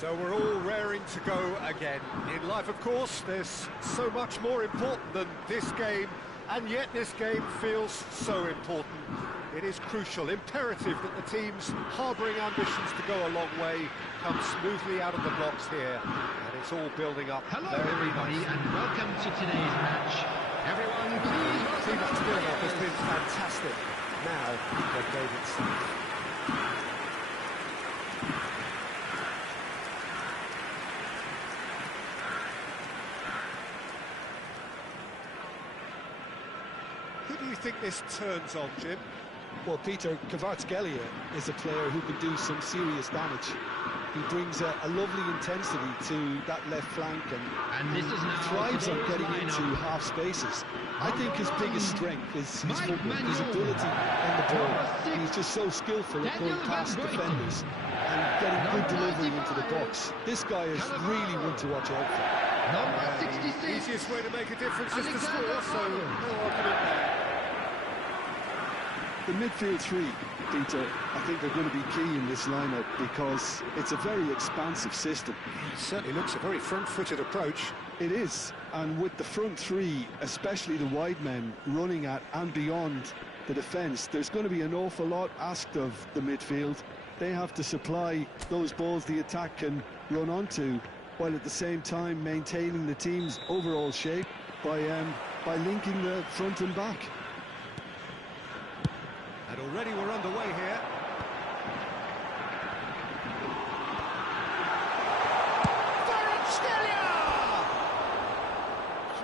So we're all raring to go again. In life, of course, there's so much more important than this game, and yet this game feels so important. It is crucial, imperative that the teams harbouring ambitions to go a long way come smoothly out of the blocks here, and it's all building up. Hello everybody, and welcome to today's match. Everyone, please welcome That build-up has been fantastic. Now, the game itself. Who do you think this turns on, Jim? Well, Peter, Kvaratskhelia is a player who can do some serious damage. He brings a lovely intensity to that left flank and this is now thrives on getting lineup. into half spaces. I think his biggest strength is his footwork, his ability on the ball. He's just so skillful at going past defenders and getting good delivery into the box. This guy is really one to watch out for. Number The 66. easiest way to make a difference is to score, Alexander so no argument there. The midfield three, Peter, I think are going to be key in this lineup because it's a very expansive system. It certainly looks a very front-footed approach. It is, and with the front three, especially the wide men, running at and beyond the defence, there's going to be an awful lot asked of the midfield. They have to supply those balls the attack can run onto, while at the same time maintaining the team's overall shape by linking the front and back. And already we're underway here. Kvaratskhelia!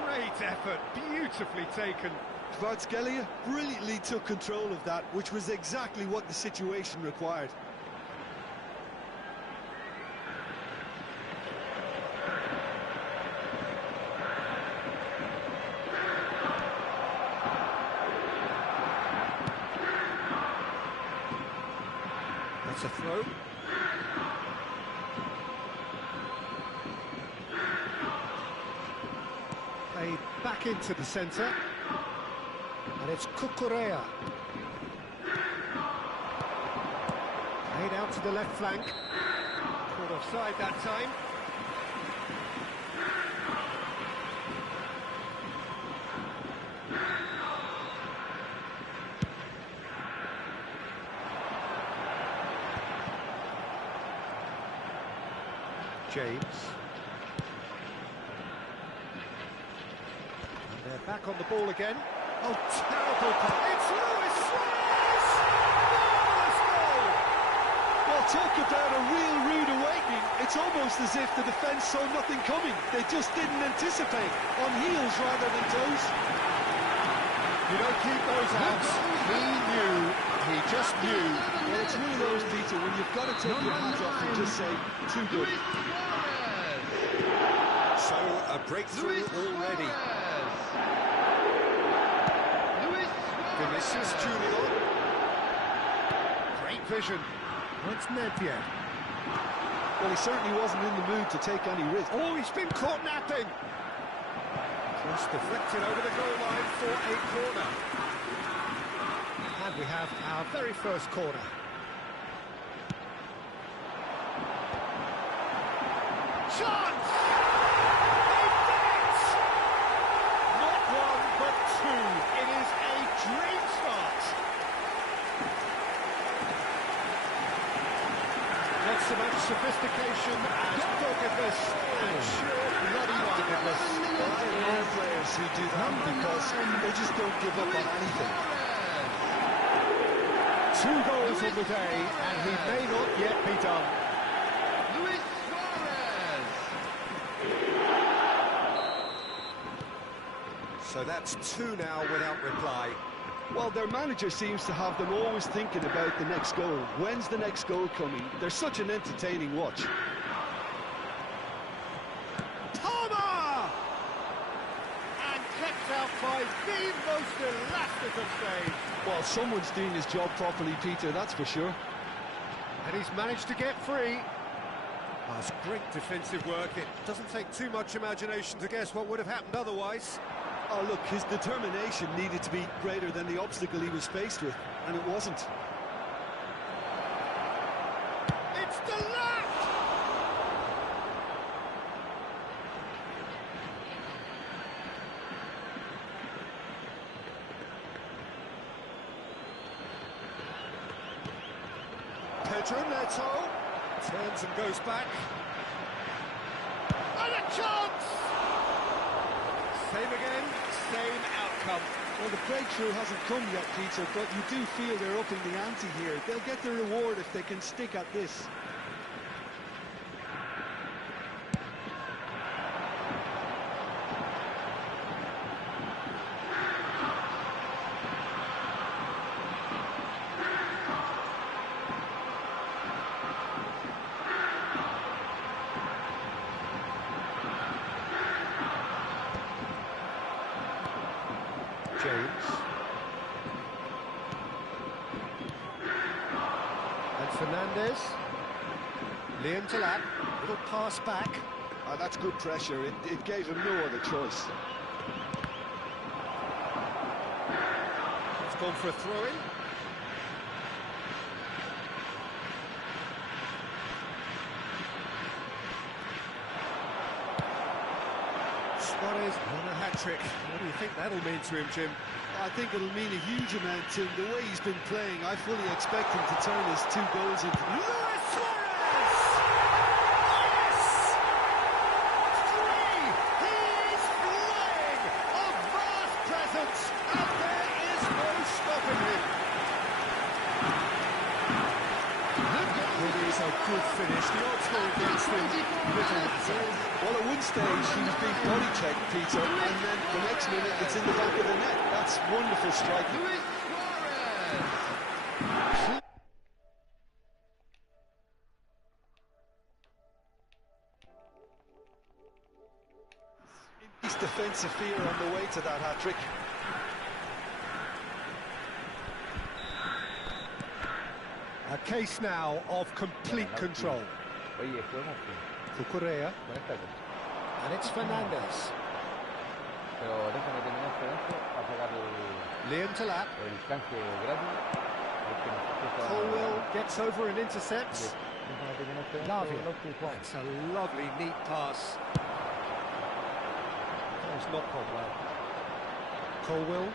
Great effort, beautifully taken. Kvaratskhelia brilliantly took control of that, which was exactly what the situation required. That's a throw. Played back into the centre. And it's Cucurella. Played out to the left flank. Caught offside that time. James. And they're back on the ball again. Oh, terrible pass. It's Luis Suarez! Marvellous goal! Well, talk about a real rude awakening. It's almost as if the defence saw nothing coming. They just didn't anticipate, on heels rather than toes. You don't keep those out. He knew. He just knew. Well, it's one of those, Peter, when you've got to take your hands off and just say, too good. So, a breakthrough already. Vinicius Junior. Great vision. Oh, it's Nedved. Well, he certainly wasn't in the mood to take any risk. Oh, he's been caught napping. Cross deflected over the goal line for a corner. And we have our very first corner. Chance! They've done it! Not one, but two. It is a dream start. Not so much sophistication as doggedness and sheer bloody-mindedness. I love players who do that because they just don't give up on anything. 2 goals on the day, and he may not yet be done. Luis Suarez. So that's 2 now without reply. Well, their manager seems to have them always thinking about the next goal. When's the next goal coming? They're such an entertaining watch. Palmer! And kept out by the most elastic of saves. Well, someone's doing his job properly, Peter, that's for sure. And he's managed to get free. Oh, it's great defensive work. It doesn't take too much imagination to guess what would have happened otherwise. Oh, look, his determination needed to be greater than the obstacle he was faced with, and it wasn't. It's the left! Pedro Neto turns and goes back. And a chance! Same again, same outcome. Well, the breakthrough hasn't come yet, Peter, but you do feel they're upping the ante here. They'll get the reward if they can stick at this. James. And Fernandez. Liam to lap. Little pass back. Oh, that's good pressure. It gave him no other choice. It's gone for a throw-in. Suarez on a hat-trick. What do you think that'll mean to him, Jim? I think it'll mean a huge amount to him. The way he's been playing, I fully expect him to turn his 2 goals into... Luis Suarez! Yes! 3! He is flying! A vast presence, and there is no stopping him. It is a good finish. The odds were against him. Little matter. Well, at one stage, he was being body-checked, Peter, and then the next minute, it's in the back of the net. That's wonderful striking. Luis Suarez. His defensive fear on the way to that hat-trick. A case now of complete control. Cucurella. And it's Fernandez. Liam to lap. Colwell gets over and intercepts. Lavia. It's a lovely, neat pass. Oh, it's not gone well. Colwell.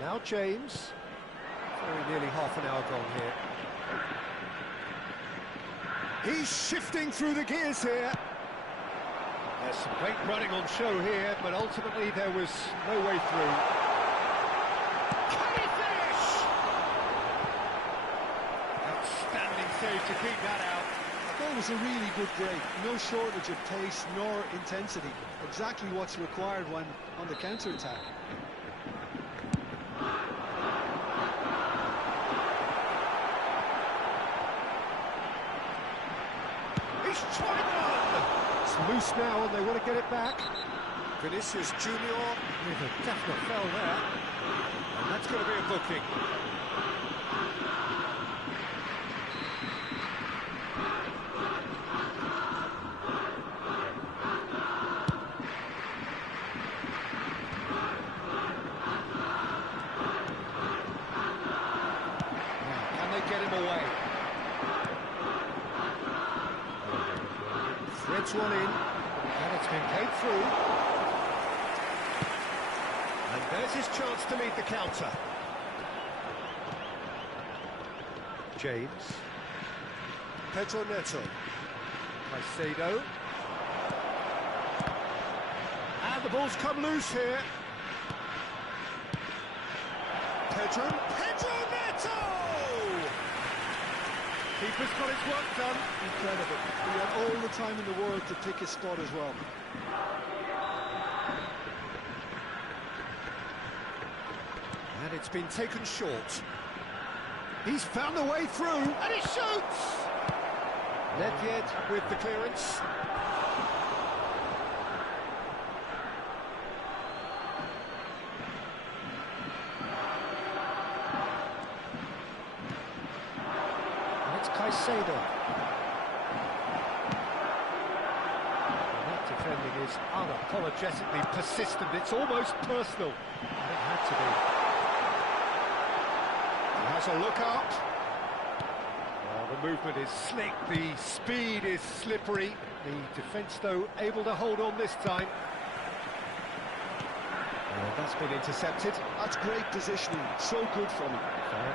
Now James. Very nearly half an hour gone here. He's shifting through the gears here. There's some great running on show here, but ultimately there was no way through. Can he finish? Outstanding save to keep that out. That was a really good break. No shortage of pace nor intensity. Exactly what's required when on the counter-attack. He's trying on! It's loose now and they want to get it back. Vinicius Junior with a definite foul there. And that's going to be a booking. Can they get him away? Threads one in, and it's been played through. And there's his chance to lead the counter. James. Pedro Neto. Caicedo. And the ball's come loose here. Pedro Neto! Keeper's got his work done. Incredible. He had all the time in the world to pick his spot as well. And it's been taken short. He's found a way through, and he shoots! Nedved with the clearance. And it's Caicedo. And that defending is unapologetically persistent. It's almost personal. And it had to be. Has a look up. Well, the movement is slick, the speed is slippery. The defence, though, able to hold on this time. And That's been intercepted. That's great positioning, so good from him.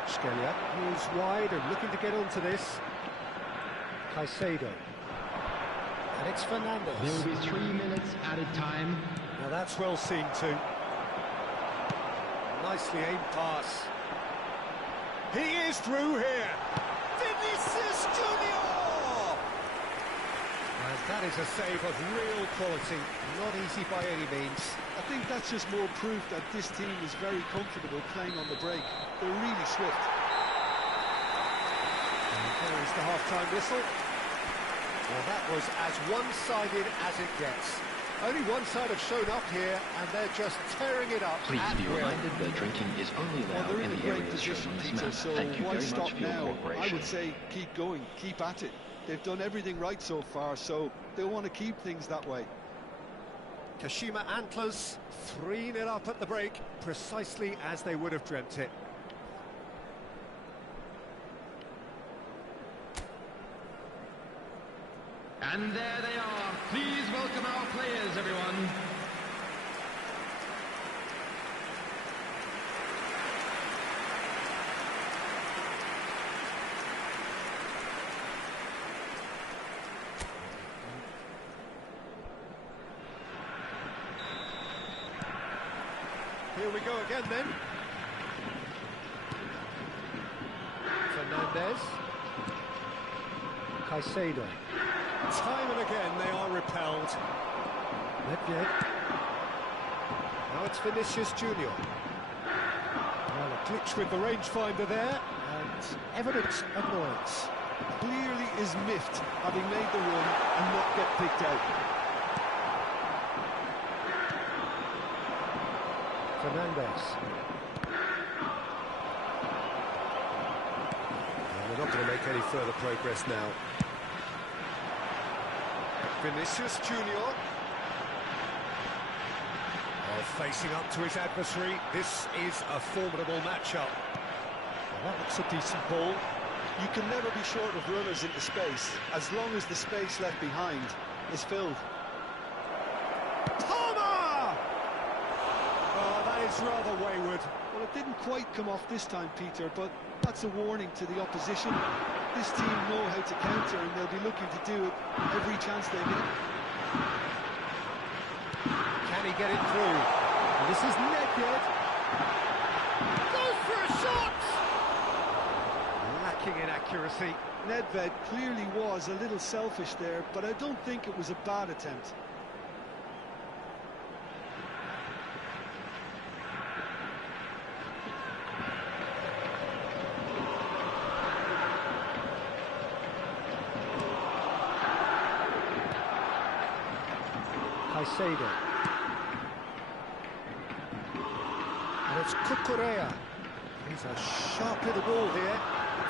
Skelia, he's wide and looking to get onto this. Caicedo. And it's Fernandez. There will be 3 minutes added time. Now that's well seen too. Nicely aimed pass. He is through here. Vinicius Junior! And that is a save of real quality. Not easy by any means. I think that's just more proof that this team is very comfortable playing on the break. They're really swift. And there is the half-time whistle. Well, that was as one-sided as it gets. Only one side have shown up here, and they're just tearing it up. Please be reminded that drinking is only Well, allowed they're in in a the great areas shown position, on this Peter, map. so Thank you why very stop much for your now? I cooperation. would say keep going, keep at it. They've done everything right so far, so they want to keep things that way. Kashima Antlers 3-0 up at the break, precisely as they would have dreamt it. And there they are. Please welcome our players, everyone. Here we go again then. Fernandez. Caicedo. Time and again they are repelled. Nedved. Now it's Vinicius Junior. Well, a glitch with the rangefinder there, and evident annoyance. Clearly is miffed, having made the run and not get picked out. Fernandez. And they're not going to make any further progress now. Vinicius Junior. Facing up to his adversary. This is a formidable matchup. Well, that looks a decent ball. You can never be short of runners into space, as long as the space left behind is filled. Toma! Oh, that is rather wayward. Well, it didn't quite come off this time, Peter, but that's a warning to the opposition. This team know how to counter, and they'll be looking to do it every chance they get. Can he get it through? And this is Nedved. Goes for a shot! Lacking in accuracy. Nedved clearly was a little selfish there, but I don't think it was a bad attempt. Caicedo. And it's Cucurella. He's a sharp little ball here.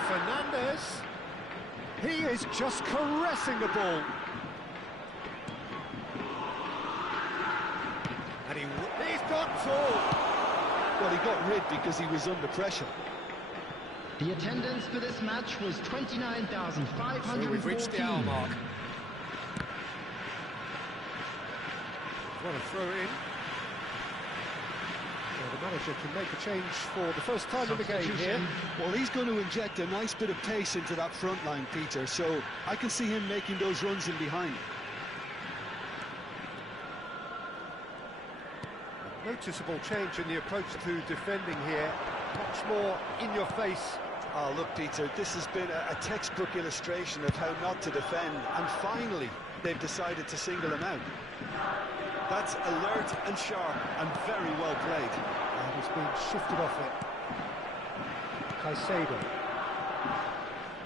Fernandez. He is just caressing the ball. And he's got full. Well, he got rid because he was under pressure. The attendance for this match was 29,514. So we've reached the hour mark. Want to throw it in. Well, the manager can make a change for the first time in the game here. Well, he's going to inject a nice bit of pace into that front line, Peter, so I can see him making those runs in behind. A noticeable change in the approach to defending here. Much more in your face. Oh, look, Peter, this has been a textbook illustration of how not to defend, and finally they've decided to single him out. That's alert and sharp and very well played. And he's been shifted off it. Caicedo.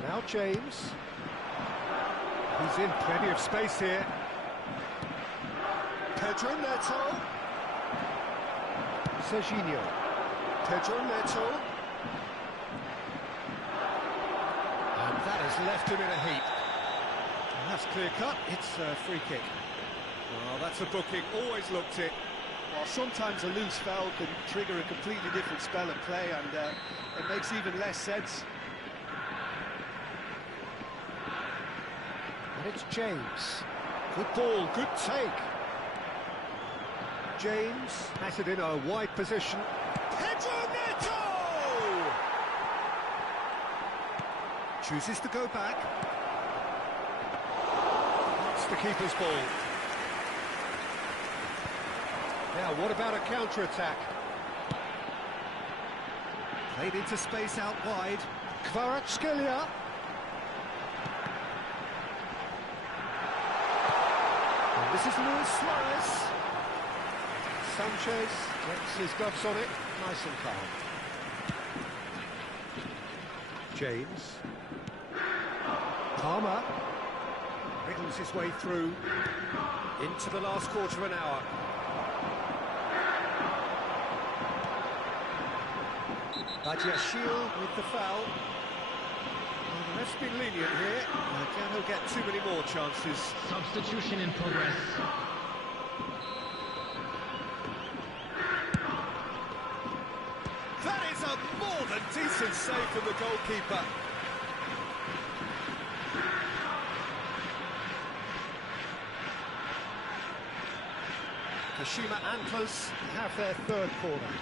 Now James. He's in plenty of space here. Pedro Neto. Serginho. Pedro Neto. And that has left him in a heap. And that's clear cut. It's a free kick. Well, that's a booking. Always looked it. Well, sometimes a loose foul can trigger a completely different spell of play, and it makes even less sense. And it's James. Good ball, good take. James has it in a wide position. Pedro Neto! Chooses to go back. It's the keeper's ball. Now, what about a counter-attack? Played into space out wide. Kvaratskhelia. And this is Luis Suarez. Sanchez gets his gloves on it, nice and calm. James. Palmer wriggles his way through into the last quarter of an hour. Badiashile with the foul. Well, the ref's been lenient here. Can he'll get too many more chances. Substitution in progress. That is a more than decent save from the goalkeeper. Kashima Antlers have their third corner.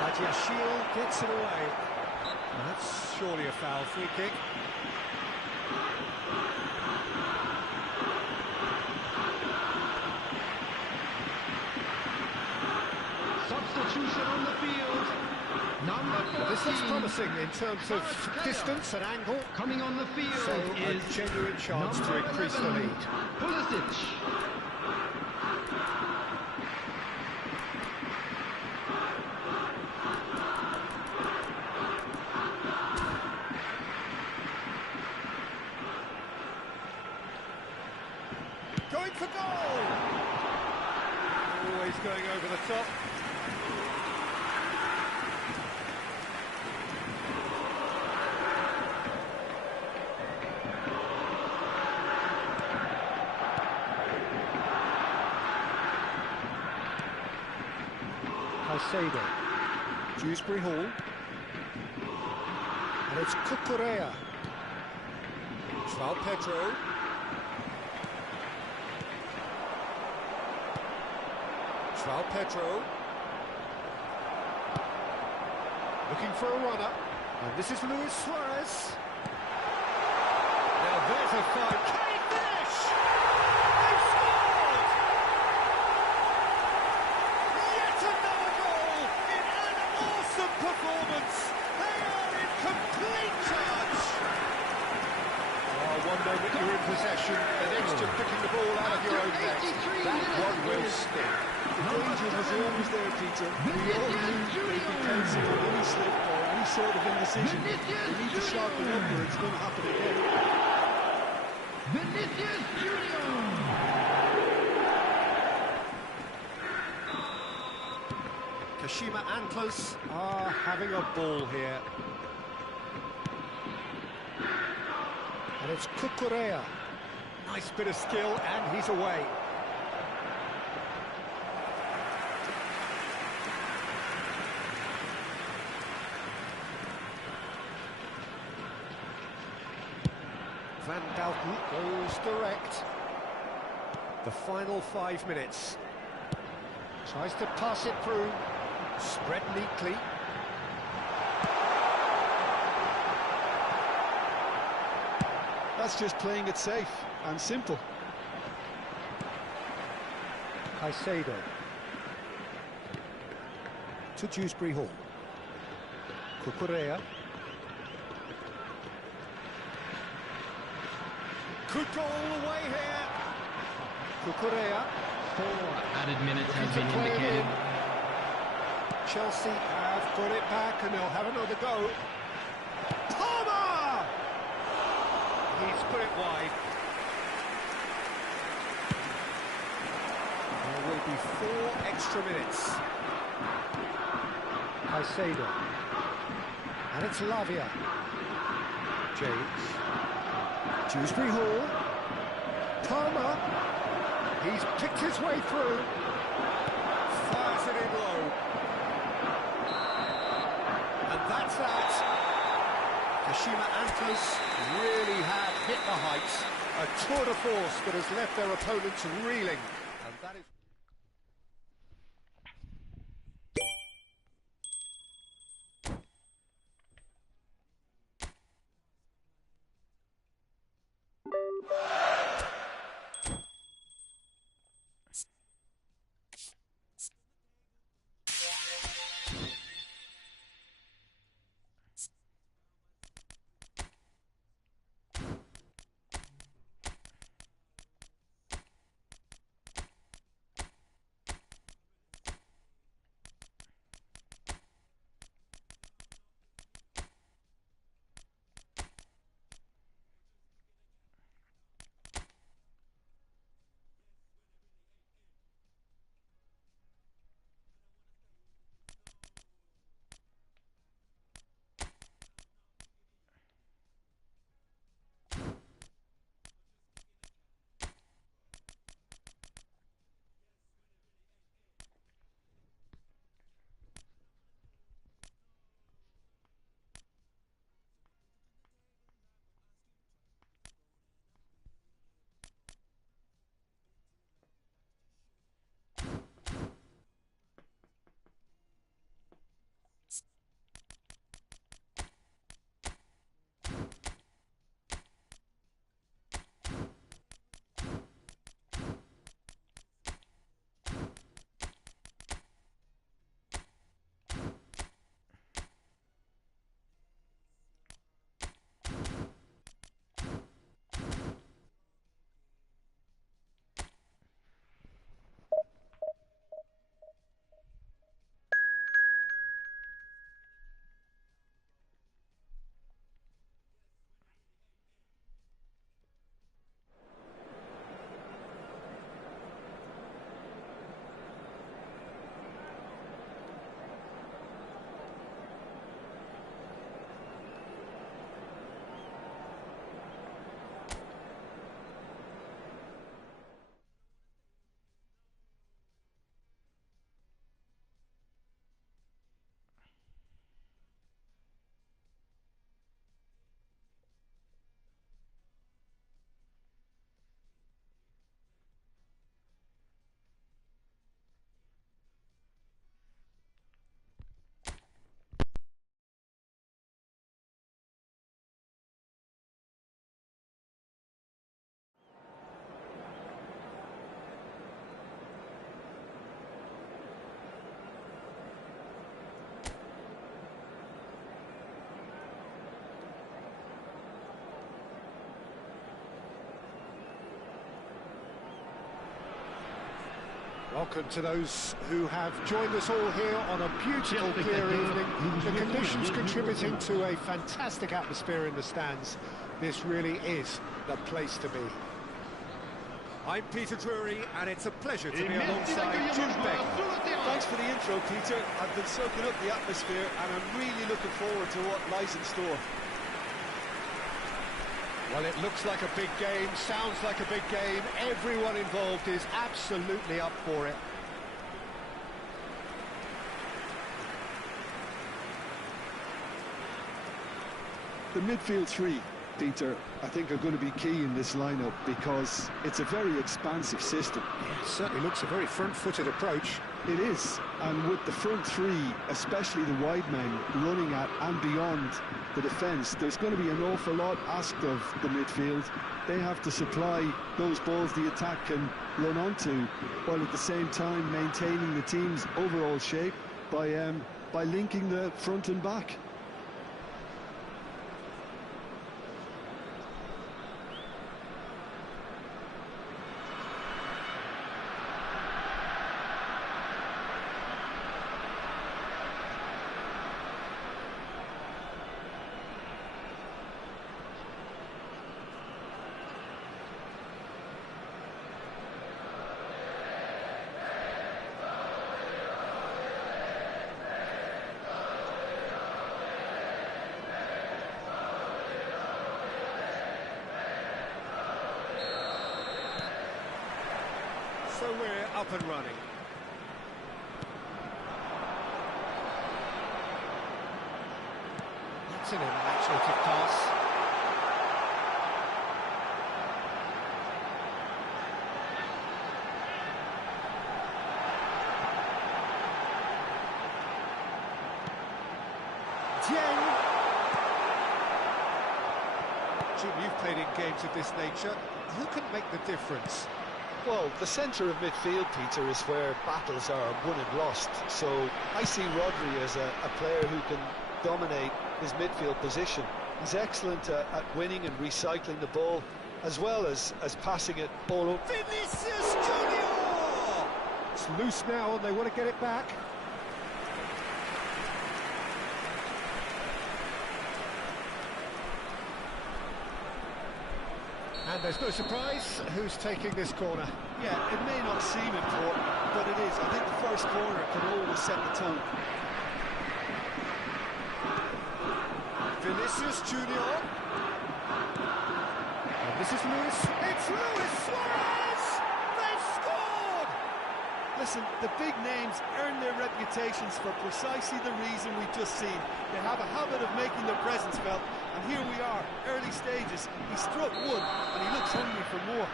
Badiashile gets it away. That's surely a foul. Free kick. Substitution on the field. Number 14. This looks promising in terms of distance and angle. Coming on the field So is a genuine chance to increase the 11, lead. Pulisic. Going for goal! Always going over the top. Caicedo. Dewsbury Hall. And it's Cucurella. João Pedro. João Pedro. Looking for a runner. And this is Luis Suarez. Now there's a fine. Can he finish? They've scored! Yet another goal in an awesome performance. They are in complete charge. One moment you're in possession, the next you're picking the ball out of your own net. That one will stick. The danger was always there, Peter. We all knew they'd be counting on any slip or any sort of indecision. They need to sharpen up or it's going to happen again. Vinicius Junior. Kashima Antlers are having a ball here. And it's Cucurella. Nice bit of skill, and he's away. Van Dalton goes direct. The final 5 minutes. Tries to pass it through. Spread neatly. That's just playing it safe and simple. Caicedo. To Dewsbury Hall. Cucurella. Could go all the way here. Cucurella. 4 added minutes have been indicated. Chelsea have got it back and they'll have another go. Palmer! He's put it wide. There will be 4 extra minutes. Caicedo. And it's Lavia. James. Dewsbury Hall. Palmer. He's picked his way through. Fires it in low. And that's that. Kashima Antlers really have hit the heights. A tour de force that has left their opponents reeling. And that is... Welcome to those who have joined us all here on a beautiful, clear evening. The conditions contributing to a fantastic atmosphere in the stands. This really is the place to be. I'm Peter Drury, and it's a pleasure to be alongside Jim Beck. Thanks for the intro, Peter. I've been soaking up the atmosphere, and I'm really looking forward to what lies in store. Well, it looks like a big game, sounds like a big game. Everyone involved is absolutely up for it. The midfield three, Peter, I think are going to be key in this lineup because it's a very expansive system. Yeah, it certainly looks a very front-footed approach. It is, and with the front three, especially the wide men, running at and beyond the defence, there's going to be an awful lot asked of the midfield. They have to supply those balls the attack can run onto, while at the same time maintaining the team's overall shape by linking the front and back. So we're up and running. That's an imaginative pass. Jim, you've played in games of this nature. Who can make the difference? Well, the centre of midfield, Peter, is where battles are won and lost. So I see Rodri as a player who can dominate his midfield position. He's excellent at winning and recycling the ball, as well as passing it all over. Vinicius Junior! It's loose now and they want to get it back. And there's no surprise who's taking this corner. Yeah, it may not seem important, but it is. I think the first corner can always set the tone. Vinicius Junior. And this is Luis. It's Luis Suarez! They've scored! Listen, the big names earn their reputations for precisely the reason we've just seen. They have a habit of making their presence felt, and here we are, early stages. He struck one, and he looks hungry for more.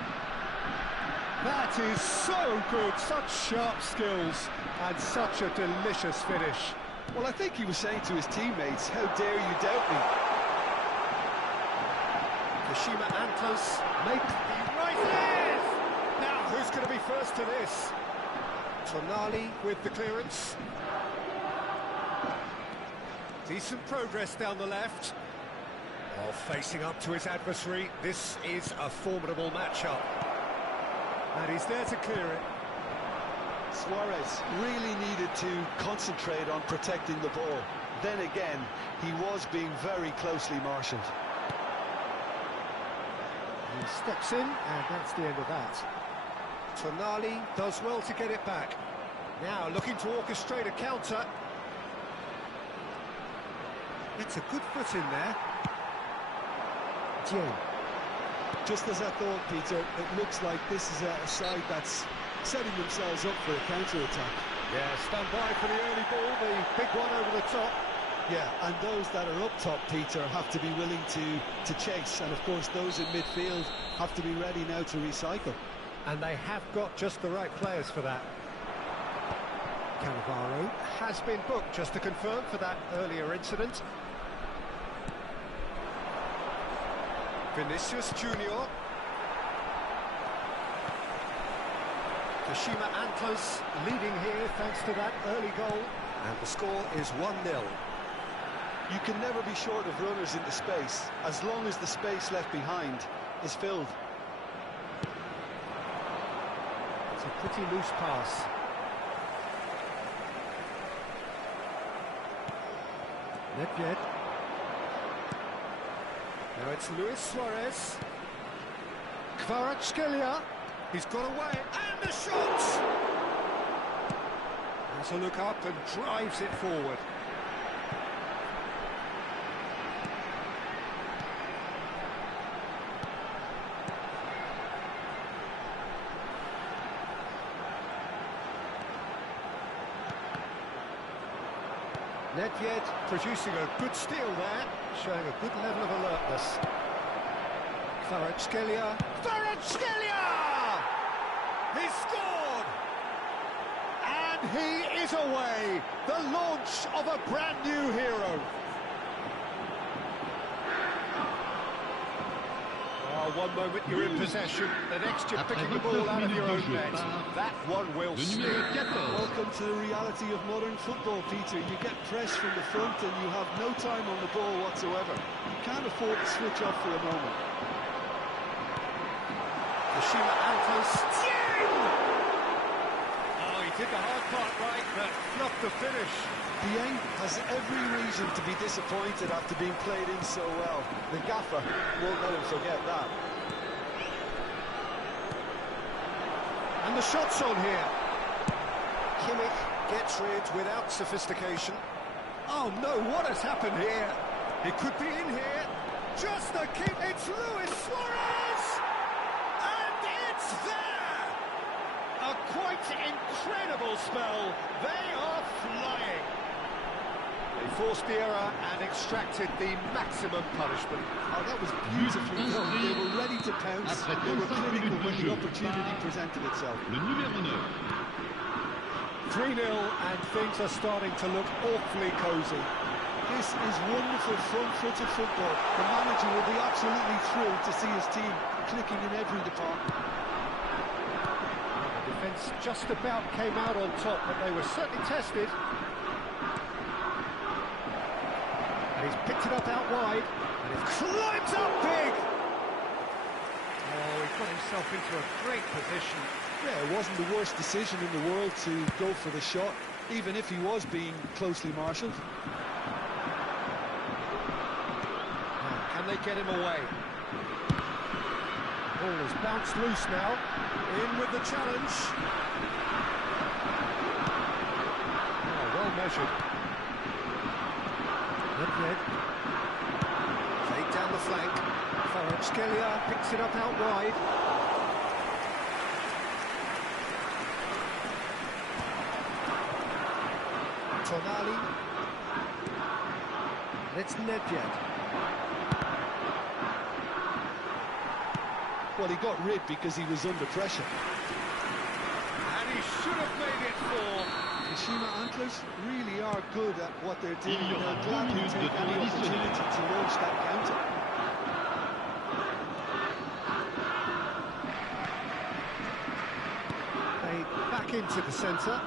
That is so good, such sharp skills, and such a delicious finish. Well, I think he was saying to his teammates, how dare you doubt me? Kashima Antlers make the right there. Now, who's going to be first to this? Tonali with the clearance. Decent progress down the left. While facing up to his adversary, this is a formidable matchup. And he's there to clear it. Suarez really needed to concentrate on protecting the ball. Then again, he was being very closely marshalled. He steps in, and that's the end of that. Tonali does well to get it back. Now looking to orchestrate a counter. It's a good foot in there. Jim. Just as I thought, Peter, it looks like this is a side that's setting themselves up for a counter-attack. Yeah, stand by for the early ball, the big one over the top. Yeah, and those that are up top, Peter, have to be willing to chase. And, of course, those in midfield have to be ready now to recycle. And they have got just the right players for that. Cannavaro has been booked, just to confirm, for that earlier incident. Vinicius Junior. Kashima Antlers leading here thanks to that early goal. And the score is 1-0. You can never be short of runners into space, as long as the space left behind is filled. It's a pretty loose pass. Nedved. Now it's Luis Suarez. Kvaratskhelia. He's got away, and the shot! Has a look up and drives it forward. Nedved producing a good steal there, showing a good level of alertness. Kvaratskhelia. Kvaratskhelia! He scored! And he is away! The launch of a brand new hero. One moment you're in possession, the next you're picking the ball out of your own net. That one will sting. Welcome to the reality of modern football, Peter. You get press from the front and you have no time on the ball whatsoever. You can't afford to switch off for a moment. Kashima Antos. Oh, he did the hard part right, but not the finish. Dieng has every reason to be disappointed after being played in so well. The gaffer won't let him forget that. And the shot's on here. Kimmich gets rid without sophistication. Oh no, what has happened here? It could be in here. Just the kick, it's Luis Suarez! And it's there! A quite incredible spell. They are flying. They forced the error and extracted the maximum punishment. Oh, that was beautifully done. They were ready to pounce. They were clinical when the opportunity presented itself. 3-0 and things are starting to look awfully cosy. This is wonderful front-footed football. The manager will be absolutely thrilled to see his team clicking in every department. The defence just about came out on top, but they were certainly tested. And he's picked it up out wide, and it climbs up big! Oh, he got himself into a great position. Yeah, it wasn't the worst decision in the world to go for the shot, even if he was being closely marshalled. Can they get him away? Ball is bounced loose now. In with the challenge. Oh, well measured. Nedved. Played down the flank. Kvaratskhelia picks it up out wide. Tonali. And it's Nedved. Well, he got rid because he was under pressure. And he should have made it four. Kashima Antlers really are good at what they're doing. They'll gladly take any opportunity to launch that counter. They back into the centre.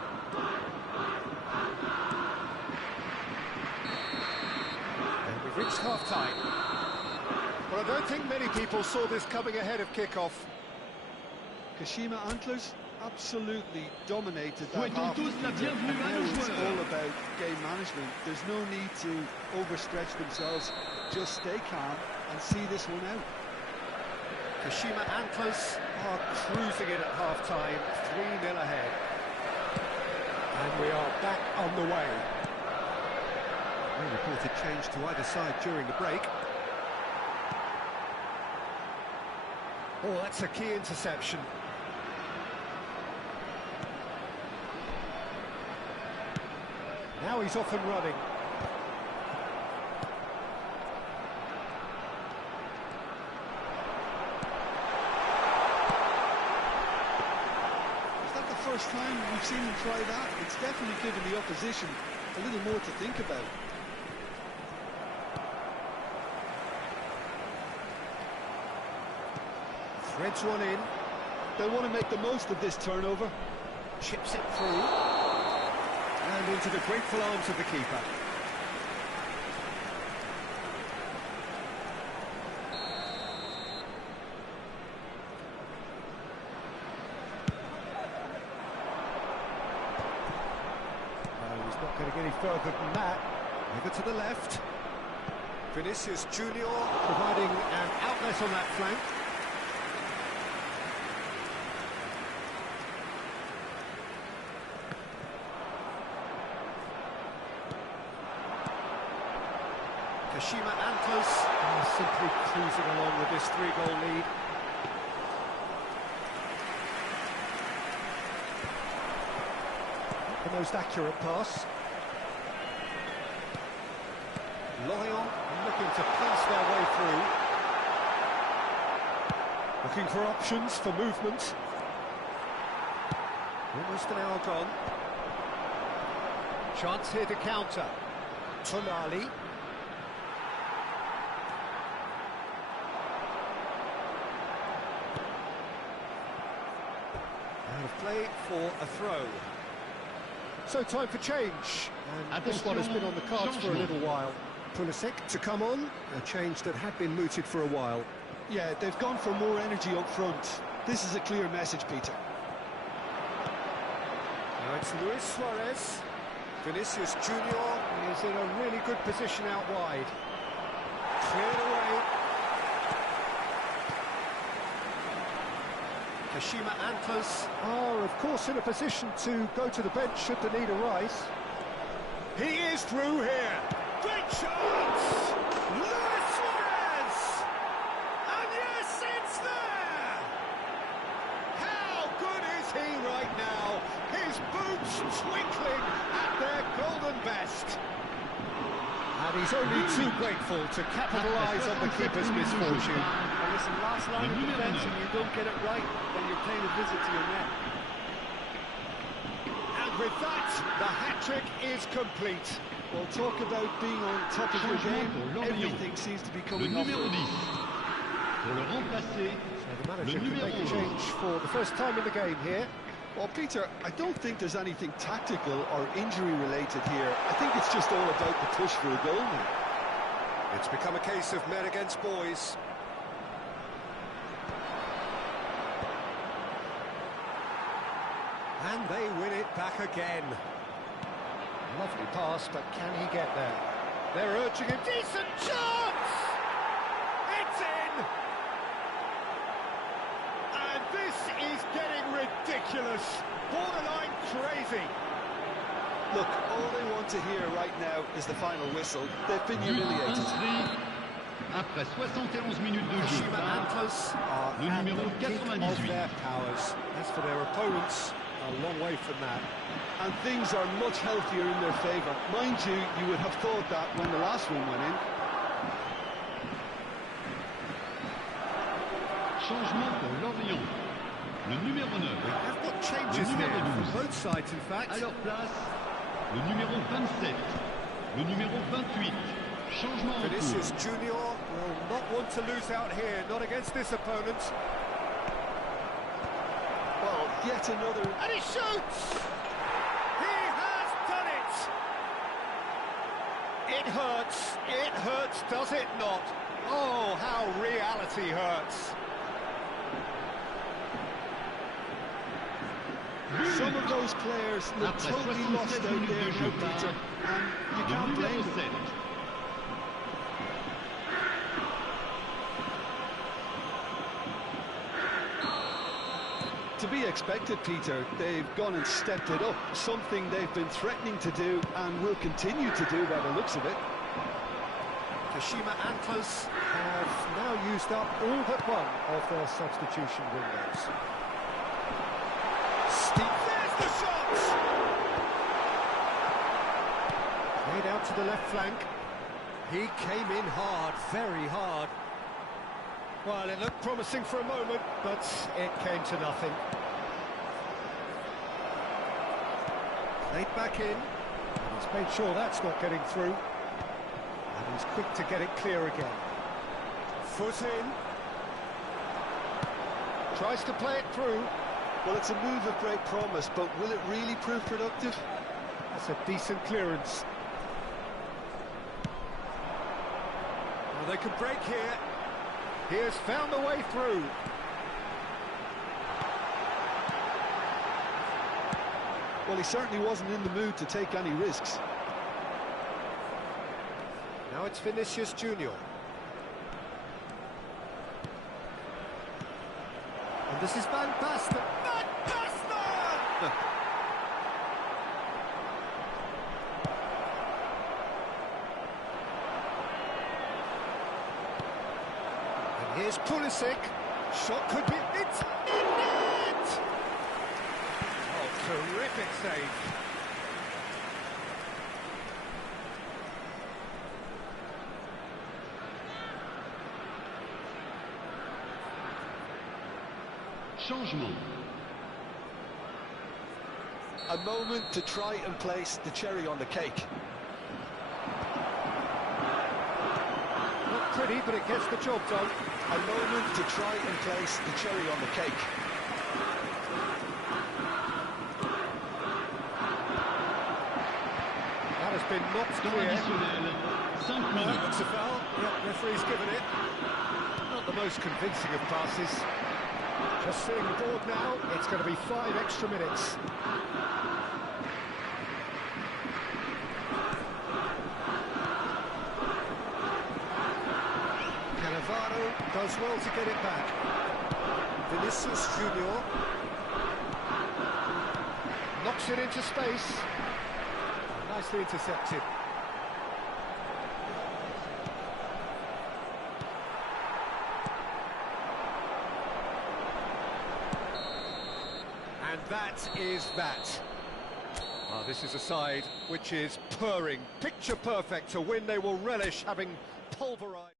And we've reached half-time. But I don't think many people saw this coming ahead of kick-off. Kashima Antlers absolutely dominated that half. Now it's all about game management. There's no need to overstretch themselves. Just stay calm and see this one out. Kashima Antlers are cruising it at half-time, 3-0 ahead. And we are back on the way. No reported change to either side during the break. Oh, that's a key interception. Now he's off and running. Is that the first time we've seen him try that? It's definitely given the opposition a little more to think about. Threads one in. They want to make the most of this turnover. Chips it through. And into the grateful arms of the keeper. Oh, he's not going to get any further than that. Over to the left. Vinicius Junior providing an outlet on that flank. Kashima Antlers are simply cruising along with this 3-goal lead. The most accurate pass. Lyon looking to pass their way through. Looking for options for movement. Almost an hour gone. Chance here to counter. Tonali. Out of play for a throw. So time for change, and this one has been on the cards for a little while. Pulisic to come on, a change that had been mooted for a while. Yeah, they've gone for more energy up front. This is a clear message, Peter. Now it's Luis Suarez. Vinicius Junior is in a really good position out wide. Cleared away. Kashima Antlers are, of course, in a position to go to the bench should the need arise. He is through here. Great chance! Luis Suarez! And yes, it's there! How good is he right now? His boots twinkling at their golden best. And he's only too grateful to capitalise on the keeper's misfortune. And listen, last line of defence, and you don't get it right, then you're playing a visit to your net. And with that, the hat-trick is complete. Well, talk about being on top of your game. Everything seems to be coming off. So the manager can make a change for the first time in the game here. Well, Peter, I don't think there's anything tactical or injury-related here. I think it's just all about the push for a goal now. It's become a case of men against boys. And they win it back again. Lovely pass, but can he get there? They're urging him. Decent chance! It's in! And this is getting ridiculous. Borderline crazy. Look, all they want to hear right now is the final whistle. They've been humiliated. Après 71 minutes de jeu, Kashima Antlers are le at numéro the peak 98. of their powers. As for their opponents, a long way from that. And things are much healthier in their favour. Mind you, you would have thought that when the last one went in. Changement pour Lorient. Le numéro 9. I've got changes Le here numéro from 12. both sides, in fact. À leur place, le numéro 27. Le numéro 28. Changement en Vinicius cours. Junior will not want to lose out here, not against this opponent. Well, yet another... And he shoots! He has done it! It hurts, does it not? Oh, how reality hurts. Some of those players look Après totally 67 lost out minutes there de now, jeu Peter, par and you le can't blame numéro them. 7. To be expected, Peter. They've gone and stepped it up, something they've been threatening to do and will continue to do by the looks of it. Kashima Antlers have now used up all but one of their substitution windows. There's the shot! Played out to the left flank. He came in hard, very hard. Well, it looked promising for a moment, but it came to nothing. Played back in, and he's made sure that's not getting through. And he's quick to get it clear again. Foot in. Tries to play it through. Well, it's a move of great promise, but will it really prove productive? That's a decent clearance. Well, they could break here. He has found a way through. Well, he certainly wasn't in the mood to take any risks. Now it's Vinicius Junior. And this is Van Basten. Van Basten! And here's Pulisic. Shot could be... It's in net! Oh, terrific save. Changement. A moment to try and place the cherry on the cake. Not pretty, but it gets the job done. A moment to try and place the cherry on the cake. That has been knocked Temps clear. additionnel, 5 minutes. It's a foul. Yep, referee's given it. Not the most convincing of passes. Just seeing the board now, it's going to be 5 extra minutes. Cannavaro does well to get it back. Vinicius Junior knocks it into space. Nicely intercepted. And that is that. This is a side which is purring, picture perfect to win. They will relish having pulverised.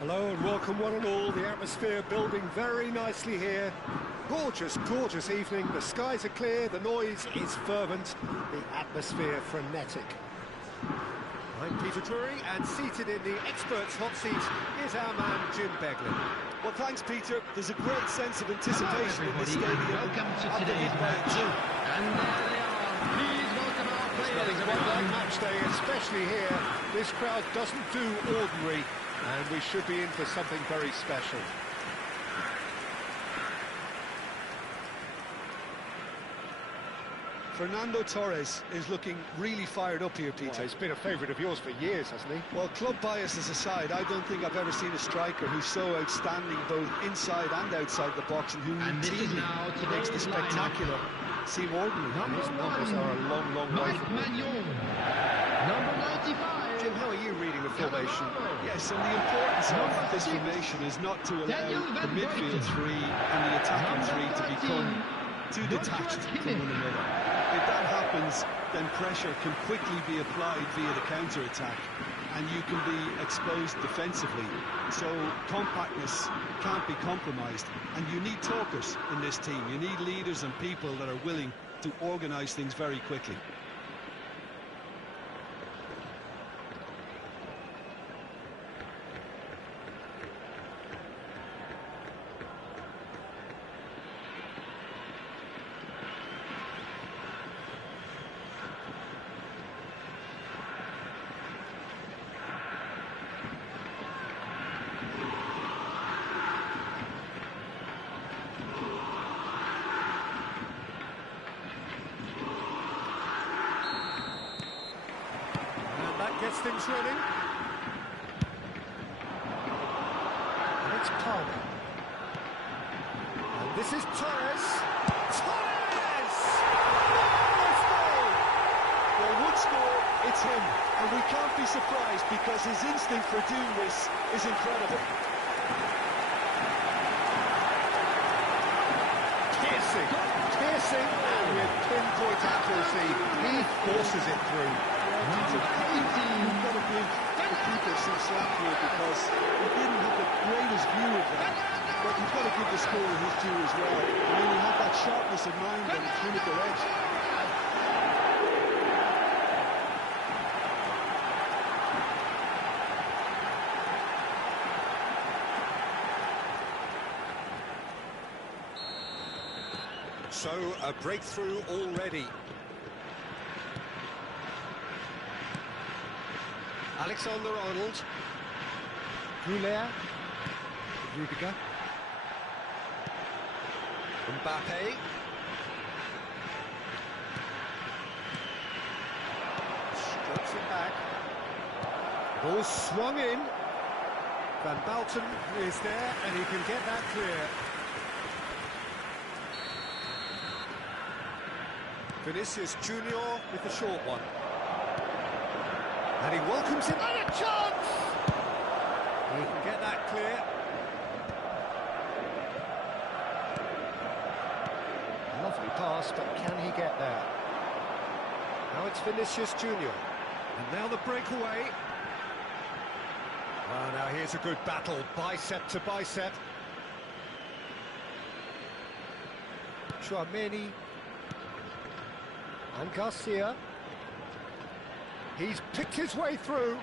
Hello and welcome one and all. The atmosphere building very nicely here. Gorgeous, gorgeous evening. The skies are clear, the noise is fervent, the atmosphere frenetic. I'm Peter Drury, and seated in the experts' hot seat is our man Jim Beglin. Well, thanks, Peter. There's a great sense of anticipation in the stadium. Welcome to today's match. And there they are. Please welcome our nothing quite like match day, especially here. This crowd doesn't do ordinary, and we should be in for something very special. Fernando Torres is looking really fired up here, Peter. Well, he's been a favourite of yours for years, hasn't he? Well, club biases aside, I don't think I've ever seen a striker who's so outstanding both inside and outside the box, and who routinely makes the spectacular seem ordinary. His numbers are a long, long way from him. Number 95. Jim, how are you reading the formation? Yes, and the importance of this formation is not to allow the midfield three and the attacking three to become too detached from one another. If that happens, then pressure can quickly be applied via the counter-attack, and you can be exposed defensively. So compactness can't be compromised, and you need talkers in this team. You need leaders and people that are willing to organise things very quickly. Gets things running. And it's Palmer. And this is Torres. Torres! Nice goal! Well, would score, it's him. And we can't be surprised because his instinct for doing this is incredible. Piercing, and with pinpoint accuracy, he forces it through. You've got to give the keeper some slack here because he didn't have the greatest view of that. But you've got to give the scorer his due as well. I mean, he had that sharpness of mind and clinical edge. So, a breakthrough already. Alexander-Arnold. Goulet. Rudiger. Mbappe. Strokes it back. Ball swung in. Van Balten is there, and he can get that clear. Vinicius Junior with the short one. And he welcomes him, and a chance! He can get that clear. Lovely pass, but can he get there? Now it's Vinicius Junior. And now the breakaway. Ah, now here's a good battle, bicep to bicep. Chouameni. And Garcia. He's picked his way through.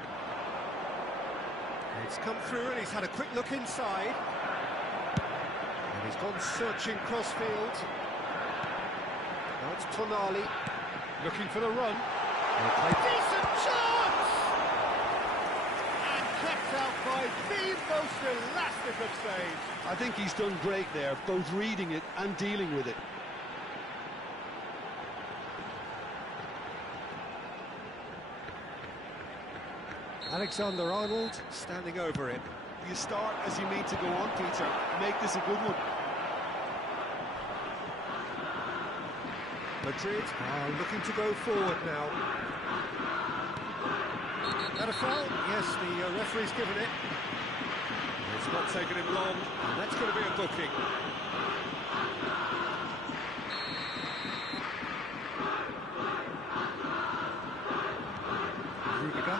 It's come through and he's had a quick look inside. And he's gone searching crossfield. Now it's Tonali looking for the run. Decent chance! And kept out by the most elastic of saves. I think he's done great there, both reading it and dealing with it. Alexander-Arnold standing over him. You start as you mean to go on, Peter. Make this a good one. Madrid are looking to go forward now. That a foul? Yes, the referee's given it. It's not taken him long, and that's going to be a booking. Rudiger.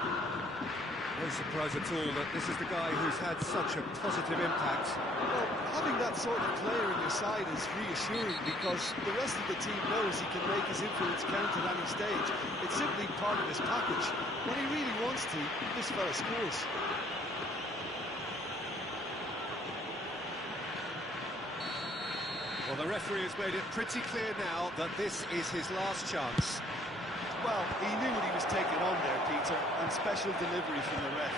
No surprise at all that this is the guy who's had such a positive impact. Well, having that sort of player in your side is reassuring because the rest of the team knows he can make his influence count at any stage. It's simply part of his package. When he really wants to, this fella scores. Well, the referee has made it pretty clear now that this is his last chance. Well, he knew what he was taking on there, Peter, and special delivery from the ref.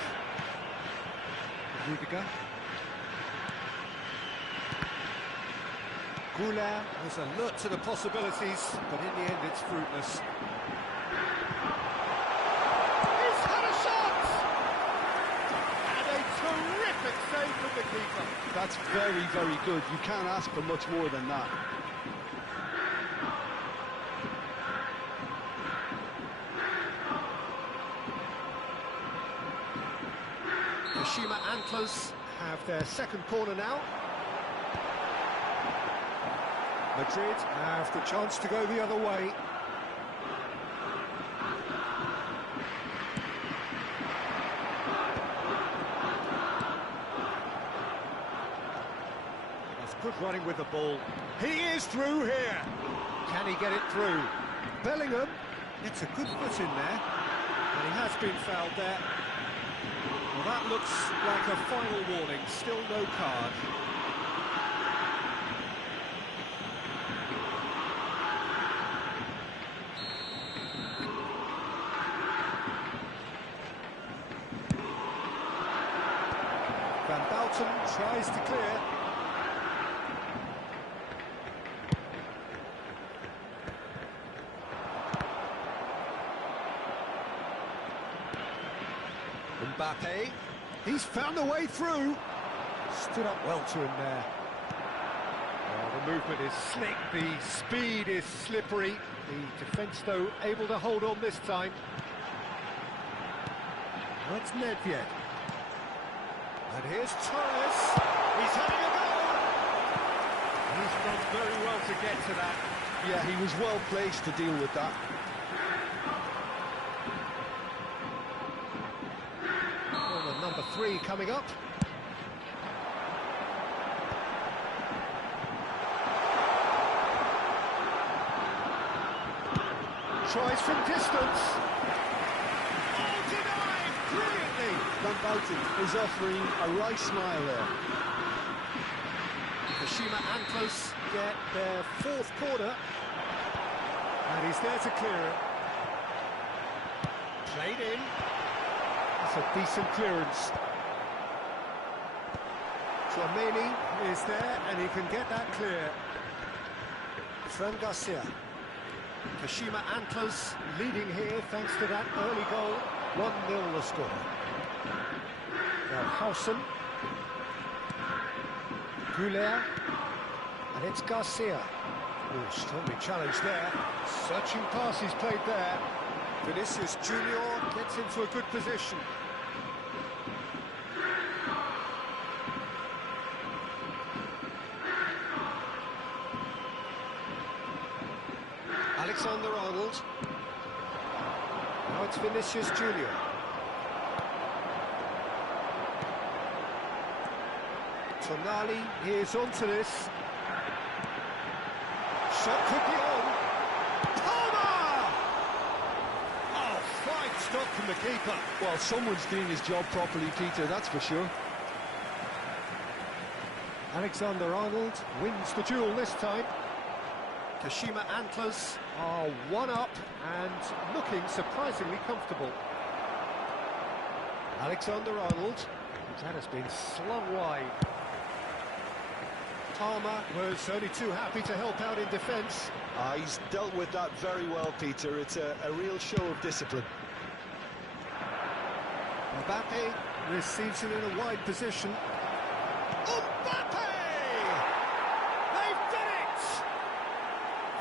Rudiger. Goulart was alert to the possibilities, but in the end it's fruitless. He's had a shot! And a terrific save from the keeper. That's very, very good. You can't ask for much more than that. Kashima Antlers have their second corner now. Madrid have the chance to go the other way. That's good running with the ball. He is through here. Can he get it through? Bellingham gets a good foot in there, and he has been fouled there. Well, that looks like a final warning. Still no card. Van Bouten tries to clear. Mbappe, he's found a way through. Stood up well to him there. The movement is slick, the speed is slippery. The defence, though, able to hold on this time. That's Nedved. And here's Torres. He's having a goal. He's done very well to get to that. Yeah, he was well placed to deal with that. Well, the number 3 coming up. Tries from distance. Oh, denied brilliantly. Van Bouten is offering a right smile there. Kashima Antlers get their 4th corner. And he's there to clear it. Played in. That's a decent clearance. Tchouaméni is there and he can get that clear. Fran Garcia. Kashima Antlers leading here thanks to that early goal. 1-0 the score. Now Hausen. Goulart. And it's Garcia. Oh, strongly challenged there. Searching pass he's played there. Vinicius Junior gets into a good position. Alexander-Arnold. Now it's Vinicius Junior. Tonali is onto this. Shot could be on. Palmer! Oh, fine stop from the keeper. Well, someone's doing his job properly, Peter, that's for sure. Alexander-Arnold wins the duel this time. Kashima Antlers are 1 up and looking surprisingly comfortable. Alexander-Arnold, that has been slung wide. Palmer was only too happy to help out in defence. He's dealt with that very well, Peter. It's a real show of discipline. Mbappe receives it in a wide position. Mbappe! They've done it!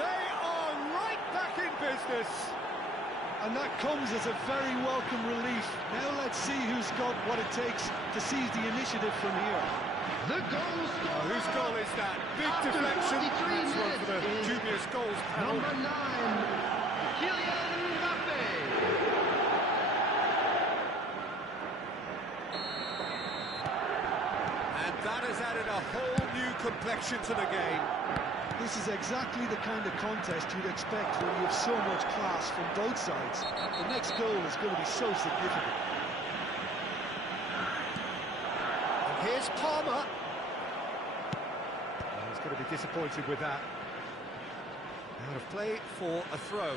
They are right back in business. And that comes as a very welcome relief. Now let's see who's got what it takes to seize the initiative from here. The goal scorer. Whose goal is that? Big After deflection. 43 That's one for the minutes dubious goals panel. Number 9, Kylian Mbappe. And that has added a whole new complexion to the game. This is exactly the kind of contest you'd expect when you have so much class from both sides. The next goal is going to be so significant. And here's Palmer. He's going to be disappointed with that. Out of play for a throw.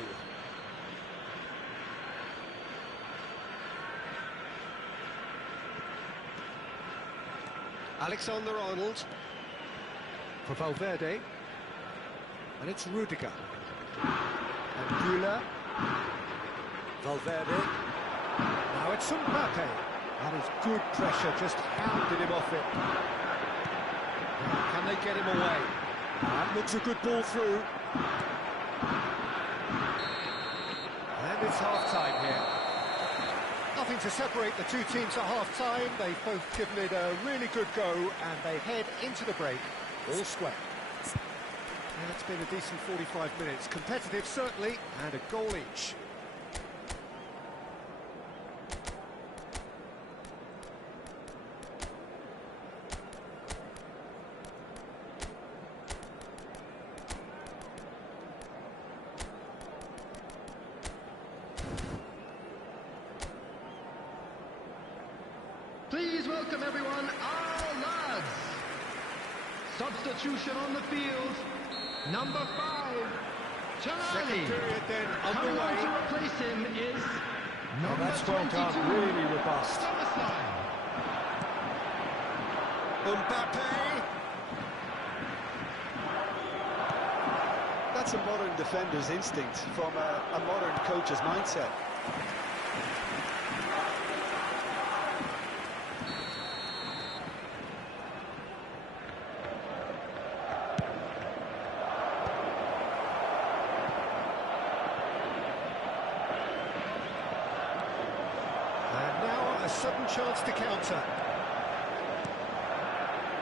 Alexander-Arnold. For Valverde. And it's Rudiger. And Güler. Valverde. Now it's Mbappe. That is good pressure, just hounded him off it. Now, can they get him away? That looks a good ball through. And it's half-time here. Nothing to separate the two teams at half-time. They've both given it a really good go, and they head into the break all square. And it's been a decent 45 minutes. Competitive, certainly, and a goal each. Please welcome everyone, our lads. Substitution on the field. Number 5, Charlie. Second period then Coming on underway. to replace him is number That's well 22. done, really robust. Thomasline. Mbappe. That's a modern defender's instinct from a modern coach's mindset. A sudden chance to counter.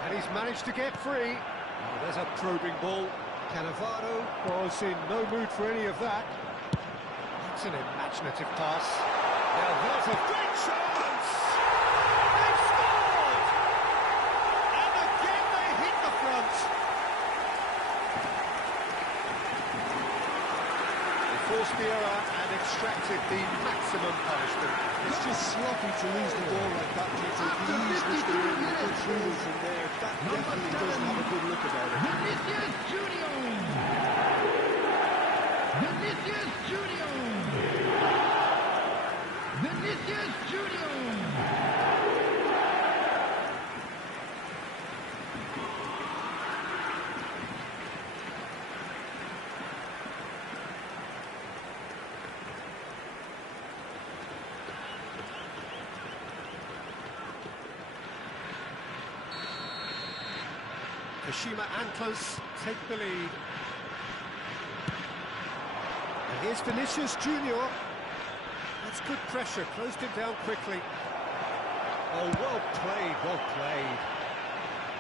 And he's managed to get free. Oh, there's a probing ball. Cannavaro was in no mood for any of that. It's an imaginative pass. Now there's a great chance! They've scored! And again they hit the front. They forced the error and extracted the maximum punishment. It's just sloppy to lose the ball like that, Peter. The ease which they were able to put through from there, that definitely doesn't have a good look about it. Vinicius Junior. Vinicius Junior. Vinicius Junior. Kashima Antlers take the lead. And here's Vinicius Junior. That's good pressure, closed him down quickly. Oh, well played, well played.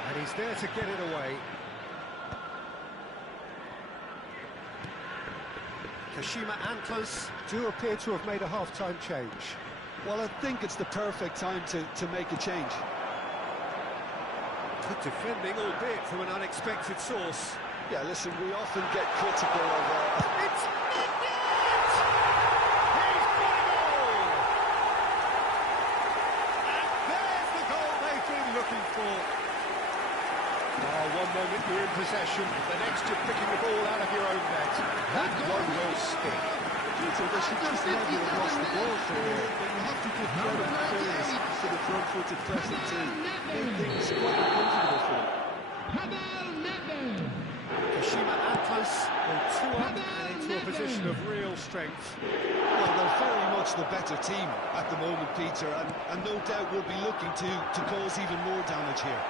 And he's there to get it away. Kashima Antlers do appear to have made a half-time change. Well, I think it's the perfect time to make a change. Good defending, albeit from an unexpected source. Yeah, listen, we often get critical of... It's Nunez! He's got it all! And there's the goal they've been looking for. Oh, one moment you're in possession, the next you're picking the ball out of your own net. That one will stick. Peter, they should just never have lost the ball from there. But you have to give credit and praise to the front-footed pressing team. Made things quite uncomfortable for them. Kashima Antlers go 2 up and into a position of real strength. Well, they're very much the better team at the moment, Peter, and no doubt will be looking to cause even more damage here.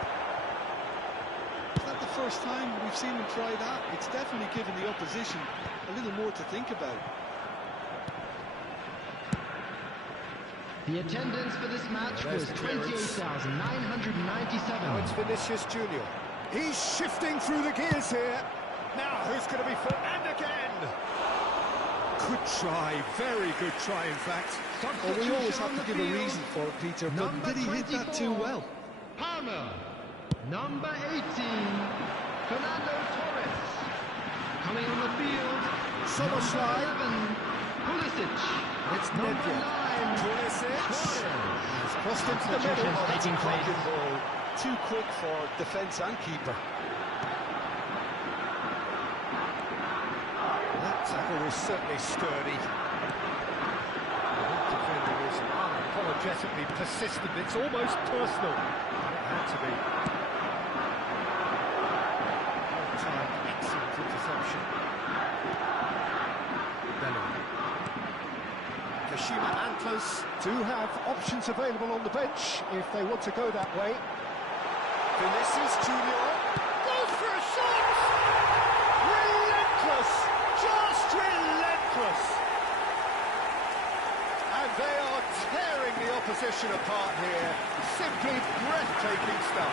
Is that the first time we've seen them try that? It's definitely given the opposition a little more to think about. The attendance for this match was 28,997. Now it's Vinicius Junior. He's shifting through the gears here. Now who's going to be first? And again! Good try, very good try in fact. Well, we always have to give a reason for it, Peter, but did he hit that too well? Palmer. Number 18, Fernando Torres. Coming on the field, Soboslai. 11, Pulisic. It's Number Nedved. 9, Pulisic. Suarez. He's crossed into the middle. Substitutions taking place. Ball. Too quick for defence and keeper. That tackle was certainly sturdy. That defending is unapologetically persistent. It's almost personal. It had to be. do have options available on the bench if they want to go that way. Vinicius Junior goes for a shot! Relentless! Just relentless! And they are tearing the opposition apart here. Simply breathtaking stuff.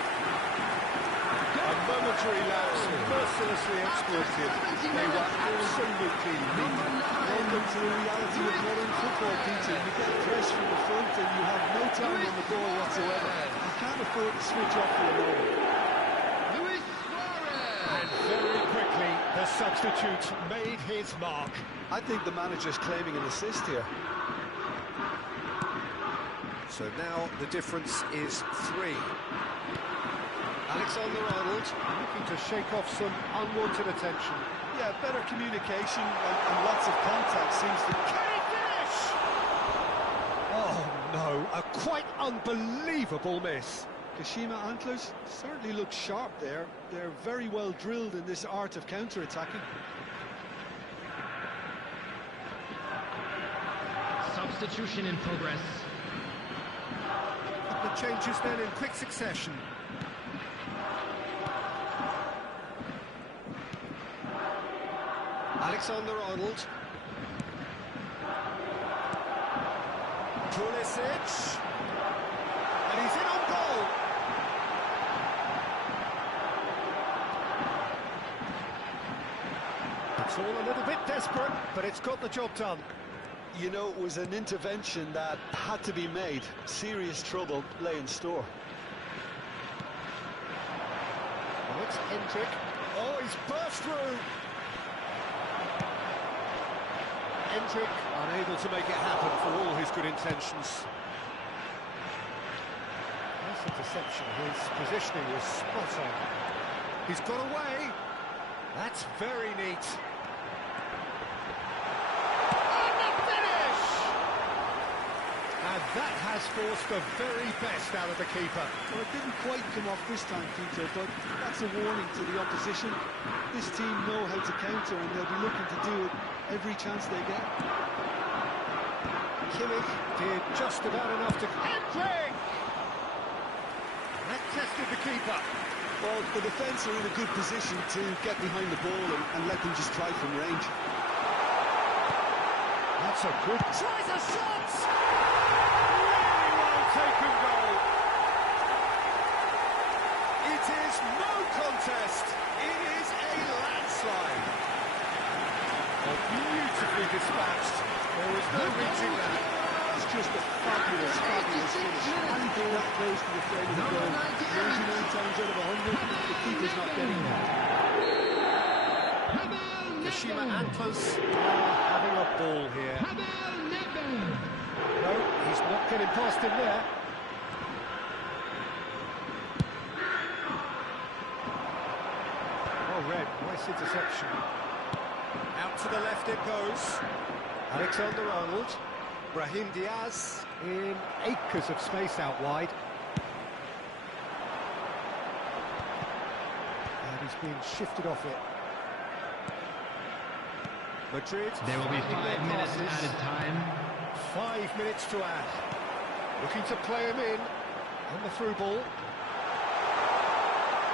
A momentary lapse mercilessly exploited. They were absolutely lethal. Welcome to the reality of modern football, Peter. You get press from the front and you have no time on the ball whatsoever. You can't afford to switch off for a moment. And very quickly, the substitute made his mark. I think the manager's claiming an assist here. So now the difference is 3. Alexander-Arnold looking to shake off some unwanted attention. Yeah, better communication and lots of contact seems to... Can he finish? Oh no, a quite unbelievable miss. Kashima Antlers certainly look sharp there. They're very well drilled in this art of counter-attacking. Substitution in progress. The changes then in quick succession. Alexander-Arnold. Pulisic. And he's in on goal. It's all a little bit desperate, but it's got the job done. You know, it was an intervention that had to be made. Serious trouble lay in store. Well, it's Hendrick. Oh, he's burst through. Hendrick unable to make it happen for all his good intentions. Nice interception. His positioning was spot on. He's got away. That's very neat. And the finish! And that has forced the very best out of the keeper. Well, it didn't quite come off this time, Peter, but that's a warning to the opposition. This team know how to counter and they'll be looking to do it every chance they get. Kimmich did just about enough to... Hendrick! That tested the keeper. Well, the defence are in a good position to get behind the ball and let them just try from range. That's a good... Tries a shot! Really well taken goal. It is no contest. It is a landslide. Oh, beautifully dispatched. There was no reaching that. It's just a fabulous, fabulous finish. Anything that close to the frame of the goal, 99 times out of 100, the keeper's not getting that. Kashima Antlers are having a ball here. No, he's not getting past him there. Oh, Red, nice interception. Out to the left it goes. Alexander-Arnold. Brahim Diaz in acres of space out wide. And he's being shifted off it. Madrid. There will be 5 minutes added time. 5 minutes to add. Looking to play him in. On the through ball.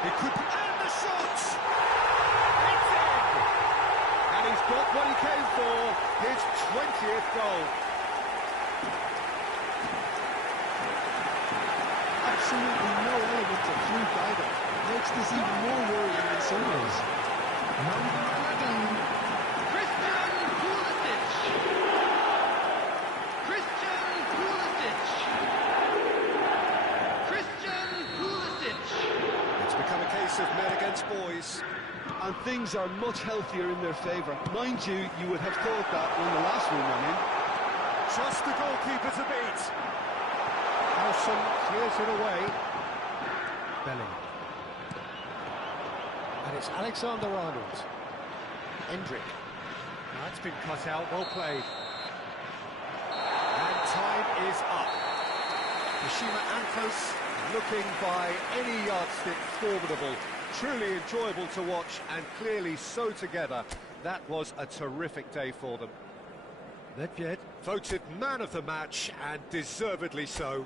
It could be... And the shot! It's in! And he's got what he came for. His 20th goal. Absolutely no element of fluke either. Makes this even more worrying in some ways. Number 11, Christian Pulisic. Christian Pulisic. Christian Pulisic. It's become a case of men against boys. And things are much healthier in their favour. Mind you, you would have thought that when the last one went in. Just the goalkeeper to beat. Nelson clears it away. Belling. And it's Alexander-Arnold. Hendrick. Now it's been cut out, well played. And time is up. Kashima Antlers looking by any yardstick formidable. Truly enjoyable to watch and clearly so together. That was a terrific day for them. Nedved voted man of the match, and deservedly so.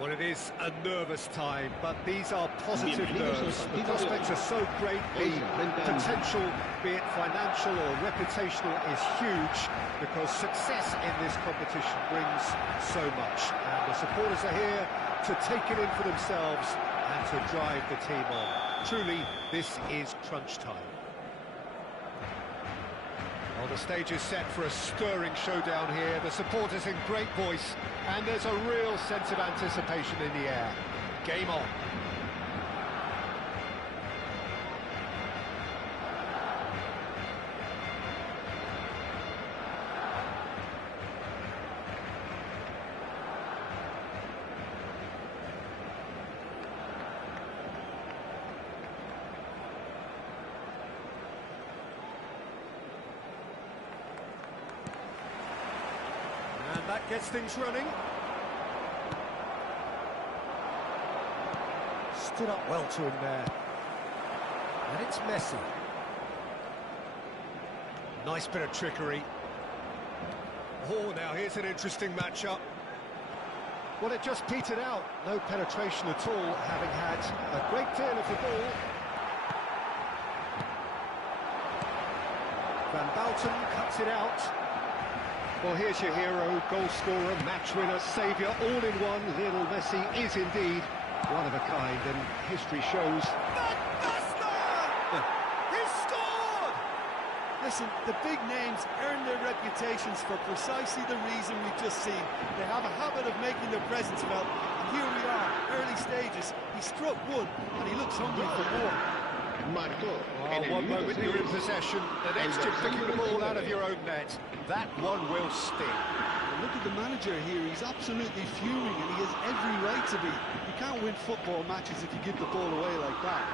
Well, it is a nervous time, but these are positive nerves. The prospects are so great, the potential, be it financial or reputational, is huge, because success in this competition brings so much. And the supporters are here to take it in for themselves and to drive the team on. Truly, this is crunch time. Well, the stage is set for a stirring showdown here. The supporters in great voice, and there's a real sense of anticipation in the air. Game on. And that gets things running. Stood up well to him there. And it's Messi. Nice bit of trickery. Oh, now here's an interesting matchup. Well, it just petered out. No penetration at all, having had a great deal of the ball. Van Bouten cuts it out. Well, here's your hero, goal scorer, match winner, saviour, all in one. Lionel Messi is indeed one of a kind, and history shows. He scored! A Listen, the big names earn their reputations for precisely the reason we've just seen. They have a habit of making their presence felt, and here we are, early stages. He struck one, and he looks hungry for more. One moment you're in possession, the next you're picking the ball out of your own net. That one will sting. Look at the manager here, he's absolutely fuming and he has every right to be. You can't win football matches if you give the ball away like that.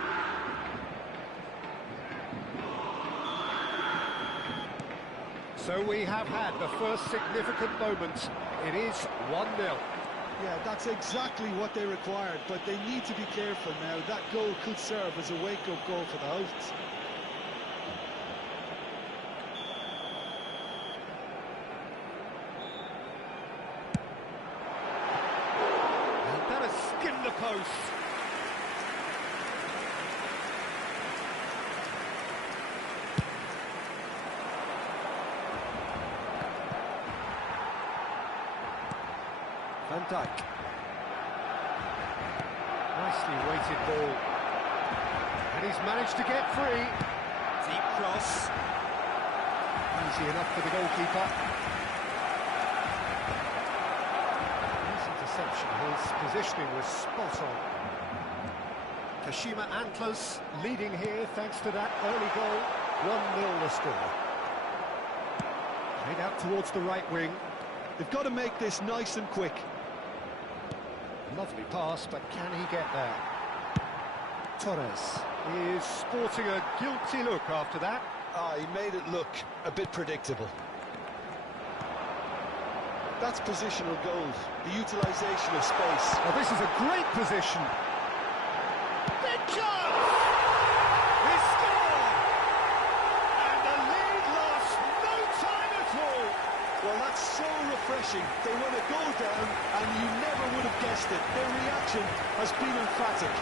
So we have had the first significant moment. It is 1-0. Yeah, that's exactly what they required, but they need to be careful now. That goal could serve as a wake-up goal for the hosts. And that has skimmed the post. Van Dijk. Nicely weighted ball. And he's managed to get free. Deep cross. Easy enough for the goalkeeper. Nice interception. His positioning was spot on. Kashima Antlers leading here thanks to that early goal. 1-0 the score. Played out towards the right wing. They've got to make this nice and quick. Lovely pass, but can he get there? Torres is sporting a guilty look after that. He made it look a bit predictable. That's positional goals, the utilisation of space. Oh, this is a great position. Big chance! He scored! And the lead lost no time at all. Well, that's so refreshing. They run a goal down, and you never would have guessed it. Their reaction has been emphatic.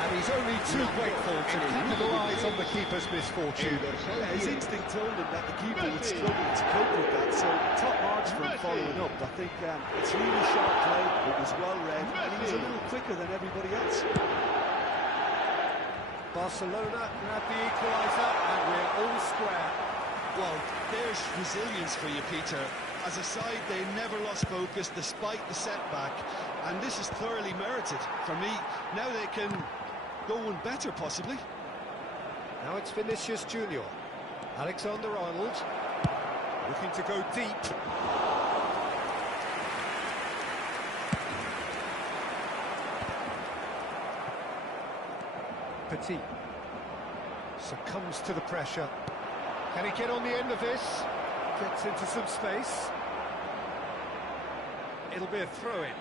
And he's only too grateful to capitalise on the keeper's misfortune. Yeah, his instinct told him that the keeper would struggle to cope with that, so top marks for him following up. I think it's really sharp play, it was well read, and he was a little quicker than everybody else. Barcelona grab the equaliser, and we're all square. Well, there's resilience for you, Peter. As a side, they never lost focus despite the setback, and this is thoroughly merited. For me, now they can go one better, possibly. Now it's Vinicius Junior. Alexander-Arnold looking to go deep. Petit succumbs to the pressure. Can he get on the end of this? Gets into some space. It'll be a throw-in.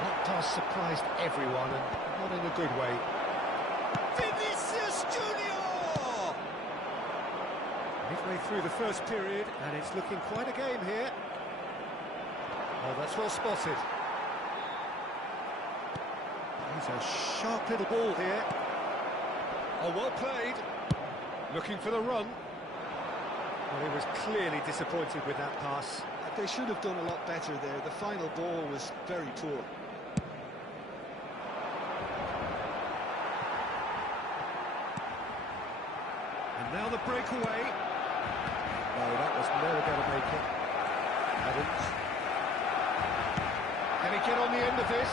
That pass surprised everyone, and not in a good way. Vinicius Junior! Midway through the first period, and it's looking quite a game here. Oh, that's well spotted. He's a sharp little ball here. Oh, well played. Looking for the run. Well, he was clearly disappointed with that pass. They should have done a lot better there. The final ball was very poor. And now the breakaway. No, that was never going to make it. Adams. Can he get on the end of this?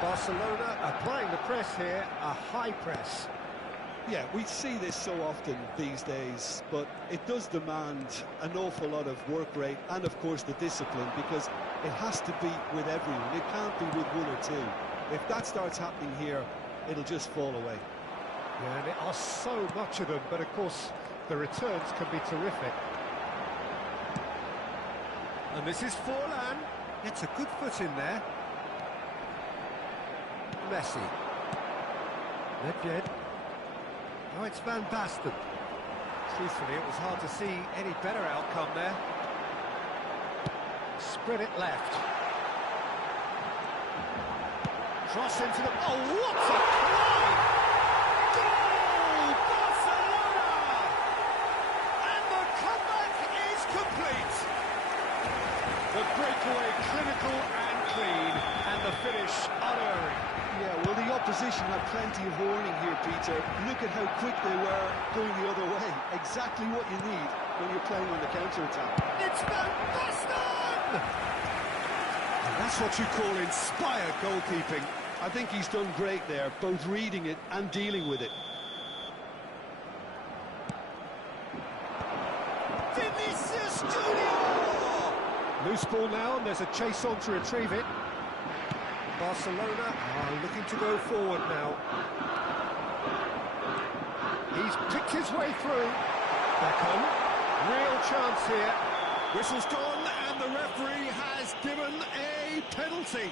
Barcelona applying the press here, a high press. Yeah, we see this so often these days, but it does demand an awful lot of work rate and, of course, the discipline, because it has to be with everyone. It can't be with one or two. If that starts happening here, it'll just fall away. Yeah, and there are so much of them, but, of course, the returns can be terrific. And this is Forlan. Gets a good foot in there. Messi. Nedved. Now it's Van Basten. Truthfully, it was hard to see any better outcome there. Spread it left. Cross into the... Oh, what a play! Goal! Barcelona! And the comeback is complete. The breakaway Clinical and clean, and the finish unerring. Yeah, well, the opposition had plenty of warning here, Peter. Look at how quick they were going the other way. Exactly what you need when you're playing on the counter-attack. It's Van Basten! And that's what you call inspired goalkeeping. I think he's done great there, both reading it and dealing with it. Vinicius Junior! Loose ball now, and there's a chase on to retrieve it. Barcelona are looking to go forward now. He's picked his way through. Beckham, real chance here. Whistle's gone, and the referee has given a penalty.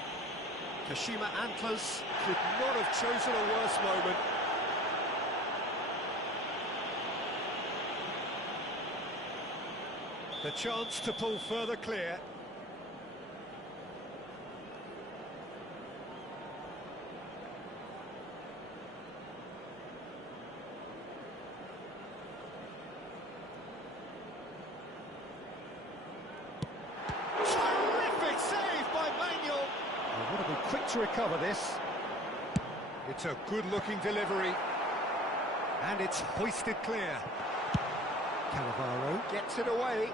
Kashima Antlers could not have chosen a worse moment. The chance to pull further clear. Terrific save by Manuel. They would have been quick to recover this. It's a good-looking delivery. And it's hoisted clear. Cannavaro gets it away.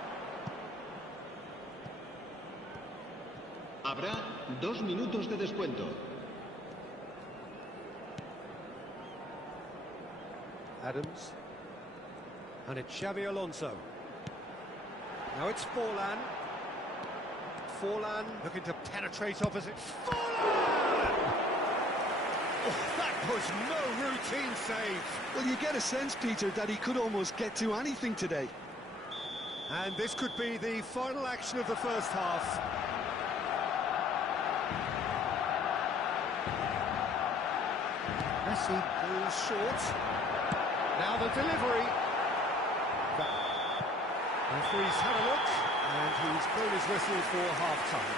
Habrá 2 minutos de descuento. Adams. And it's Xavi Alonso. Now it's Forlan. Forlan looking to penetrate opposite. Forlan! Oh, that was no routine save. Well, you get a sense, Peter, that he could almost get to anything today. And this could be the final action of the first half. Messi goes short. Now the delivery. Referee's had a look, and he's blown his whistle for half-time.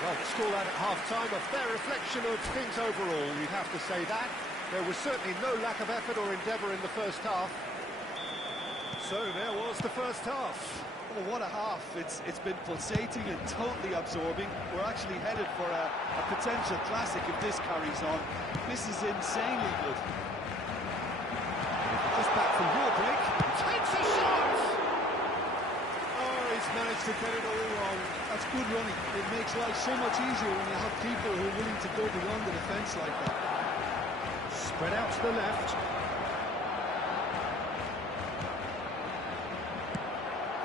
Well, the scoreline at half-time, a fair reflection of things overall, you'd have to say that. There was certainly no lack of effort or endeavour in the first half. So there was the first half. Oh, what a half. It's been pulsating and totally absorbing. We're actually headed for a potential classic if this carries on. This is insanely good. Just back from your break, takes a shot! Oh, he's managed to get it all wrong. That's good running. It makes life so much easier when you have people who are willing to go beyond the defence like that. Spread out to the left.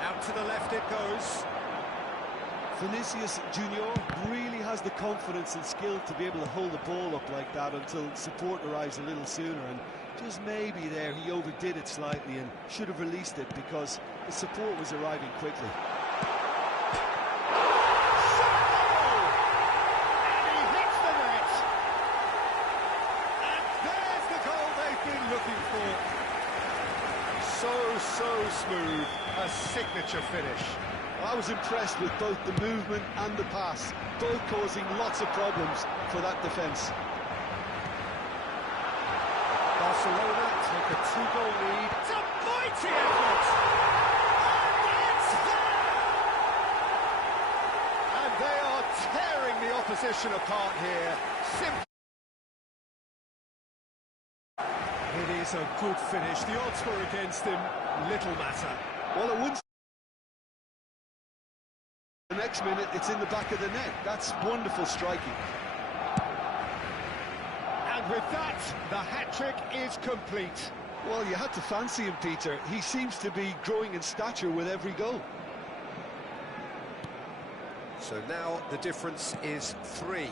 Out to the left it goes. Vinicius Junior really has the confidence and skill to be able to hold the ball up like that until support arrives a little sooner, and just maybe there he overdid it slightly and should have released it because the support was arriving quickly. And he hits the net. And there's the goal they've been looking for. So smooth, a signature finish. I was impressed with both the movement and the pass, both causing lots of problems for that defence. Barcelona take a 2-goal lead. It's a mighty effort! And it's there! And they are tearing the opposition apart here. It is a good finish. The odds were against him. Little matter. Well, it wouldn't. The next minute, it's in the back of the net. That's wonderful striking. And with that, the hat-trick is complete. Well, you had to fancy him, Peter. He seems to be growing in stature with every goal. So now the difference is 3.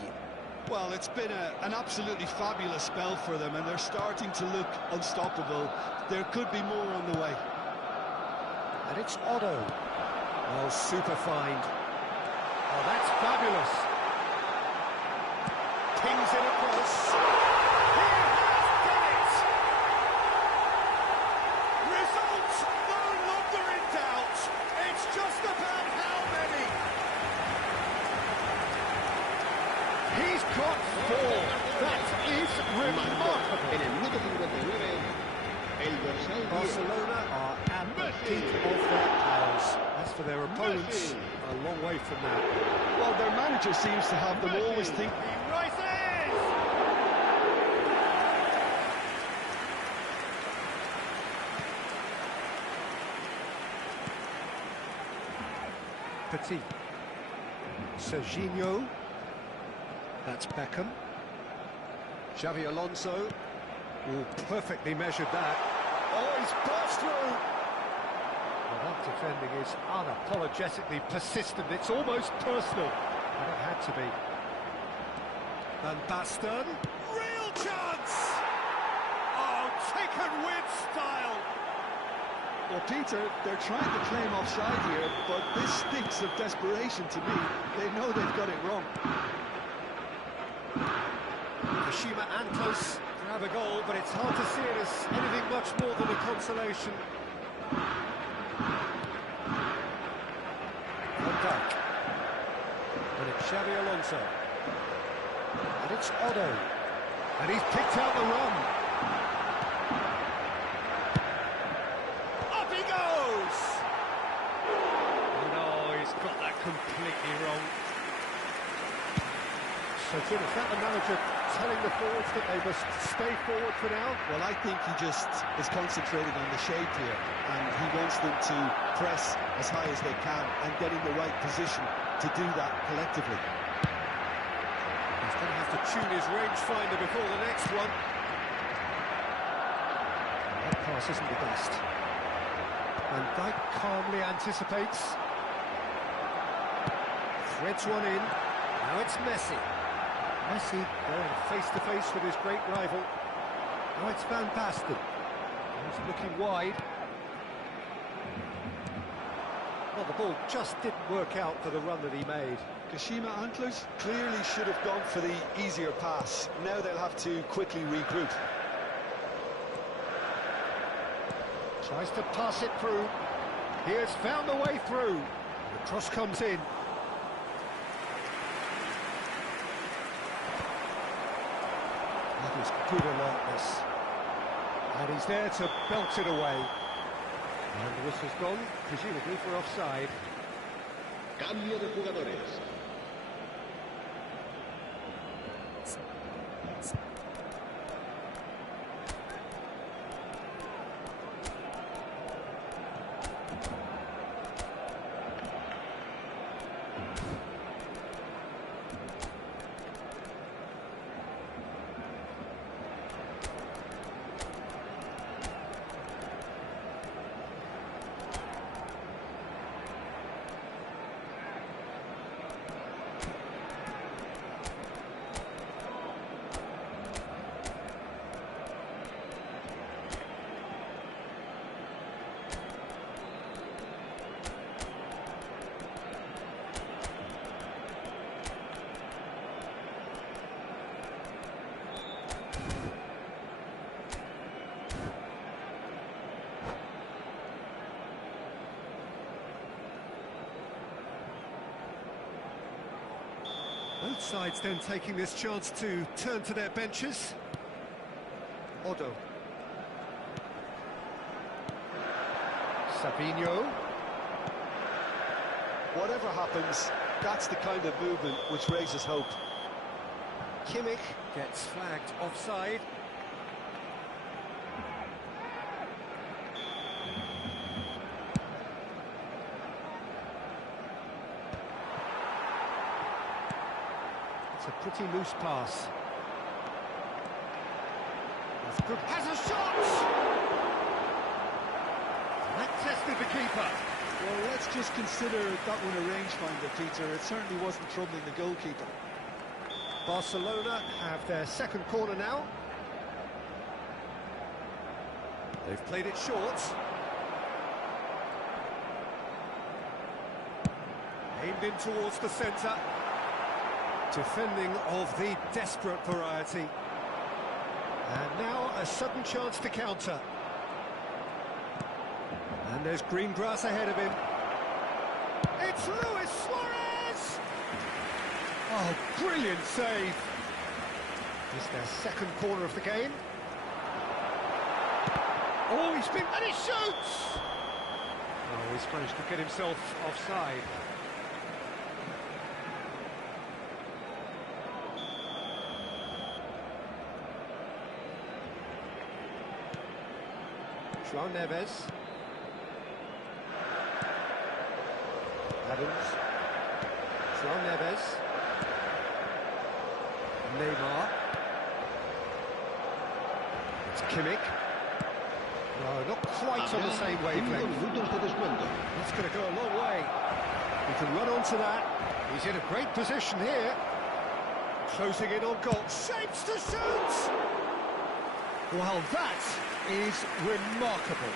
Well, it's been an absolutely fabulous spell for them, and they're starting to look unstoppable. There could be more on the way. And it's Otto. Oh, super find. Oh, that's fabulous. Pings it across. He has done it! Results no longer in doubt. It's just about how many. He's got 4. That is remarkable. En el minuto 59, el dorsal 10. Barcelona are at the peak of their powers. As for their opponents, A long way from that. Well, their manager seems to have them always think. He rises! Petit. Serginho. That's Beckham. Xavi Alonso. Oh, perfectly measured that. Oh, he's passed through! Well, that defending is unapologetically persistent. It's almost personal. And it had to be. Van Basten. Real chance! Oh, taken with style! Well, Peter, they're trying to claim offside here, but this stinks of desperation to me. They know they've got it wrong. Kashima and close to have a goal, but it's hard to see it as anything much more than a consolation. Van Dijk. And it's Xavi Alonso. And it's Otto. And he's picked out the run. Up he goes! No, he's got that completely wrong. So, Tim, is that the manager telling the forwards that they must stay forward for now? Well, I think he just is concentrating on the shape here, and he wants them to press as high as they can and get in the right position to do that collectively. He's going to have to tune his rangefinder before the next one. That pass isn't the best. And Dijk calmly anticipates. Threads one in. Now it's Messi. Messi going face-to-face with his great rival. Now it's Van Basten. He's looking wide. Well, the ball just didn't work out for the run that he made. Kashima Antlers clearly should have gone for the easier pass. Now they'll have to quickly regroup. Tries to pass it through. He has found the way through. The cross comes in. That is good alertness. And he's there to belt it away. And the whistle's gone, presumably for offside. Cambio de jugadores. Both sides then taking this chance to turn to their benches. Otto. Sabinho. Whatever happens, that's the kind of movement which raises hope. Kimmich gets flagged offside. It's a pretty loose pass. That's good. Has a shot! That tested the keeper. Well, let's just consider that one a rangefinder, Peter. It certainly wasn't troubling the goalkeeper. Barcelona have their second corner now. They've played it short. Aimed in towards the centre. Defending of the desperate variety. And now a sudden chance to counter. And there's green grass ahead of him. It's Luis Suarez! Oh, brilliant save. It's their second corner of the game. Oh, he's been... and he shoots! Oh, he's managed to get himself offside. João Neves. Adams. João Neves. Neymar. It's Kimmich. No, not quite on the same wavelength. That's going to go a long way. He can run onto that. He's in a great position here. Closing in on goal. Shapes to shoot! Well, that is remarkable.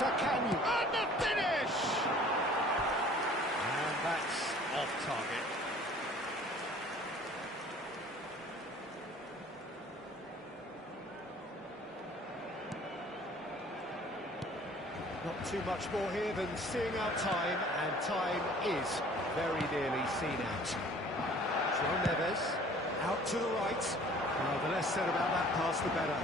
Sakani, and the finish! And that's off target. Not too much more here than seeing out time, and time is very nearly seen out. João Neves, out to the right. Well, the less said about that pass, the better.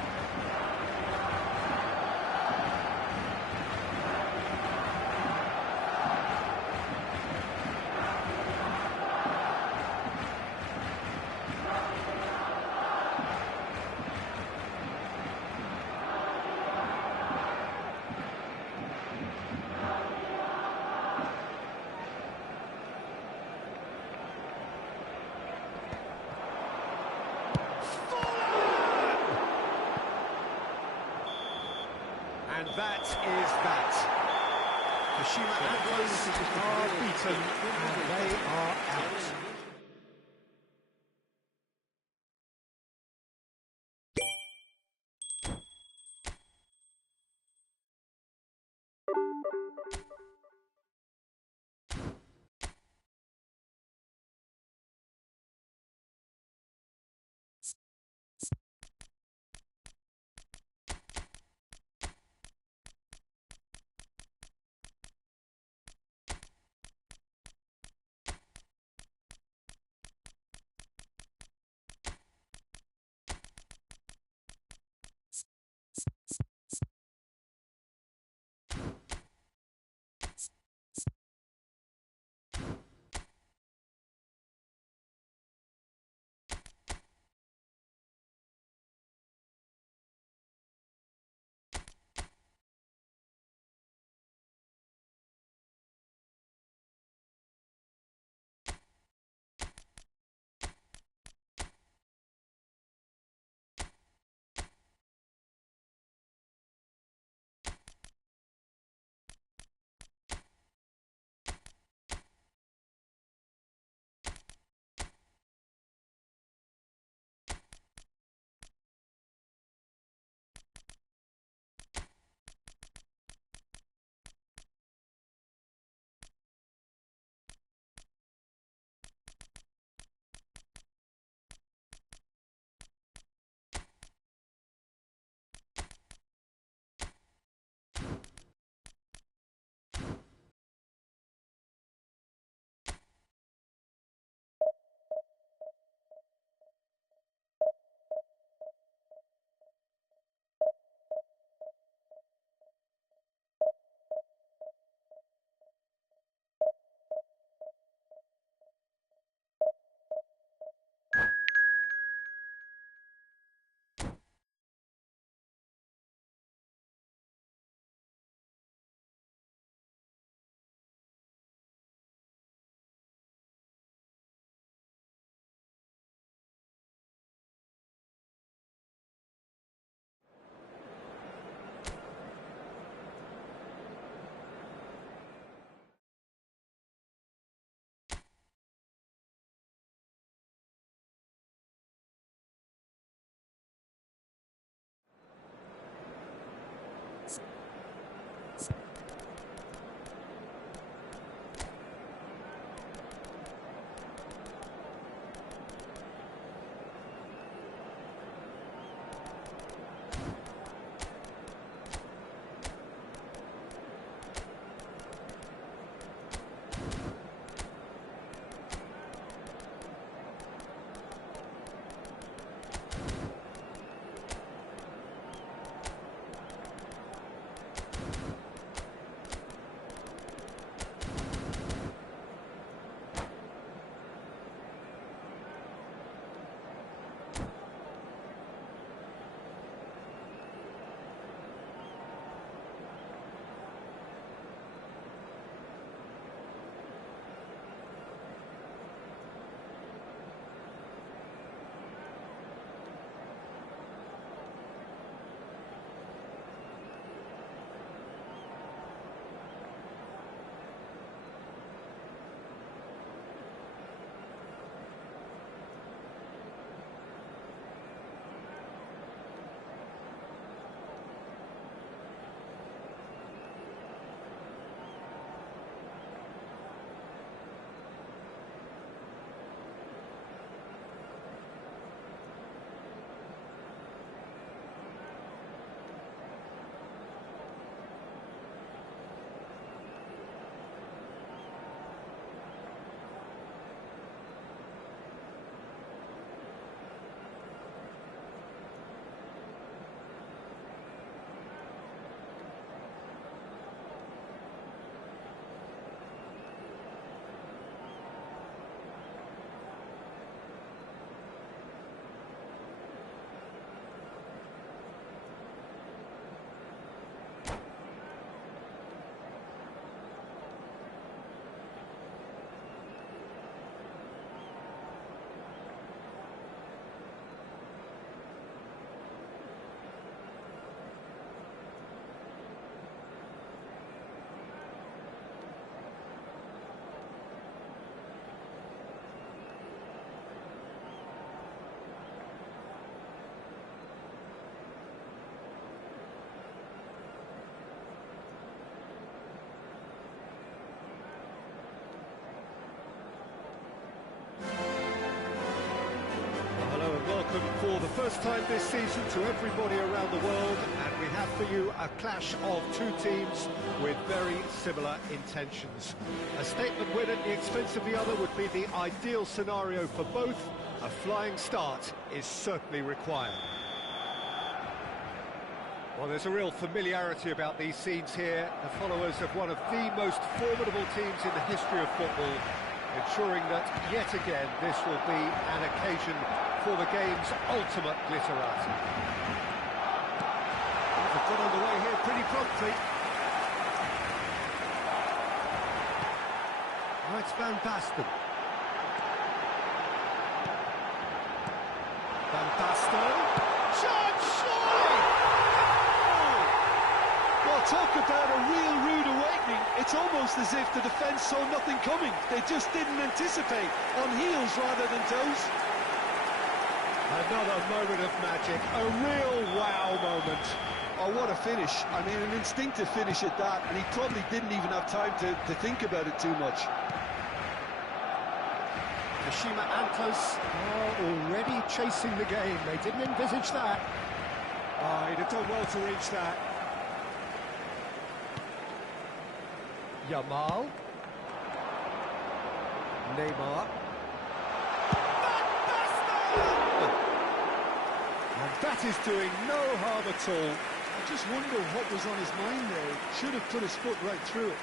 And that is that. Kashima Antlers are beaten, and they are out. welcome for the first time this season to everybody around the world, and we have for you a clash of two teams with very similar intentions. A statement win at the expense of the other would be the ideal scenario for both. A flying start is certainly required. Well, there's a real familiarity about these scenes here, the followers of one of the most formidable teams in the history of football, ensuring that, yet again, this will be an occasion for the game's ultimate glitterati. They've got underway here pretty promptly. Oh, it's Van Basten. Van Basten. Shot, surely! Well, talk about a real rude awakening. It's almost as if the defence saw nothing coming. They just didn't anticipate, on heels rather than toes. Another moment of magic, a real wow moment. Oh, what a finish. I mean, an instinctive finish at that, and he probably didn't even have time to think about it too much. Kashima Antlers already chasing the game. They didn't envisage that. Oh, he'd have done well to reach that. Yamal. Neymar. And that is doing no harm at all. I just wonder what was on his mind there. Should have put his foot right through it.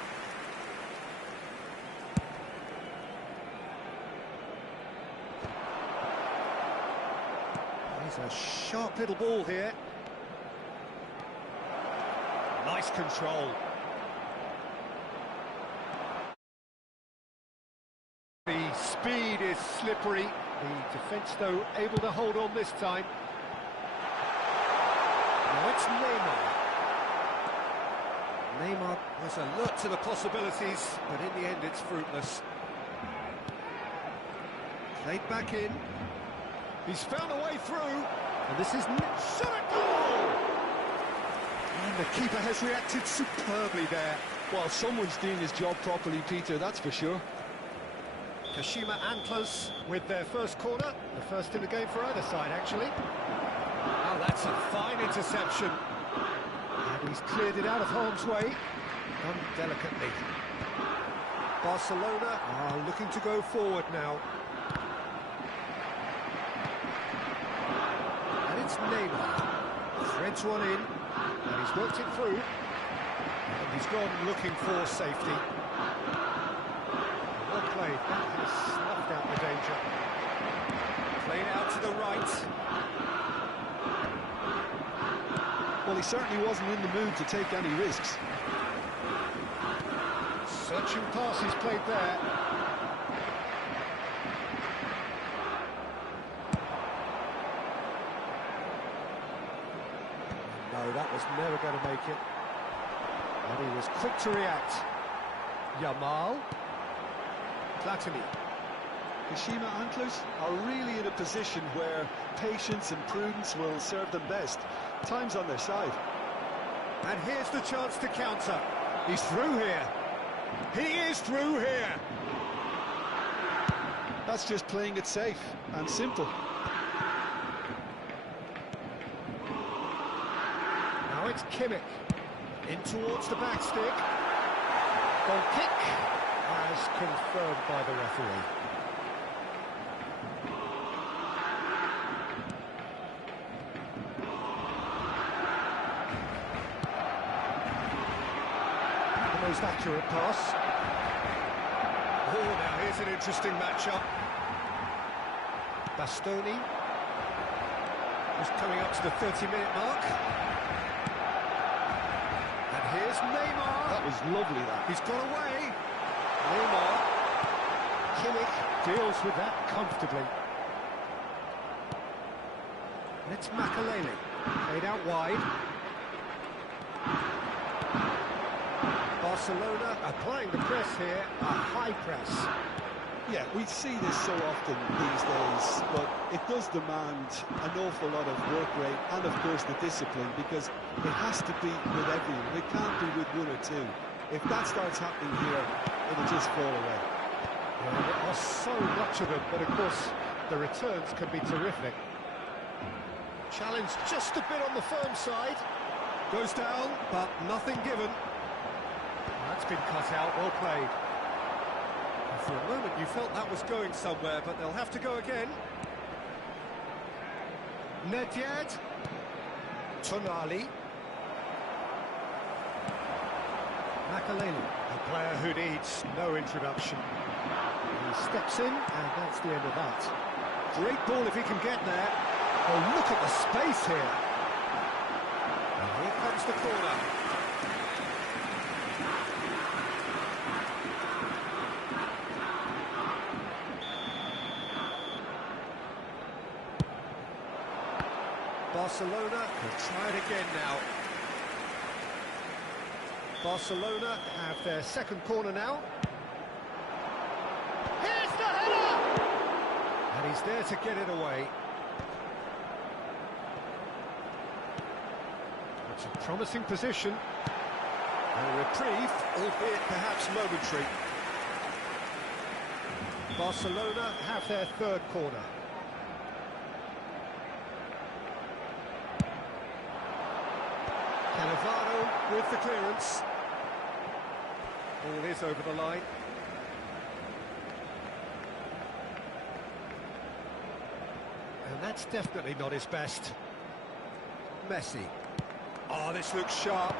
There's a sharp little ball here. Nice control. The speed is slippery. The defence, though, able to hold on this time. Now it's Neymar. Neymar was alert to the possibilities, but in the end it's fruitless. Played back in. He's found a way through. And this is shot at goal! And the keeper has reacted superbly there. Well, someone's doing his job properly, Peter, that's for sure. Kashima Antlers with their first corner. The first in the game for either side, actually. Oh, that's a fine interception. And he's cleared it out of harm's way. Done delicately. Barcelona are looking to go forward now. And it's Neymar. Threads one in. And he's worked it through. And he's gone looking for safety. Well played. That has snuffed out the danger. Played out to the right. Well, he certainly wasn't in the mood to take any risks. Searching pass he's played there. No, that was never going to make it. And he was quick to react. Yamal. Platini. Kashima Antlers are really in a position where patience and prudence will serve them best. Time's on their side. And here's the chance to counter. He's through here. He is through here. That's just playing it safe and simple. Now it's Kimmich. In towards the back stick. Goal kick as confirmed by the referee. The most accurate pass. Oh, now here's an interesting matchup. Bastoni is coming up to the 30-minute mark. And here's Neymar. That was lovely, that. He's got away. Neymar. Kimmich deals with that comfortably. And it's Makalele. Played out wide. Barcelona applying the press here, a high press. Yeah, we see this so often these days, but it does demand an awful lot of work rate and, of course, the discipline, because it has to be with everyone. It can't be with one or two. If that starts happening here, it'll just fall away. Well, there are so much of them, but of course the returns can be terrific. Challenge just a bit on the firm side. Goes down, but nothing given. That's been cut out, well played. And for a moment you felt that was going somewhere, but they'll have to go again. Nedved. Tonali. Makaleli, a player who needs no introduction. He steps in, and that's the end of that. Great ball if he can get there. Oh, look at the space here. And here comes the corner. Barcelona can try it again now. Barcelona have their second corner now. Here's the header! And he's there to get it away. It's a promising position. A reprieve, albeit perhaps momentary. Barcelona have their third corner. Cannavaro with the clearance. Ball is over the line. And that's definitely not his best. Messi. Oh, this looks sharp.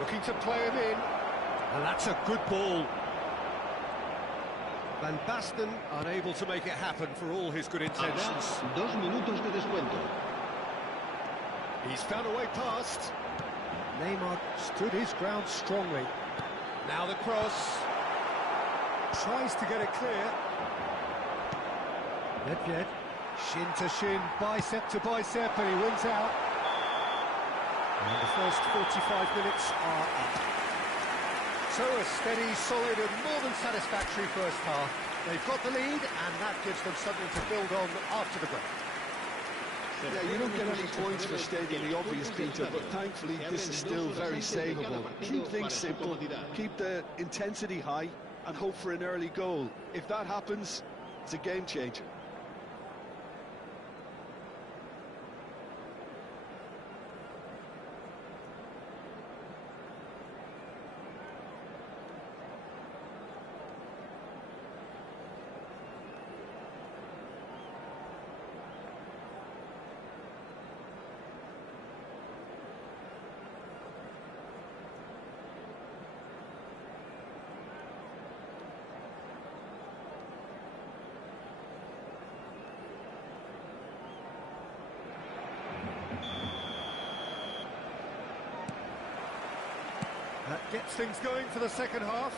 Looking to play him in. And that's a good ball. Van Basten unable to make it happen for all his good intentions. Habrá 2 minutos de descuento. He's found a way past. Neymar stood his ground strongly. Now the cross. Tries to get it clear. Nedved. Shin to shin, bicep to bicep, and he wins out. And the first 45 minutes are up. So a steady, solid and more than satisfactory first half. They've got the lead, and that gives them something to build on after the break. Yeah, you don't get any points for stating the obvious, Peter, but thankfully this is still very savable. Keep things simple, keep the intensity high, and hope for an early goal. If that happens, it's a game changer. That gets things going for the second half.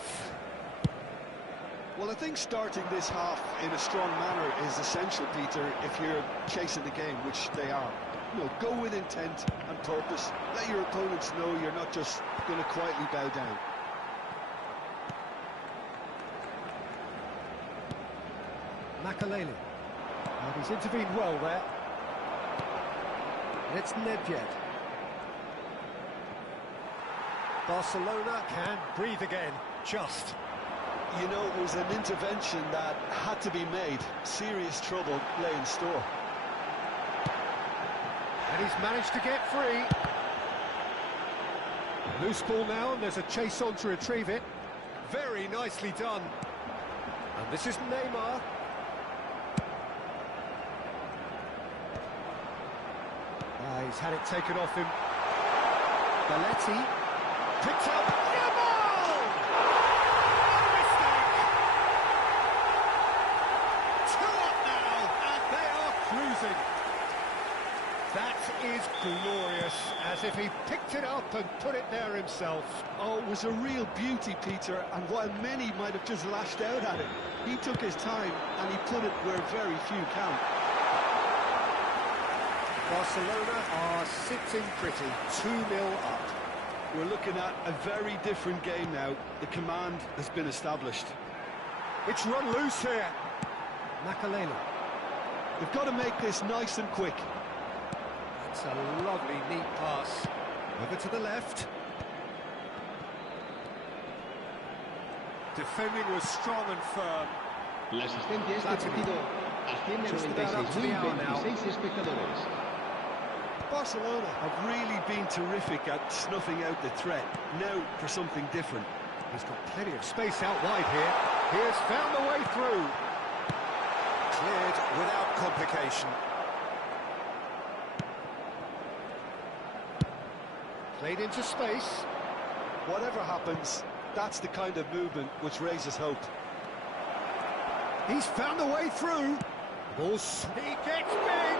Well, I think starting this half in a strong manner is essential, Peter, if you're chasing the game, which they are. You know, go with intent and purpose. Let your opponents know you're not just going to quietly bow down. Makaleli. And he's intervened well there. And it's Nedved. Barcelona can breathe again, just. You know, it was an intervention that had to be made. Serious trouble lay in store. And he's managed to get free. Loose ball now, and there's a chase on to retrieve it. Very nicely done. And this is Neymar. He's had it taken off him. Belletti. Picked up. Yamal! What a mistake! 2 up now, and they are cruising. That is glorious, as if he picked it up and put it there himself. Oh, it was a real beauty, Peter, and while many might have just lashed out at it, he took his time and he put it where very few can. Barcelona are sitting pretty, 2-0 up. We're looking at a very different game now. The command has been established. It's run loose here. Makaleli. They've got to make this nice and quick. It's a lovely, neat pass. Over to the left. Defending was strong and firm. La asistencia a este partido asciende a 96.026 espectadores. Barcelona have really been terrific at snuffing out the threat. Now for something different. He's got plenty of space out wide here. He has found the way through. Cleared without complication. Played into space. Whatever happens, that's the kind of movement which raises hope. He's found the way through. Ball's... He gets big.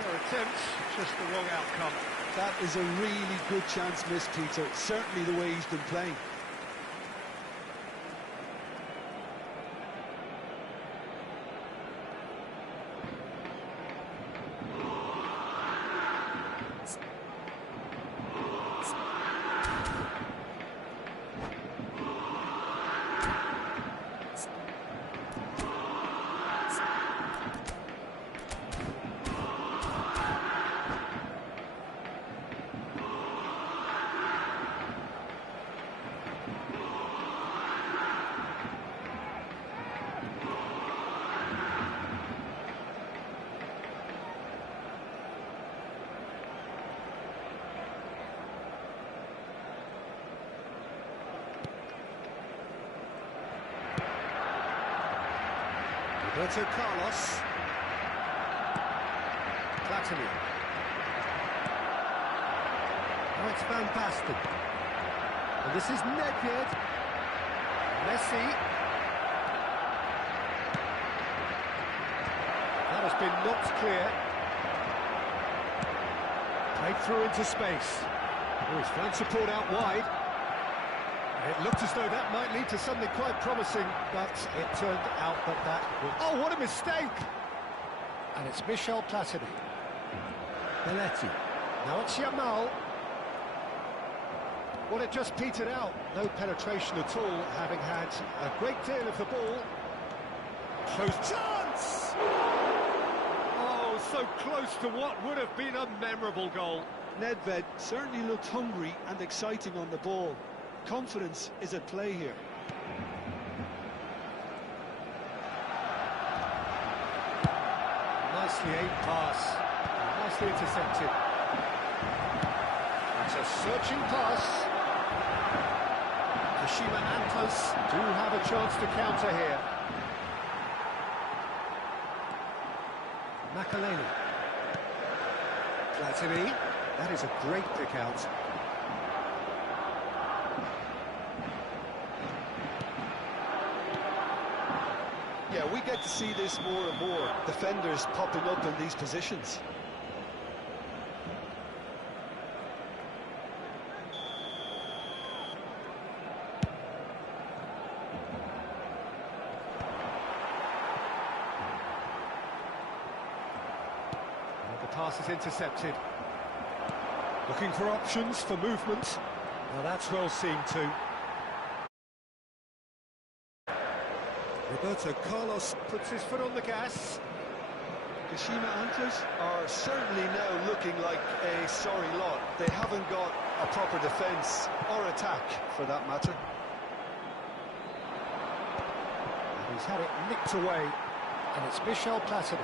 Their attempts, just the wrong outcome. That is a really good chance missed, Peter. Certainly the way he's been playing. Roberto Carlos. Platini. Oh, it's Van Basten. And this is Nedved. Messi. That has been knocked clear. Played through into space. Oh, he's found support out wide. It looked as though that might lead to something quite promising, but it turned out that would... Oh, what a mistake! And it's Michel Platini. Belletti. Now it's Yamal. Well, it just petered out. No penetration at all, having had a great deal of the ball. Close chance! Oh, so close to what would have been a memorable goal. Nedved certainly looked hungry and exciting on the ball. Confidence is at play here. Nicely aimed pass. Nicely intercepted. It's a searching pass. Kashima Antlers do have a chance to counter here. Makaleli. Platini. That is a great pick out. Yeah, we get to see this more and more. Defenders popping up in these positions. And the pass is intercepted. Looking for options for movement. Now that's well seen too. Roberto Carlos puts his foot on the gas. Kashima Antlers are certainly now looking like a sorry lot. They haven't got a proper defence or attack, for that matter. And he's had it nicked away, and it's Michel Platini.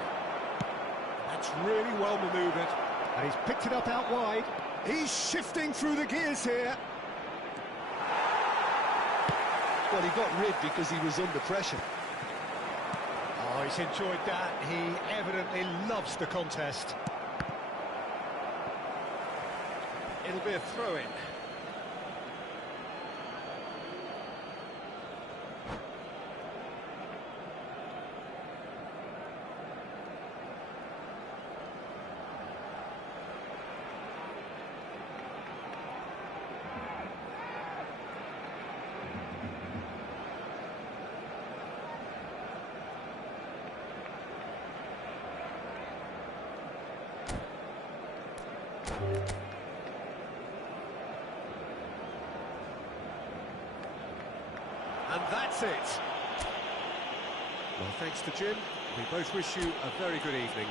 That's really well manoeuvred, and he's picked it up out wide. He's shifting through the gears here. Well, he got rid because he was under pressure. Oh, he's enjoyed that. He evidently loves the contest. It'll be a throw-in. And that's it. Well, thanks to Jim. We both wish you a very good evening.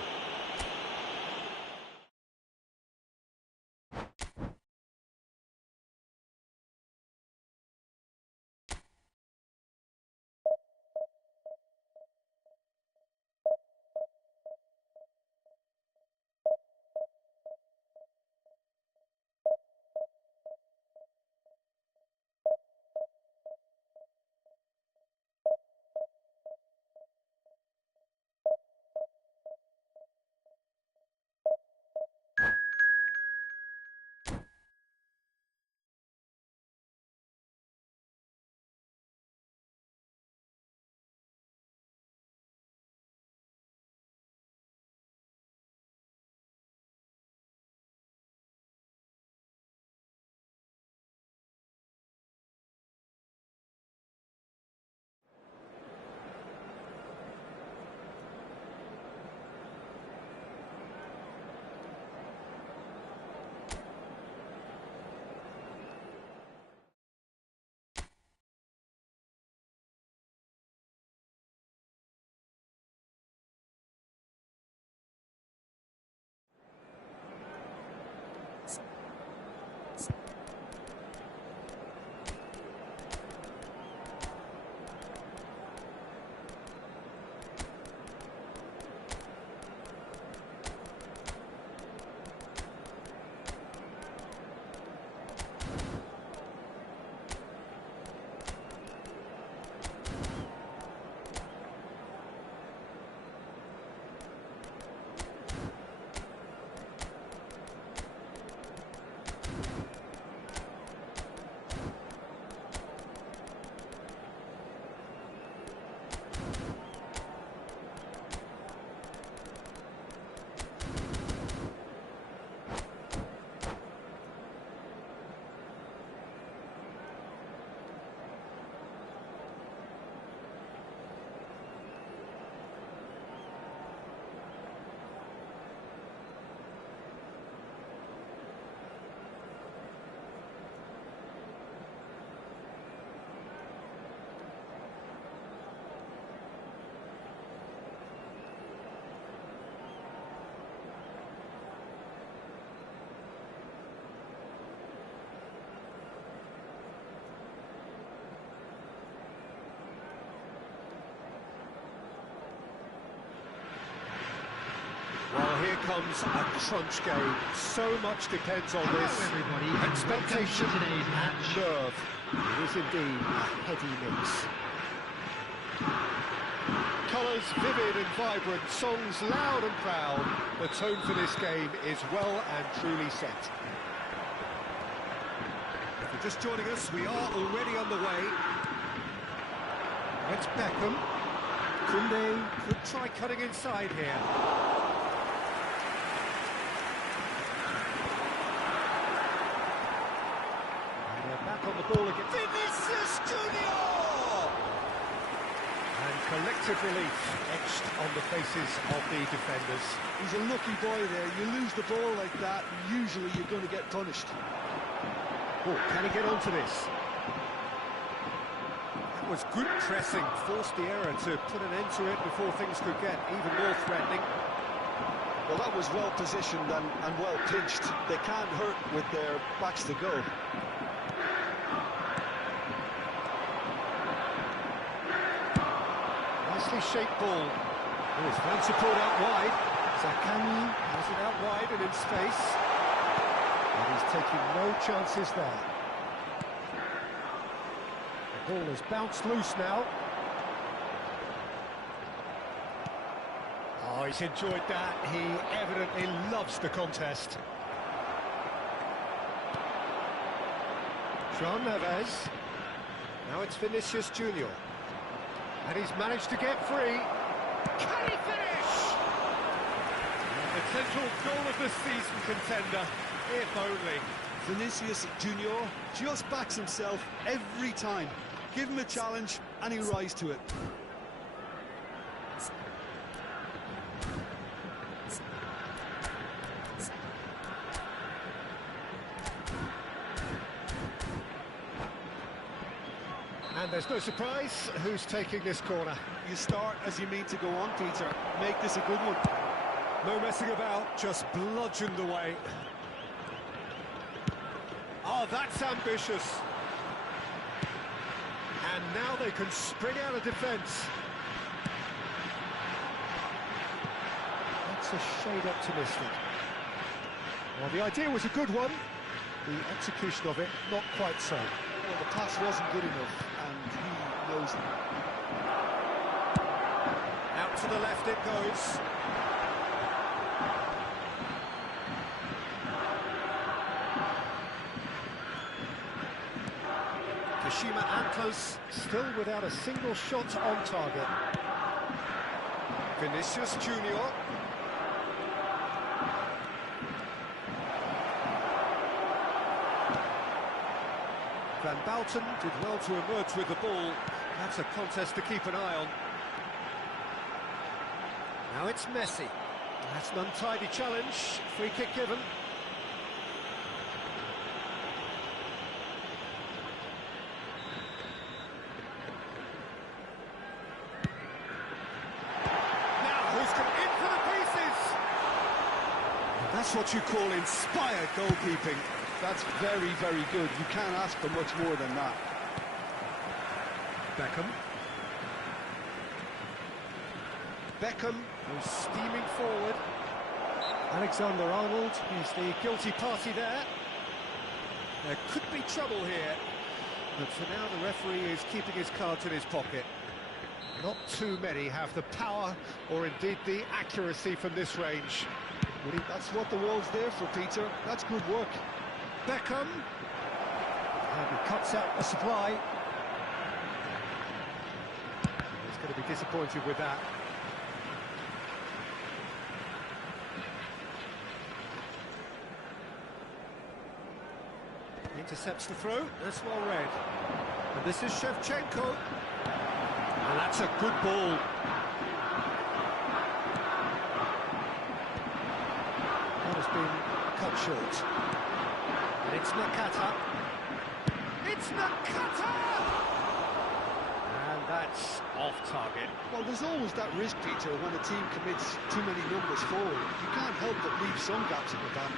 Well, here comes a crunch game. So much depends on this. everybody, and Expectation welcome to today's and match. nerve. It is indeed a heady mix. Colours vivid and vibrant, songs loud and proud. The tone for this game is well and truly set. If you're just joining us, we are already on the way. It's Beckham. Koundé could try cutting inside here. On the ball again. Vinicius Junior! And collective relief etched on the faces of the defenders. He's a lucky boy there. You lose the ball like that, and usually you're going to get punished. Oh, can he get onto this? That was good pressing, forced the error to put an end to it before things could get even more threatening. Well, that was well positioned and well pinched. They can't hurt with their backs to go. Nicely shaped ball. Oh, it's found support out wide. Zakani has it out wide and in space. And he's taking no chances there. The ball has bounced loose now. Oh, he's enjoyed that. He evidently loves the contest. Jean Neves. Now it's Vinicius Junior. And he's managed to get free. Can he finish? The potential goal of the season contender, if only. Vinicius Junior just backs himself every time. Give him a challenge and he'll rise to it. And there's no surprise who's taking this corner. You start as you mean to go on, Peter. Make this a good one. No messing about, just bludgeoned away. Oh, that's ambitious. And now they can spring out of defence. That's a shade optimistic. Well, the idea was a good one. The execution of it, not quite so. Well, the pass wasn't good enough, and he knows it. Out to the left it goes. Kashima Antlers still without a single shot on target. Vinicius Junior. Van Bouten did well to emerge with the ball. That's a contest to keep an eye on. Now it's Messi. That's an untidy challenge. Free kick given. Now who's come in for the pieces? That's what you call inspired goalkeeping. That's very, very good. You can't ask for much more than that. Beckham goes steaming forward. Alexander-Arnold, he's the guilty party there. There could be trouble here, but for now the referee is keeping his cards in his pocket. Not too many have the power or indeed the accuracy from this range. That's what the wall's there for, Peter. That's good work. Beckham, and he cuts out the supply. He's going to be disappointed with that. Intercepts the throw, that's well read. And this is Shevchenko. And that's a good ball. That has been cut short. And it's Nakata. It's Nakata! And that's off target. Well, there's always that risk, Peter, when a team commits too many numbers forward. You can't help but leave some gaps in the back.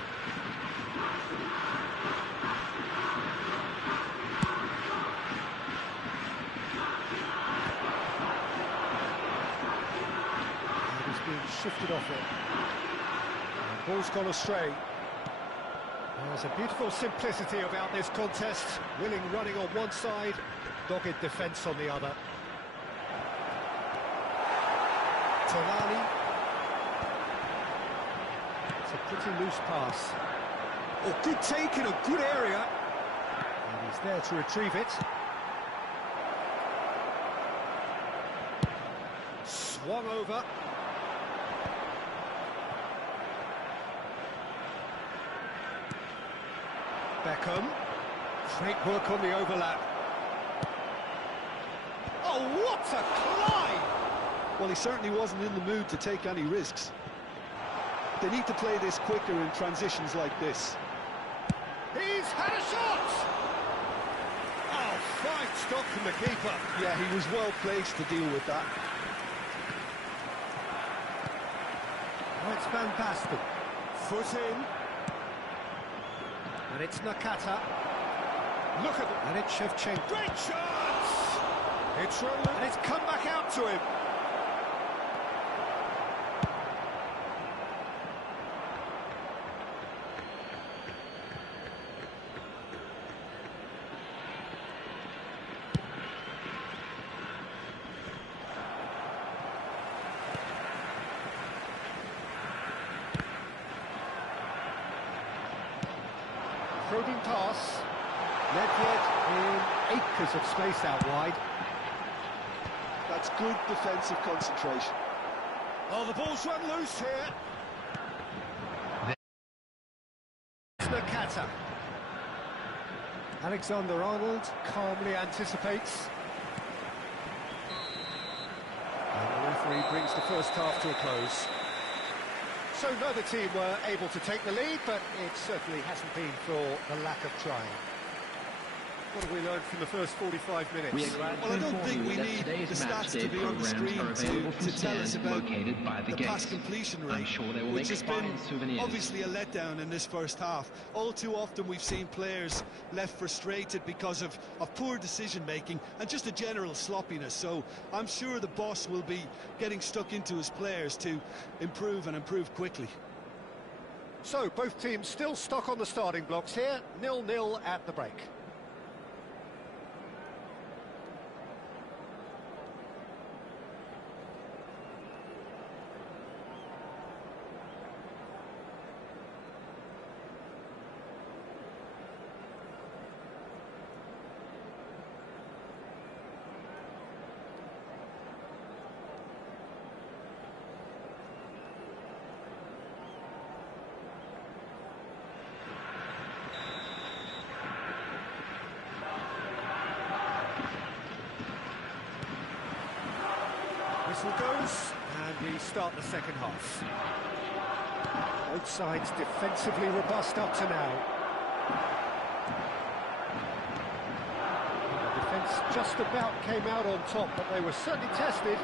Shifted off it. And ball's gone astray. There's a beautiful simplicity about this contest. Willing running on one side, dogged defence on the other. Tonali. It's a pretty loose pass. Oh, good take in a good area. And he's there to retrieve it. Swung over. Beckham, great work on the overlap. Oh, what a climb! Well, he certainly wasn't in the mood to take any risks. They need to play this quicker in transitions like this. He's had a shot! Oh, fine stop from the keeper. Yeah, he was well placed to deal with that. Oh, it's Van Basten. Foot in. And it's Nakata. Look at it. And it's Shevchenko. Great chance! It's rolling. And it's come back out to him. Probing pass, Nedved in acres of space out wide. That's good defensive concentration. Oh, the ball's run loose here. Nakata. Alexander-Arnold calmly anticipates. And the referee brings the first half to a close. So neither team were able to take the lead, but it certainly hasn't been for the lack of trying. What have we learned from the first 45 minutes? Well, I don't think we need the stats to be on the screen to tell us about the pass completion rate, which has been obviously a letdown in this first half. All too often we've seen players left frustrated because of poor decision-making and just a general sloppiness. So I'm sure the boss will be getting stuck into his players to improve and improve quickly. So both teams still stuck on the starting blocks here, 0-0 at the break. Whistle goes, and we start the second half. Both sides defensively robust up to now. The defence just about came out on top, but they were certainly tested.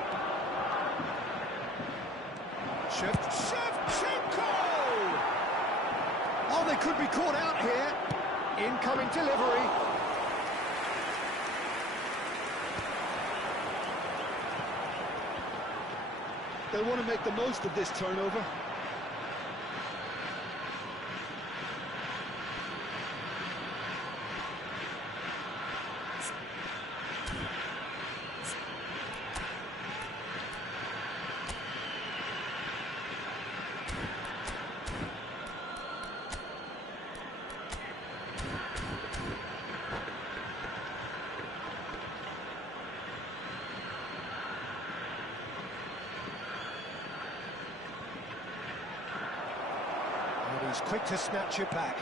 Shevchenko! Oh, they could be caught out here. Incoming delivery. They'll want to make the most of this turnover. He's quick to snatch it back.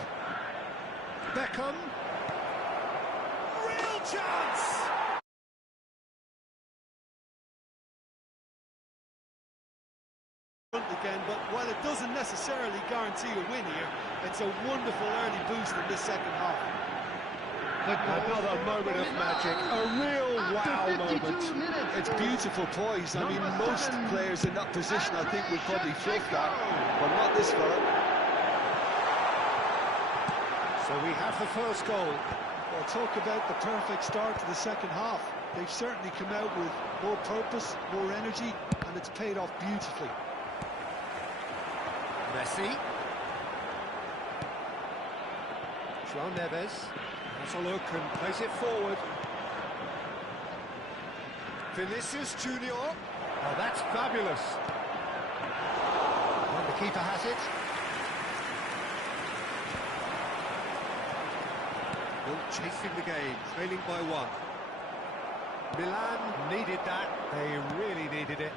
Beckham. Real chance! Again, but while it doesn't necessarily guarantee a win here, it's a wonderful early boost in this second half. Another moment of magic, a real wow moment. It's beautiful poise. I mean, most players in that position, I think, would probably fluff that, but not this fella. So we have the first goal. Well, talk about the perfect start to the second half. They've certainly come out with more purpose, more energy, and it's paid off beautifully. Messi. João Neves has a look and plays it forward. Vinicius Junior. Oh, that's fabulous. And the keeper has it. Chasing the game, trailing by 1. Milan needed that, they really needed it.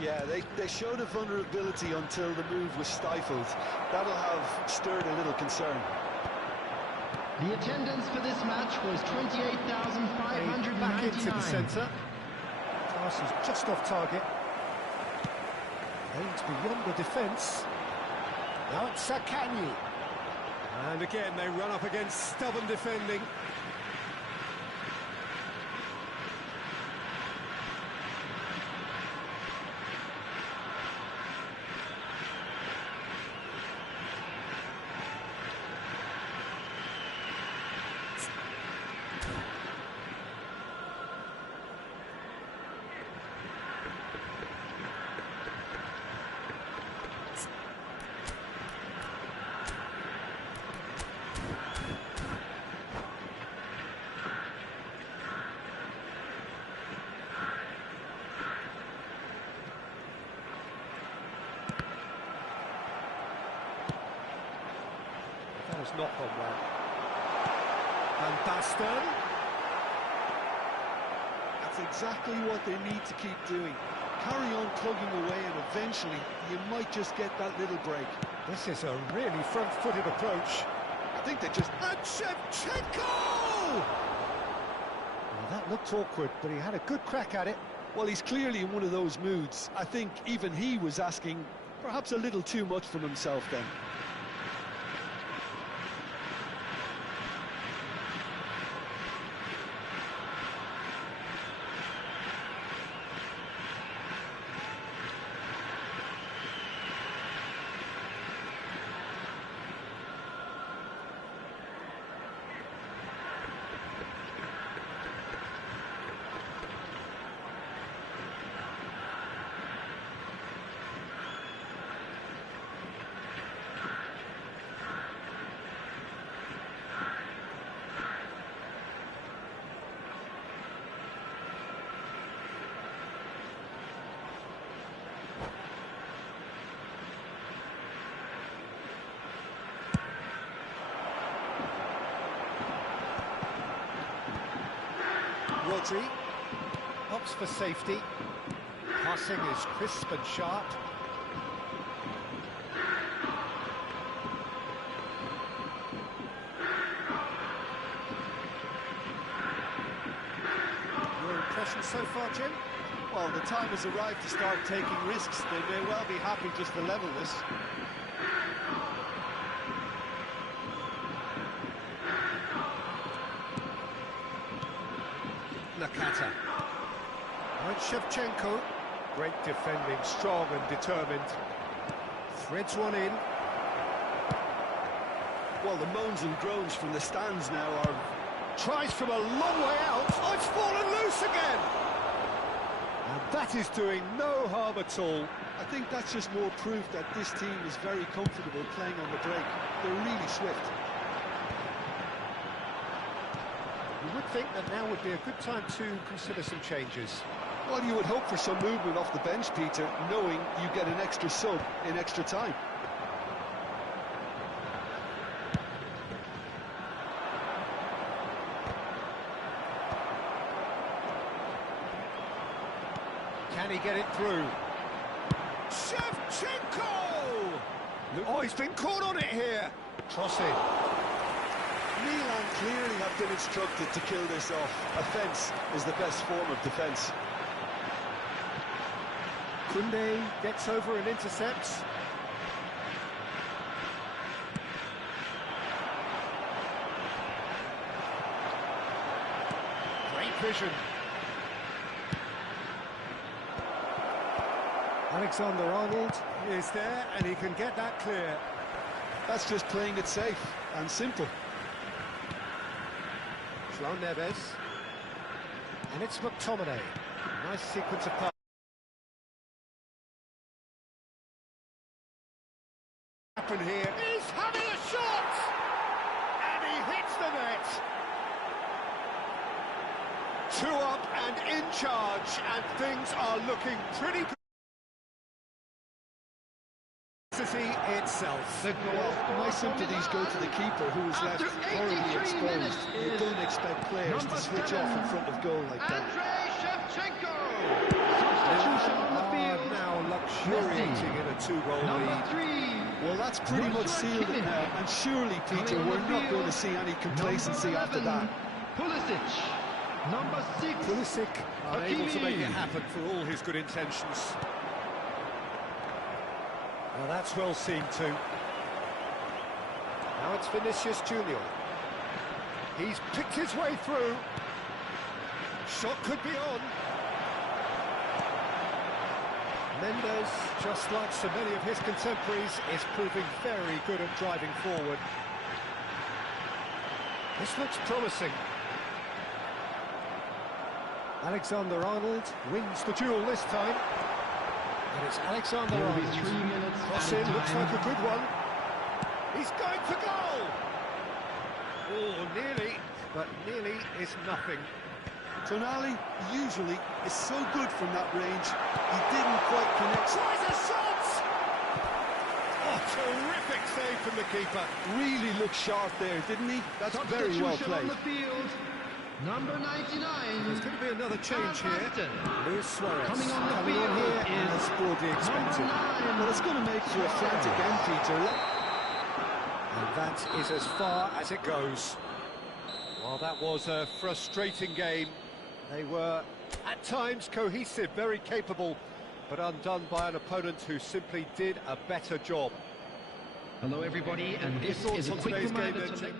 Yeah, they showed a vulnerability until the move was stifled. That'll have stirred a little concern. The attendance for this match was 28,599. Back into the centre. Pass is just off target. Aimed beyond the defence. Now it's Sakani. And again, they run up against stubborn defending. That was not on well. Van Basten. That's exactly what they need to keep doing. Carry on plugging away, and eventually you might just get that little break. This is a really front-footed approach. I think they just... And Shevchenko! Well, that looked awkward, but he had a good crack at it. Well, he's clearly in one of those moods. I think even he was asking perhaps a little too much from himself then. Rodri opts for safety. Passing is crisp and sharp. Your impression so far, Jim? Well, the time has arrived to start taking risks. They may well be happy just to level this. Nakata. And Shevchenko. Great defending, strong and determined. Threads one in. Well, the moans and groans from the stands now are... Tries from a long way out. Oh, it's fallen loose again. And that is doing no harm at all. I think that's just more proof that this team is very comfortable playing on the break. They're really swift. You would think that now would be a good time to consider some changes. Well, you would hope for some movement off the bench, Peter, knowing you get an extra sub in extra time. Can he get it through? Shevchenko! Oh, he's been caught on it here. Crossing. Milan clearly have been instructed to kill this off. Offence is the best form of defence. Kunde gets over and intercepts. Great vision. Alexander-Arnold is there, and he can get that clear. That's just playing it safe and simple. João Neves. And it's McTominay. Nice sequence of passes. Happen here. He's having a shot! And he hits the net. 2 up and in charge, and things are looking pretty good. Itself. Well, my sympathies go to the keeper, who was left horribly exposed. You don't expect players to switch off in front of goal like that. Substitution on the field. Now luxuriating in a 2-goal lead. Well, that's pretty much sealed it now, and surely, Peter, we're not going to see any complacency after that. Pulisic, number 6. Pulisic unable to make it happen for all his good intentions. Well, that's well seen too. Now it's Vinicius Junior. He's picked his way through. Shot could be on. Mendes, just like so many of his contemporaries, is proving very good at driving forward. This looks promising. Alexander-Arnold wins the duel this time. And it's Alexander-Arnold. 3 minutes. Cross in, looks like a good one. He's going for goal! Oh, nearly, but nearly is nothing. Tonali usually is so good from that range. He didn't quite connect. Tries a shot! Oh, terrific save from the keeper. Really looked sharp there, didn't he? That's very well Substitution on played. the field. Number 99. There's going to be another change here. Luis Suarez Coming on the coming on field here and is has scored the expected. Well, it's going to make for a frantic end, Peter. And that is as far as it goes. Well, that was a frustrating game. They were, at times, cohesive, very capable, but undone by an opponent who simply did a better job. Hello, everybody, and Your this thoughts is a on quick today's game, reminder then, to Tim? make...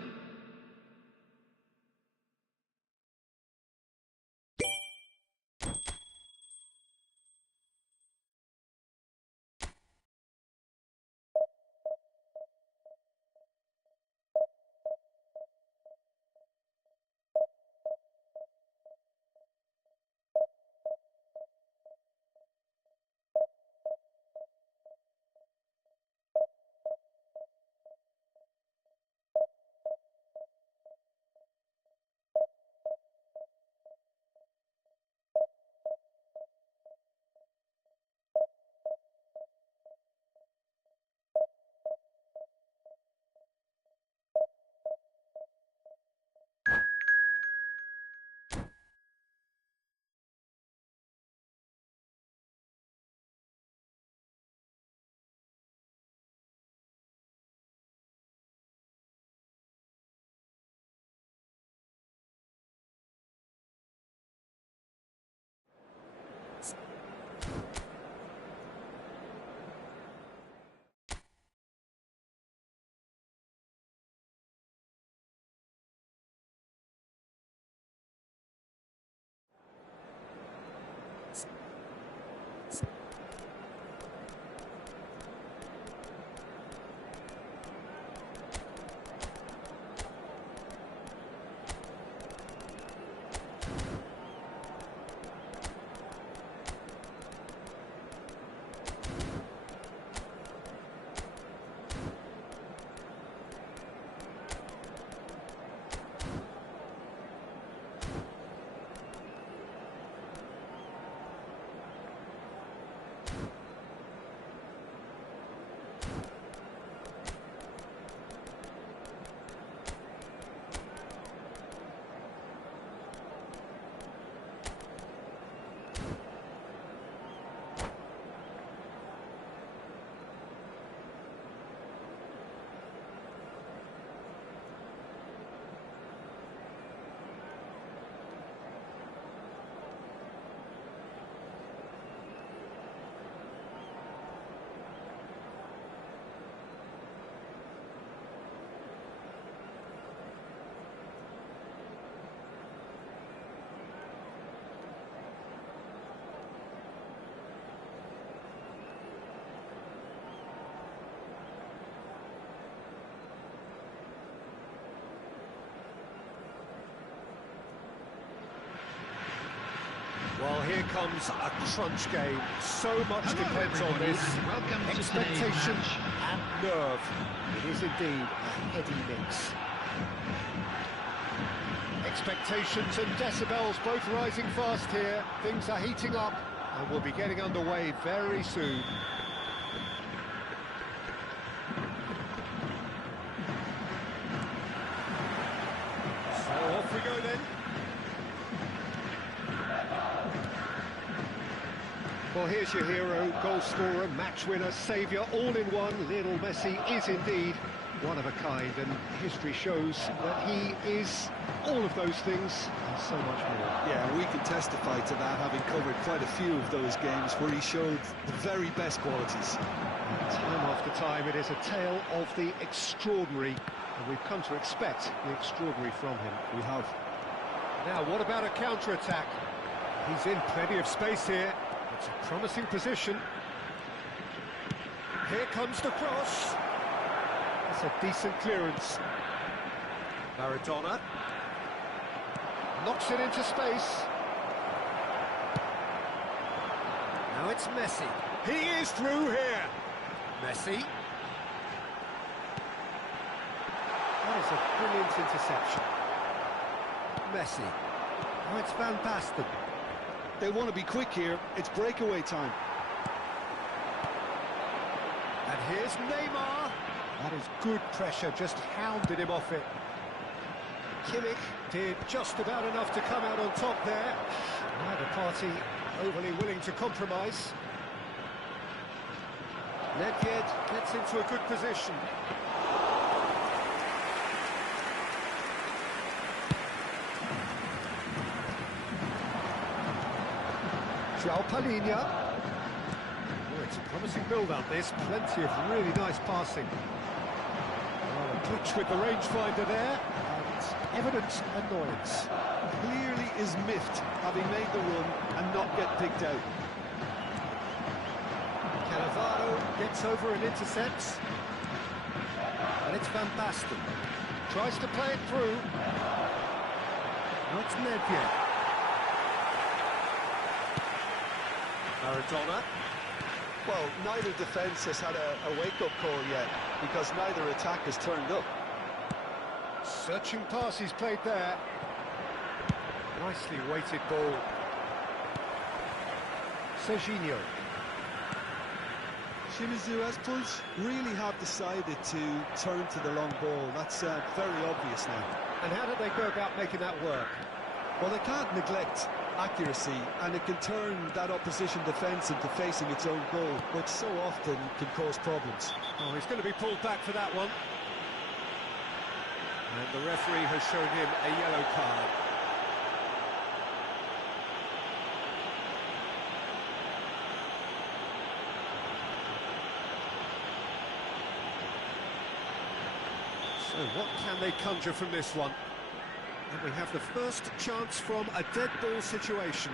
becomes a crunch game. So much Hello, depends on everybody, this. and welcome to today's Expectation match. and nerve. It is indeed a heady mix. Expectations and decibels both rising fast here. Things are heating up and we'll be getting underway very soon. So off we go then. Well, here's your hero, goal scorer, match winner, saviour, all in one. Lionel Messi is indeed one of a kind, and history shows that he is all of those things and so much more. Yeah, we can testify to that, having covered quite a few of those games where he showed the very best qualities. And time after time, it is a tale of the extraordinary, and we've come to expect the extraordinary from him. We have. Now, what about a counter-attack? He's in plenty of space here. It's a promising position. Here comes the cross. That's a decent clearance. Maradona knocks it into space. Now it's Messi. He is through here. Messi. That is a brilliant interception. Messi. Now it's Van Basten. They want to be quick here. It's breakaway time. And here's Neymar. That is good pressure, just hounded him off it. Kimmich did just about enough to come out on top there. Neither party overly willing to compromise. Nedved gets into a good position. João Palhinha. Oh, it's a promising build-up, this. Plenty of really nice passing. Oh, a glitch with the rangefinder there, and evident annoyance. Clearly is miffed, having made the run and not get picked out. Cannavaro gets over and intercepts. And it's Van Basten. Tries to play it through. Now it's Nedved. Maradona. Well, neither defence has had a wake-up call yet, because neither attack has turned up. Searching pass he's played there. Nicely weighted ball. Serginho. Shimizu Espos really have decided to turn to the long ball. That's very obvious now. And how do they go about making that work? Well, they can't neglect accuracy, and it can turn that opposition defence into facing its own goal, which so often can cause problems. Oh, he's going to be pulled back for that one. And the referee has shown him a yellow card. So what can they conjure from this one? And we have the first chance from a dead ball situation.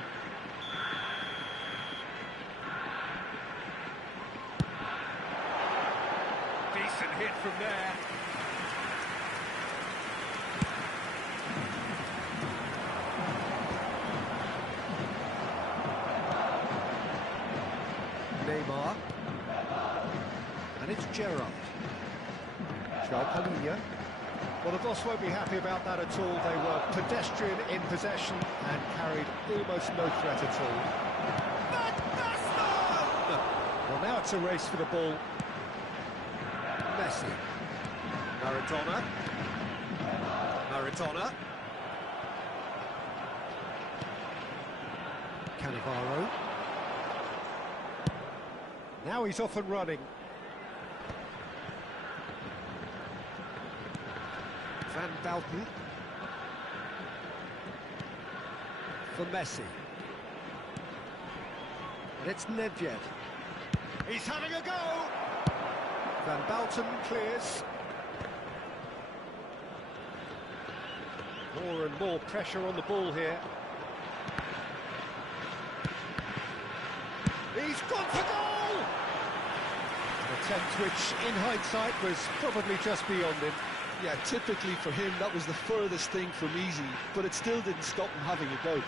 Decent hit from there. Neymar. And it's Gerrard. João Palhinha. Well, the boss won't be happy about that at all. They were pedestrian in possession and carried almost no threat at all. No. Well, now it's a race for the ball. Messi. Maradona. Maradona. Cannavaro. Now he's off and running. Van Basten for Messi. And it's Nedved. He's having a go! Van Basten clears. More and more pressure on the ball here. He's gone for goal! An attempt which, in hindsight, was probably just beyond him. Yeah, typically for him, that was the furthest thing from easy, but it still didn't stop him having a go.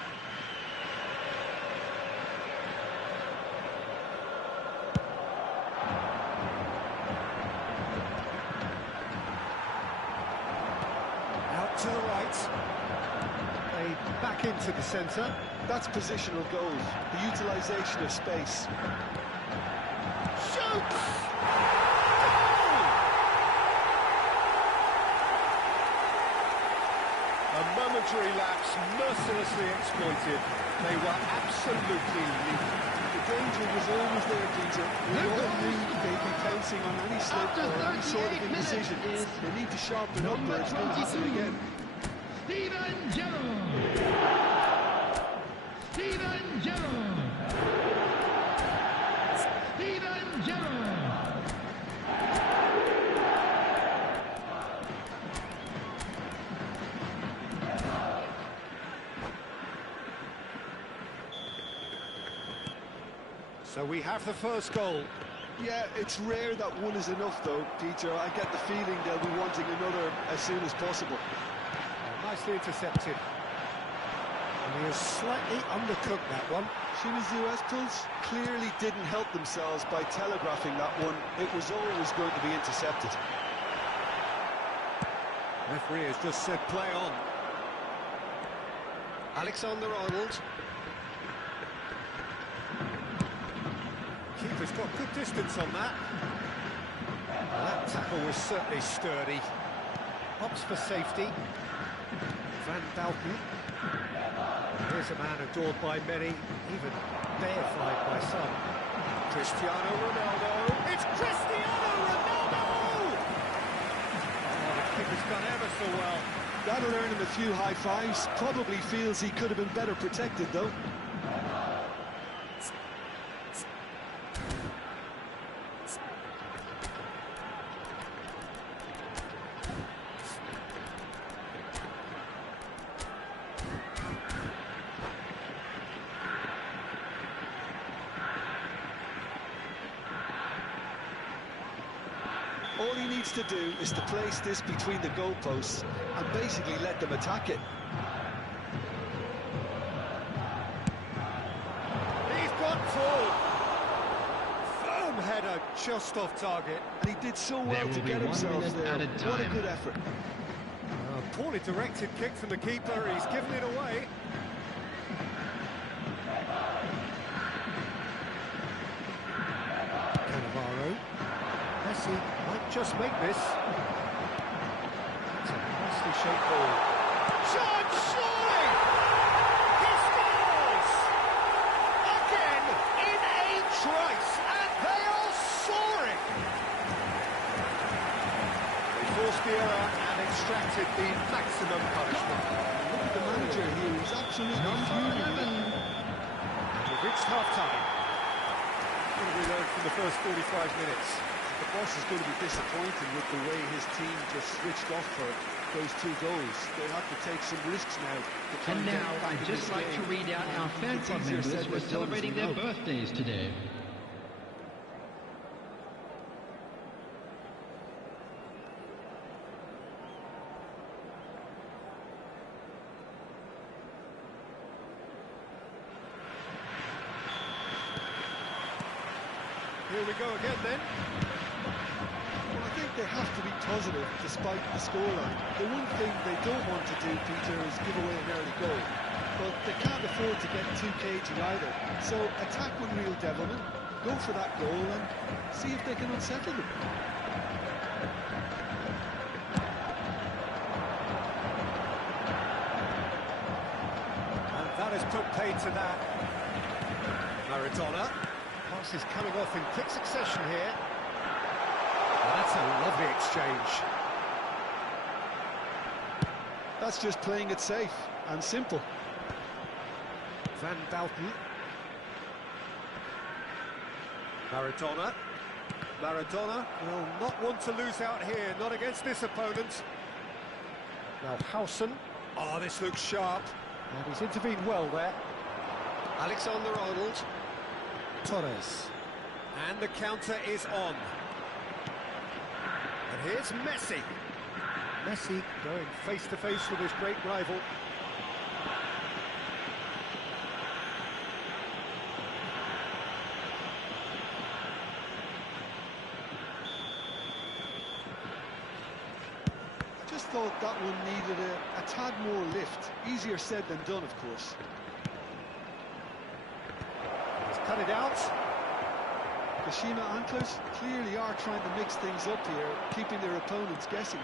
it. They back into the centre. That's positional goal, the utilisation of space. Shoots! A momentary lapse, mercilessly exploited. They were absolutely lethal. The danger was always there, Peter. We all knew they'd be pouncing on any slip After or any sort of 38 minutes indecision. is They need to sharpen up or it's going to happen 22. again. Steven Gerrard. Steven Gerrard. Steven Gerrard. So we have the first goal. Yeah, it's rare that one is enough, though, Peter. I get the feeling they'll be wanting another as soon as possible. Nicely intercepted. And he has slightly undercooked that one. Shimizu Espels clearly didn't help themselves by telegraphing that one. It was always going to be intercepted. Referee has just said play on. Alexander-Arnold. Keeper's got good distance on that. Well, that tackle was certainly sturdy. Opts for safety. Van Dalten. Here's a man adored by many, even deified by some. Cristiano Ronaldo. It's Cristiano Ronaldo! Oh, the keeper's done ever so well. That'll earn him a few high fives. Probably feels he could have been better protected, though. All he needs to do is to place this between the goalposts and basically let them attack it. He's gone forward. Firm header just off target. And he did so well There to will be get 1 himself minute there. added What a time. good effort. A poorly directed kick from the keeper. He's given it away. Cannavaro. Messi might just make this. It's a nicely shaped ball. George Shawley! He scores! Again in a trice, and they are soaring! They forced the error and extracted the maximum punishment. Look at the manager here. He's absolutely fuming. We've reached half-time. What have we learned from the first 45 minutes? The boss is going to be disappointed with the way his team just switched off for those 2 goals. They'll have to take some risks now. to try And get now back I'd in just this like to game. read out our fan It's club easier members said who are than done, celebrating as we their know. birthdays today. Here we go again then. Well, I think they have to be positive despite the scoreline. The one thing they don't want to do, Peter, is give away an early goal. But they can't afford to get too cagey either. So attack with real devilment, go for that goal and see if they can unsettle them. And that has put paid to that. Maradona. Pass is coming off in quick succession here. Well, that's a lovely exchange. That's just playing it safe and simple. Van Dalten. Maradona. Maradona will not want to lose out here, not against this opponent. Now Howson. Oh, this looks sharp. And he's intervened well there. Alexander-Arnold. Torres. And the counter is on. And here's Messi. Messi going face-to-face with his great rival. I just thought that one needed a tad more lift. Easier said than done, of course. He's cut it out. Kashima Antlers clearly are trying to mix things up here, keeping their opponents guessing.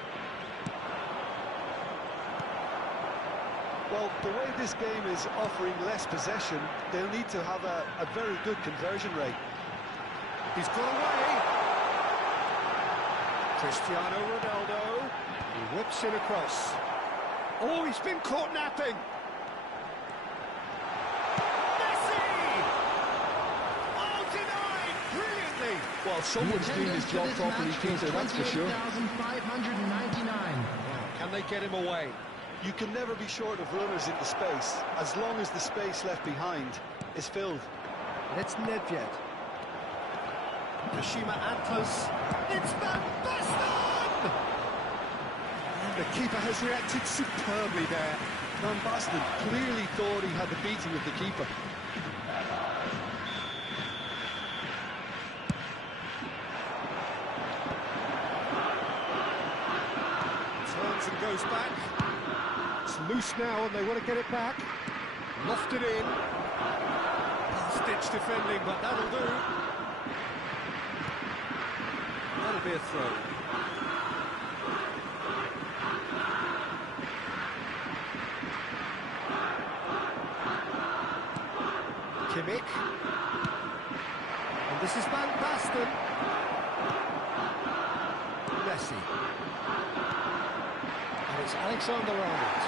Well, the way this game is offering less possession, they'll need to have a very good conversion rate. He's got away. Cristiano Ronaldo. He whips it across. Oh, he's been caught napping. Well, someone's doing his job properly, Peter, that's for sure. 599. Can they get him away? You can never be short of runners in the space, as long as the space left behind is filled. It's Nedved. Kashima Antlers. It's Van Basten! And the keeper has reacted superbly there. Van Basten clearly thought he had the beating of the keeper. And goes back. It's loose now and they want to get it back. Lofted in. Last-ditch defending, but that'll do. That'll be a throw. Kimmich. And this is Van Basten. Messi. It's Alexander-Arnold.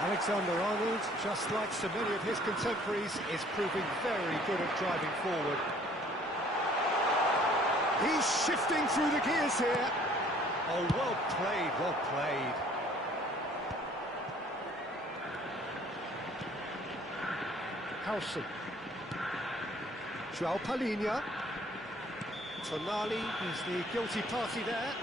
Alexander-Arnold, just like so many of his contemporaries, is proving very good at driving forward. He's shifting through the gears here. Oh, well played, well played. Howson. João Palhinha. Tonali is the guilty party there.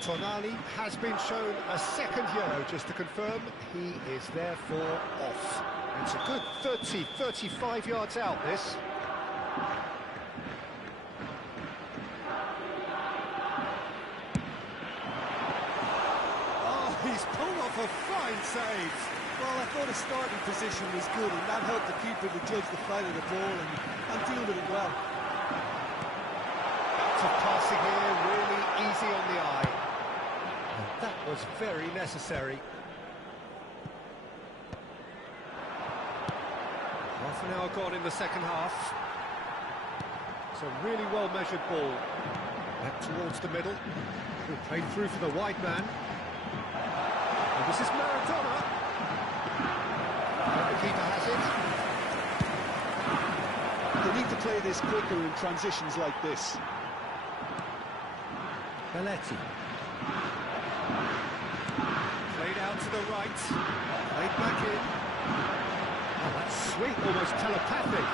Tonali has been shown a second yellow, just to confirm he is therefore off. It's a good 35 yards out, this. Oh, he's pulled off a fine save. Well, I thought his starting position was good, and that helped the keeper to judge the flight of the ball and deal with it well. Tough passing here, really easy on the eye. That was very necessary. Half an hour gone in the second half. It's a really well-measured ball. Back towards the middle. Played through for the wide man. And this is Maradona. And the keeper has it. They need to play this quicker in transitions like this. Belletti. Played out to the right. Played back in. Oh, that's sweet, almost telepathic.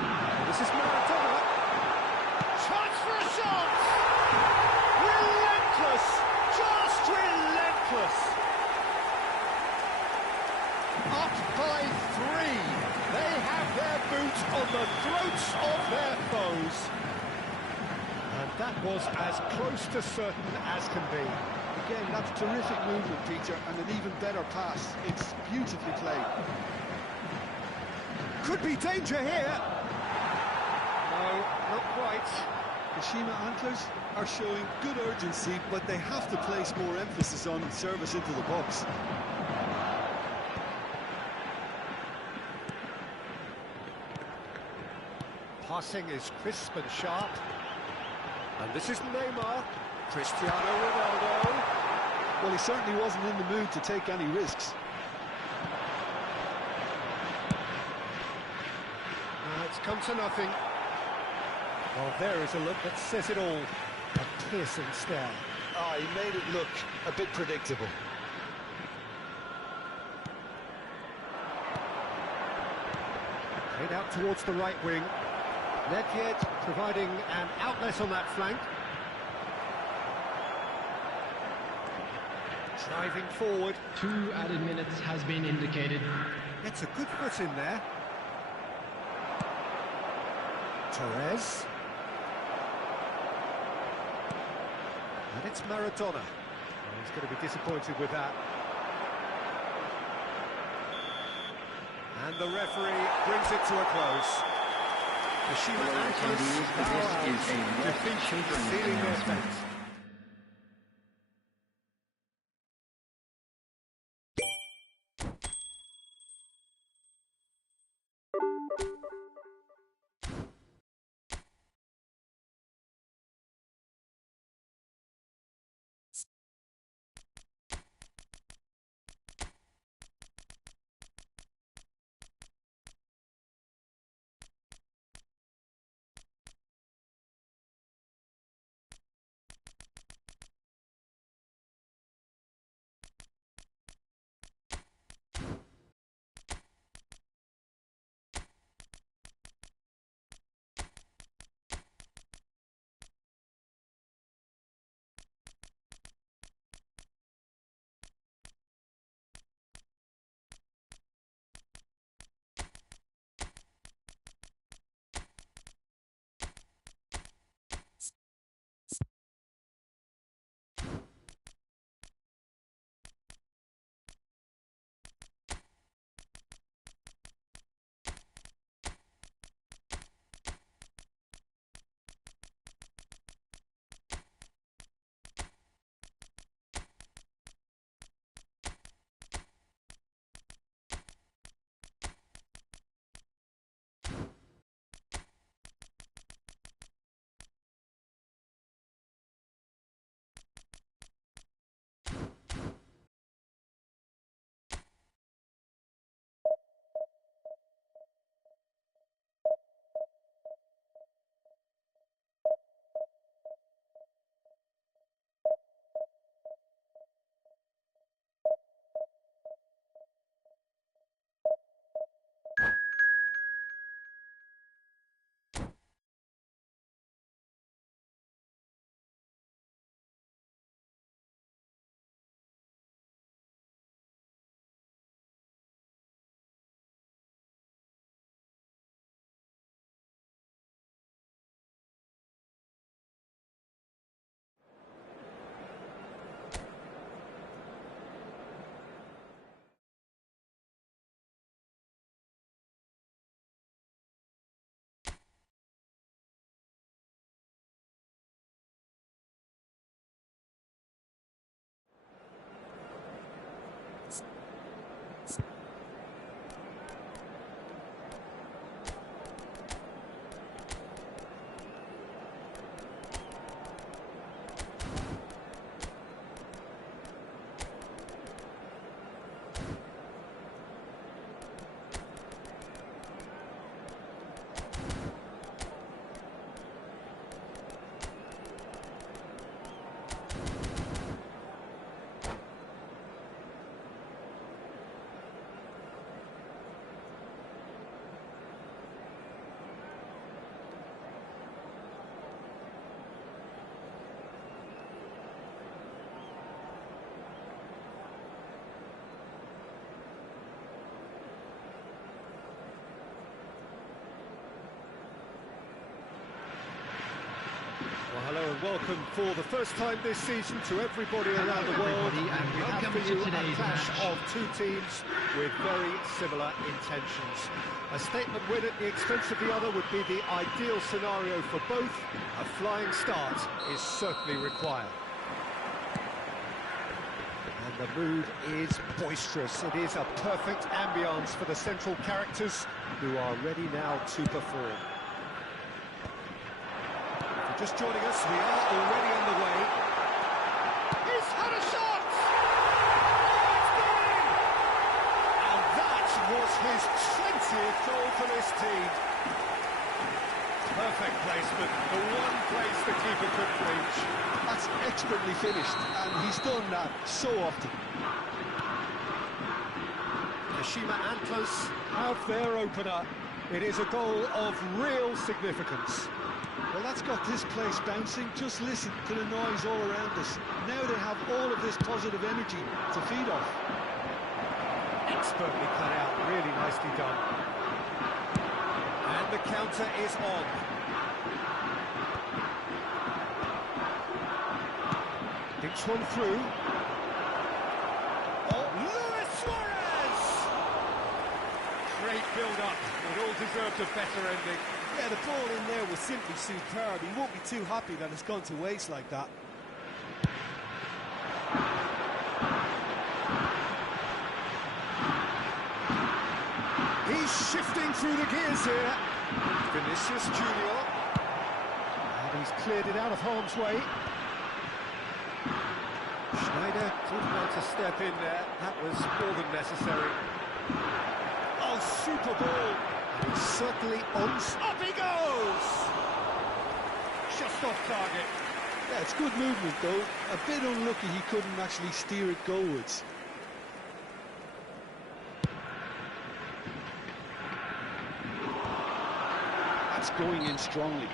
And this is Maradona. Chance for a shot! Relentless! Just relentless! Up by 3. They have their boot on the throats of their foes. And that was as close to certain as can be. Again, that's terrific movement, Peter, and an even better pass. It's beautifully played. Could be danger here. No, not quite. Kashima Antlers are showing good urgency, but they have to place more emphasis on service into the box. Passing is crisp and sharp. And this is Neymar. Cristiano Ronaldo. Well, he certainly wasn't in the mood to take any risks. It's come to nothing. Well, there is a look that says it all. A piercing stare. Oh, he made it look a bit predictable. Played out towards the right wing. Nedved providing an outlet on that flank. Driving forward. 2 added minutes has been indicated. Gets a good foot in there. Torres. And it's Maradona. Oh, he's going to be disappointed with that. And the referee brings it to a close. Kashima This is a West Children's sealing their announcement. fate. Hello and welcome for the first time this season to everybody around the world. everybody, and We have welcome for to you a today's clash match. of two teams with very similar intentions. A statement win at the expense of the other would be the ideal scenario for both. A flying start is certainly required. And the mood is boisterous. It is a perfect ambience for the central characters who are ready now to perform. Just joining us, we are already underway. He's had a shot! It's gone in! And that was his 20th goal for this team. Perfect placement, the one place the keeper couldn't reach. That's expertly finished, and he's done that so often. Kashima Antlers have their opener. It is a goal of real significance. Well, that's got this place bouncing. Just listen to the noise all around us. Now they have all of this positive energy to feed off. Expertly cut out, really nicely done. And the counter is on. Dinks one through. Oh, Luis Suarez! Great build-up. It all deserved a better ending. Yeah, the ball in there was simply superb. He won't be too happy that it's gone to waste like that. He's shifting through the gears here. Vinicius Junior. And he's cleared it out of harm's way. Schneider didn't want to step in there. That was more than necessary. Oh, super ball. And he's certainly on. Up he goes! Just off target. Yeah, it's good movement though. A bit unlucky he couldn't actually steer it goalwards. That's going in strongly.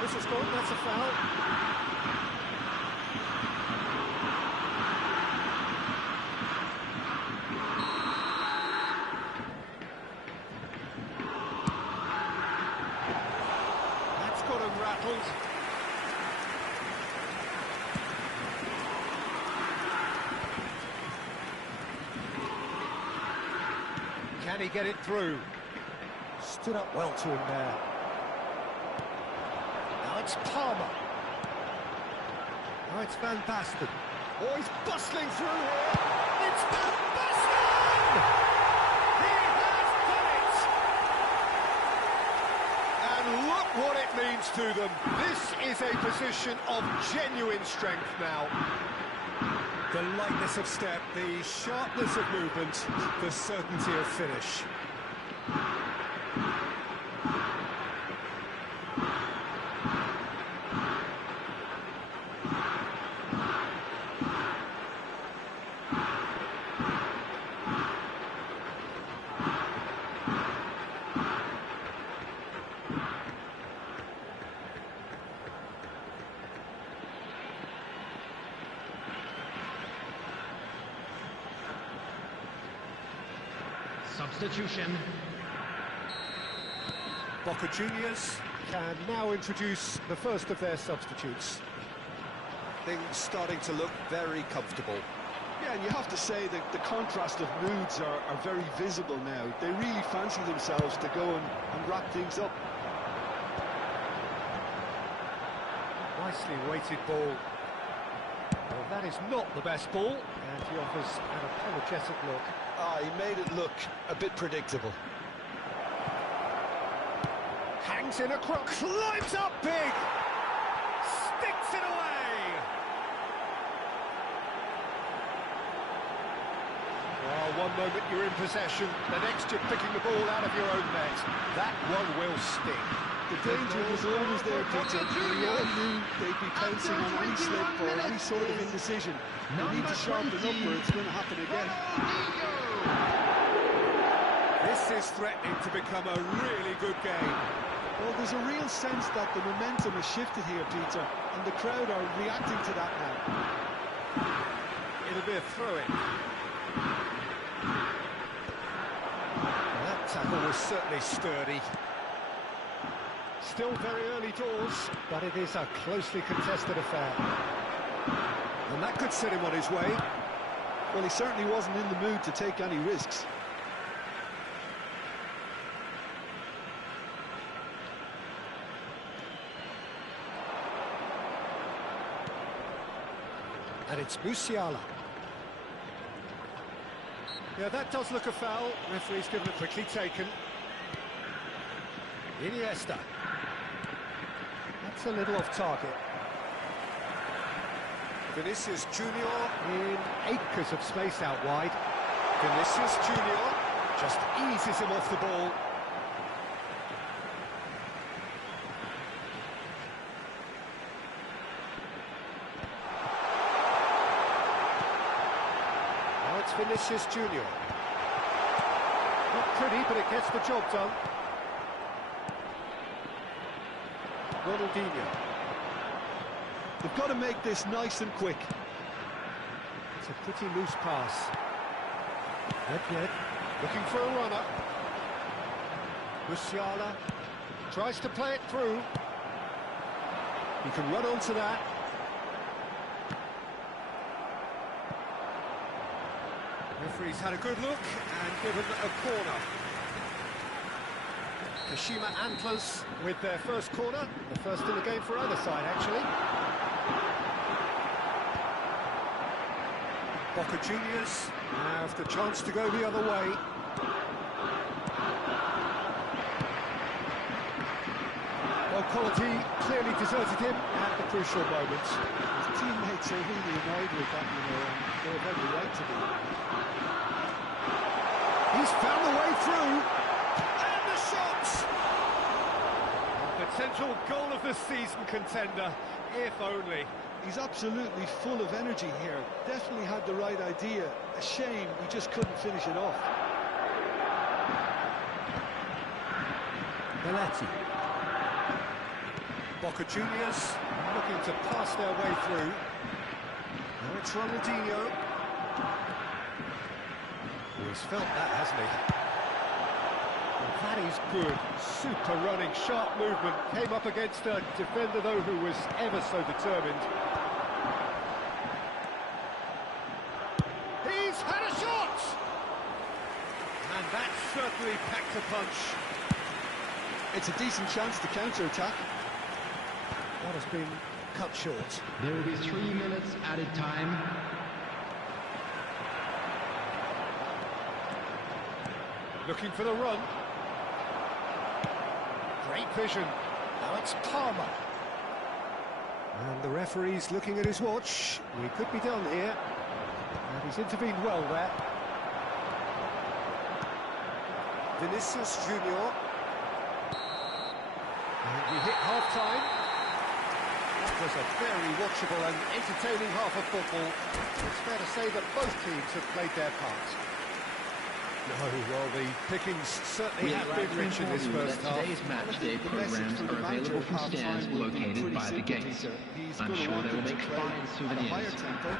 This is good, that's a foul. That's got him rattled. Can he get it through? Stood up well to him there. Now it's Palmer. Now it's Van Basten. Oh, he's bustling through here. It's Van Basten! He has done it! And look what it means to them. This is a position of genuine strength now. The lightness of step, the sharpness of movement, the certainty of finish. Substitution. Boca Juniors can now introduce the first of their substitutes. Things starting to look very comfortable. Yeah, and you have to say that the contrast of moods are very visible now. They really fancy themselves to go and wrap things up. Nicely weighted ball. Well, that is not the best ball, and he offers an apologetic look. He made it look a bit predictable. Hangs in a crook, climbs up big! Sticks it away! Well, one moment you're in possession, the next you're picking the ball out of your own net. That one will sting. The danger was always there, Peter. We all knew they'd be pouncing on any slip or any sort of indecision. They need to sharpen up or it's going to happen again. This is threatening to become a really good game. Well, there's a real sense that the momentum has shifted here, Peter, and the crowd are reacting to that now. It'll be a throw-in. That tackle was certainly sturdy. Still very early doors, but it is a closely contested affair. And that could set him on his way. Well, he certainly wasn't in the mood to take any risks. And it's Musiala. Yeah, that does look a foul. Referee's given it quickly taken. Iniesta. That's a little off target. Vinicius Junior in acres of space out wide. Vinicius Junior just eases him off the ball. Now it's Vinicius Junior. Not pretty, but it gets the job done. Ronaldinho. They've got to make this nice and quick. It's a pretty loose pass. Yet. Looking for a runner. Musiala tries to play it through. He can run onto that. Referee's had a good look and given a corner. Kashima Antlers with their first corner, the first in the game for either side, actually. Boca Juniors have the chance to go the other way. Well, quality clearly deserted him at the crucial moment. His teammates are really annoyed with that, you know, and they have every right to be. He's found the way through, and the shot! A potential goal of the season contender, if only. He's absolutely full of energy here. Definitely had the right idea. A shame he just couldn't finish it off. Belletti. Boca Juniors looking to pass their way through. Now it's Ronaldinho. He's felt that, hasn't he? That is good. Super running, sharp movement. Came up against a defender, though, who was ever so determined. He's had a shot! And that certainly packed a punch. It's a decent chance to counter-attack. That has been cut short. There will be 3 minutes added time. Looking for the run. Great vision. Now it's Palmer. And the referee's looking at his watch. We could be done here. And he's intervened well there. Vinicius Junior. And we hit half-time. That was a very watchable and entertaining half of football. It's fair to say that both teams have played their part. No, well, the pickings certainly have been rich in this first half. Today's match day programs are available from stands located by the gates. I'm sure they will make fine souvenirs. Higher tempo,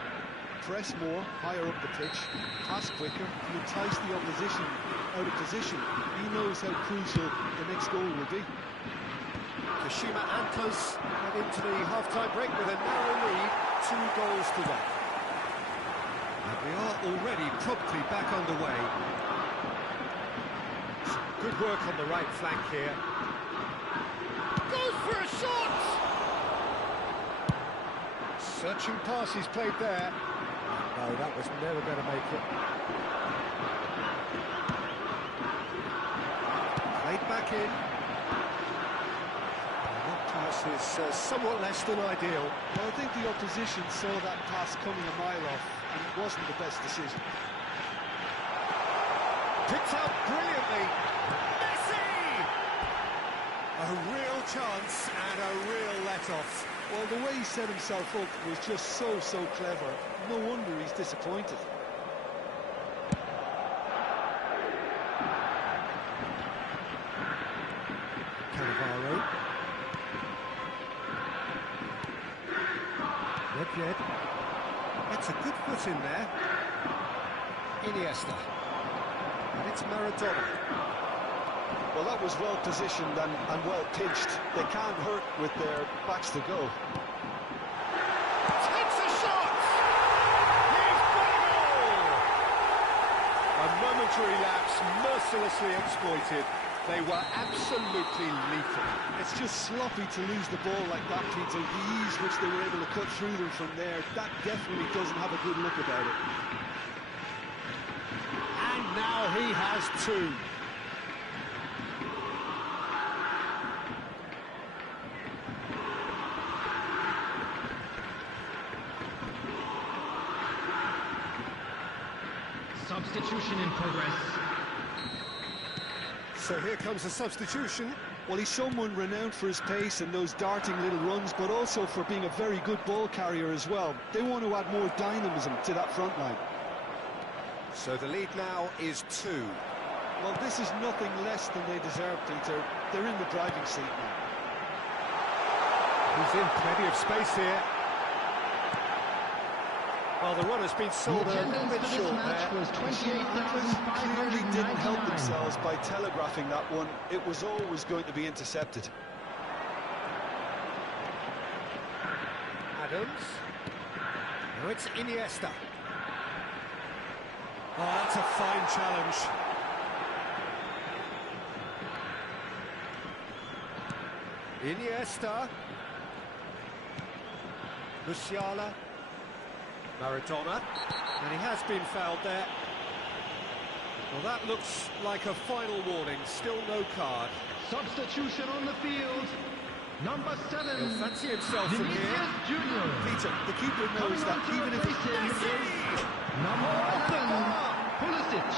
press more, higher up the pitch, pass quicker, and entice the opposition out of position. He knows how crucial the next goal will be. Kashima Antlers head into the half-time break with a narrow lead, 2 goals to 1. And we are already promptly back underway. Good work on the right flank here. Goes for a shot! Searching pass he's played there. No, that was never going to make it. Played back in. That pass is somewhat less than ideal. Well, I think the opposition saw that pass coming a mile off, and it wasn't the best decision. Picked up brilliantly. Messi! A real chance and a real let-off. Well, the way he set himself up was just so clever. No wonder he's disappointed. Cannavaro. Nedved. That's a good foot in there. Iniesta. And it's Maradona. Well, that was well positioned and well pitched. They can't hurt with their backs to go. Takes a shot! He's got a goal! A momentary lapse mercilessly exploited. They were absolutely lethal. It's just sloppy to lose the ball like that, Peter. The ease which they were able to cut through them from there, that definitely doesn't have a good look about it. And now he has 2. Substitution in progress. So here comes a substitution. Well, he's someone renowned for his pace and those darting little runs, but also for being a very good ball carrier as well. They want to add more dynamism to that front line. So the lead now is 2. Well, this is nothing less than they deserve, Peter. They're in the driving seat now. He's in plenty of space here. Well, the run has been sold a little bit short there. was Clearly didn't help 28,599. themselves by telegraphing that one. It was always going to be intercepted. Adams. Now it's Iniesta. Oh, that's a fine challenge. Iniesta. Musiala. Maradona. And he has been fouled there. Well, that looks like a final warning. Still no card. Substitution on the field. Number 7. He'll fancy himself from here. Vinicius Junior. Peter, the keeper knows that even if Number 11. Pulisic.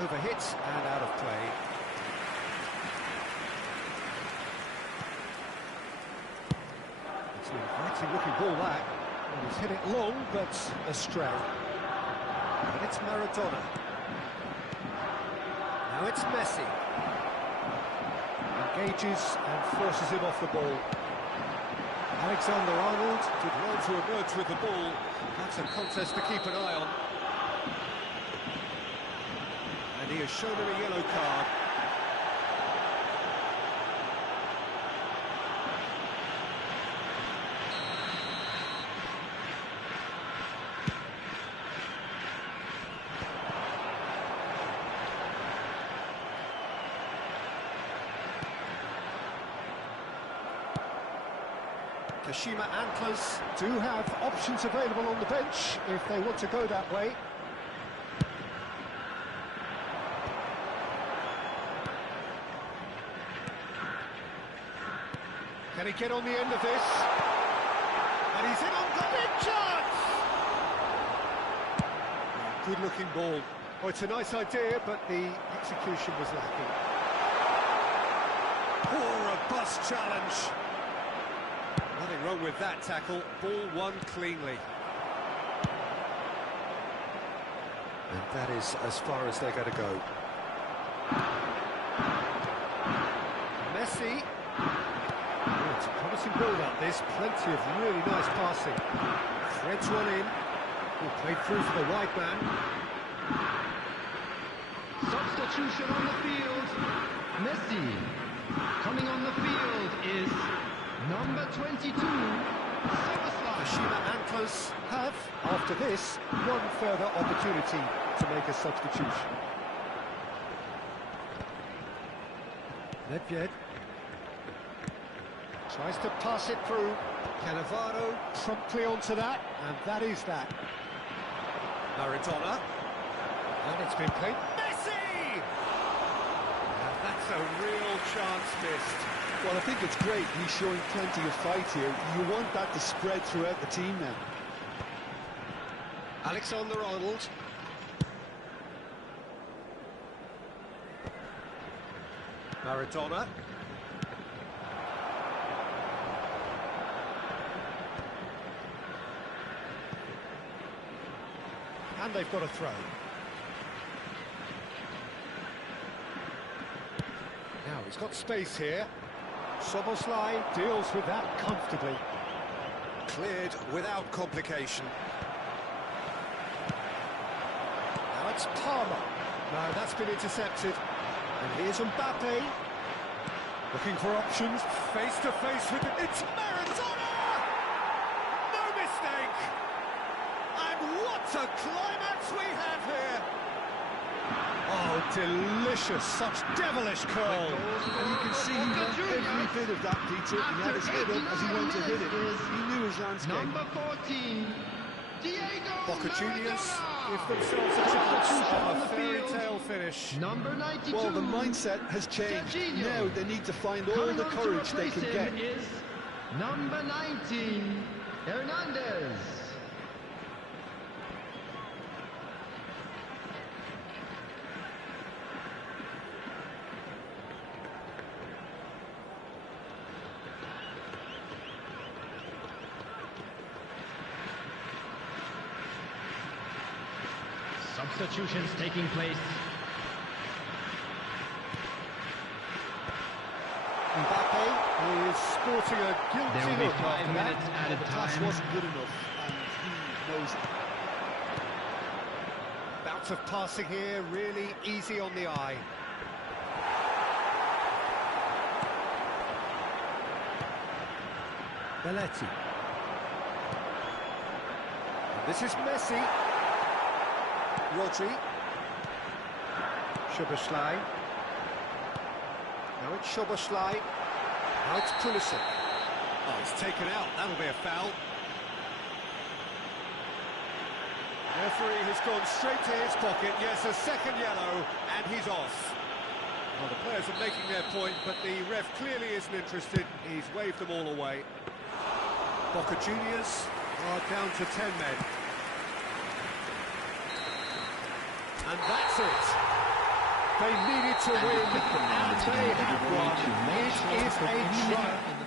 Overhit and out of play. It's an inviting looking ball that. And he's hit it long, but astray. And it's Maradona. Now it's Messi. Engages and forces him off the ball. Alexander-Arnold did well to emerge with the ball. That's a contest to keep an eye on. And he has shown him a yellow card. Kashima Antlers do have options available on the bench if they want to go that way. Can he get on the end of this? And he's in on the big chance! Good looking ball. Oh, it's a nice idea, but the execution was lacking. Poor, robust challenge. Nothing wrong with that tackle. Ball won cleanly. And that is as far as they're going to go. Messi. Oh, it's a promising build-up, this. Plenty of really nice passing. Threads one in. Oh, played through for the wide man. Substitution on the field. Messi. Coming on the field is number 22. Kashima Antlers have, after this, one further opportunity to make a substitution. Nedved tries to pass it through. Cannavaro promptly onto that, and that is that. Maradona, and it's been played. Messi! And that's a real chance missed. Well, I think it's great. He's showing plenty of fight here. You want that to spread throughout the team now. Alexander-Arnold. Maradona. And they've got a throw. Now he's got space here. Soboslai deals with that comfortably. Cleared without complication. Now it's Palmer. No, that's been intercepted. And here's Mbappe. Looking for options. Face to face with it. It's Maradona! No mistake! And what a climax we have here! Oh, delicious, such devilish curl. And you can see he won every bit of that, Peter. He had his head up as he went to hit it. He knew his landscape. Number 14. Diego Boca Juniors Maradona. give themselves a chance of a fairy tale finish. Number 92. Well, the mindset has changed. Jorginho. Now they need to find all Coming the on to courage they replace can him get. is number 19. Hernandez. Substitutions taking place. sporting a guilty There will be look 5 after that. minutes added The pass time. wasn't good enough, and he knows it. Bout of passing here, really easy on the eye. Belletti. And this is Messi. Rodri. Szoboszlai. Now it's Szoboszlai. Now it's Pulisic. Oh, he's taken out. That'll be a foul. Referee has gone straight to his pocket. Yes, a second yellow, and he's off. Well, the players are making their point, but the ref clearly isn't interested. He's waved them all away. Boca Juniors are down to 10 men. And that's it. They needed to win, and they have won. It is a triumph.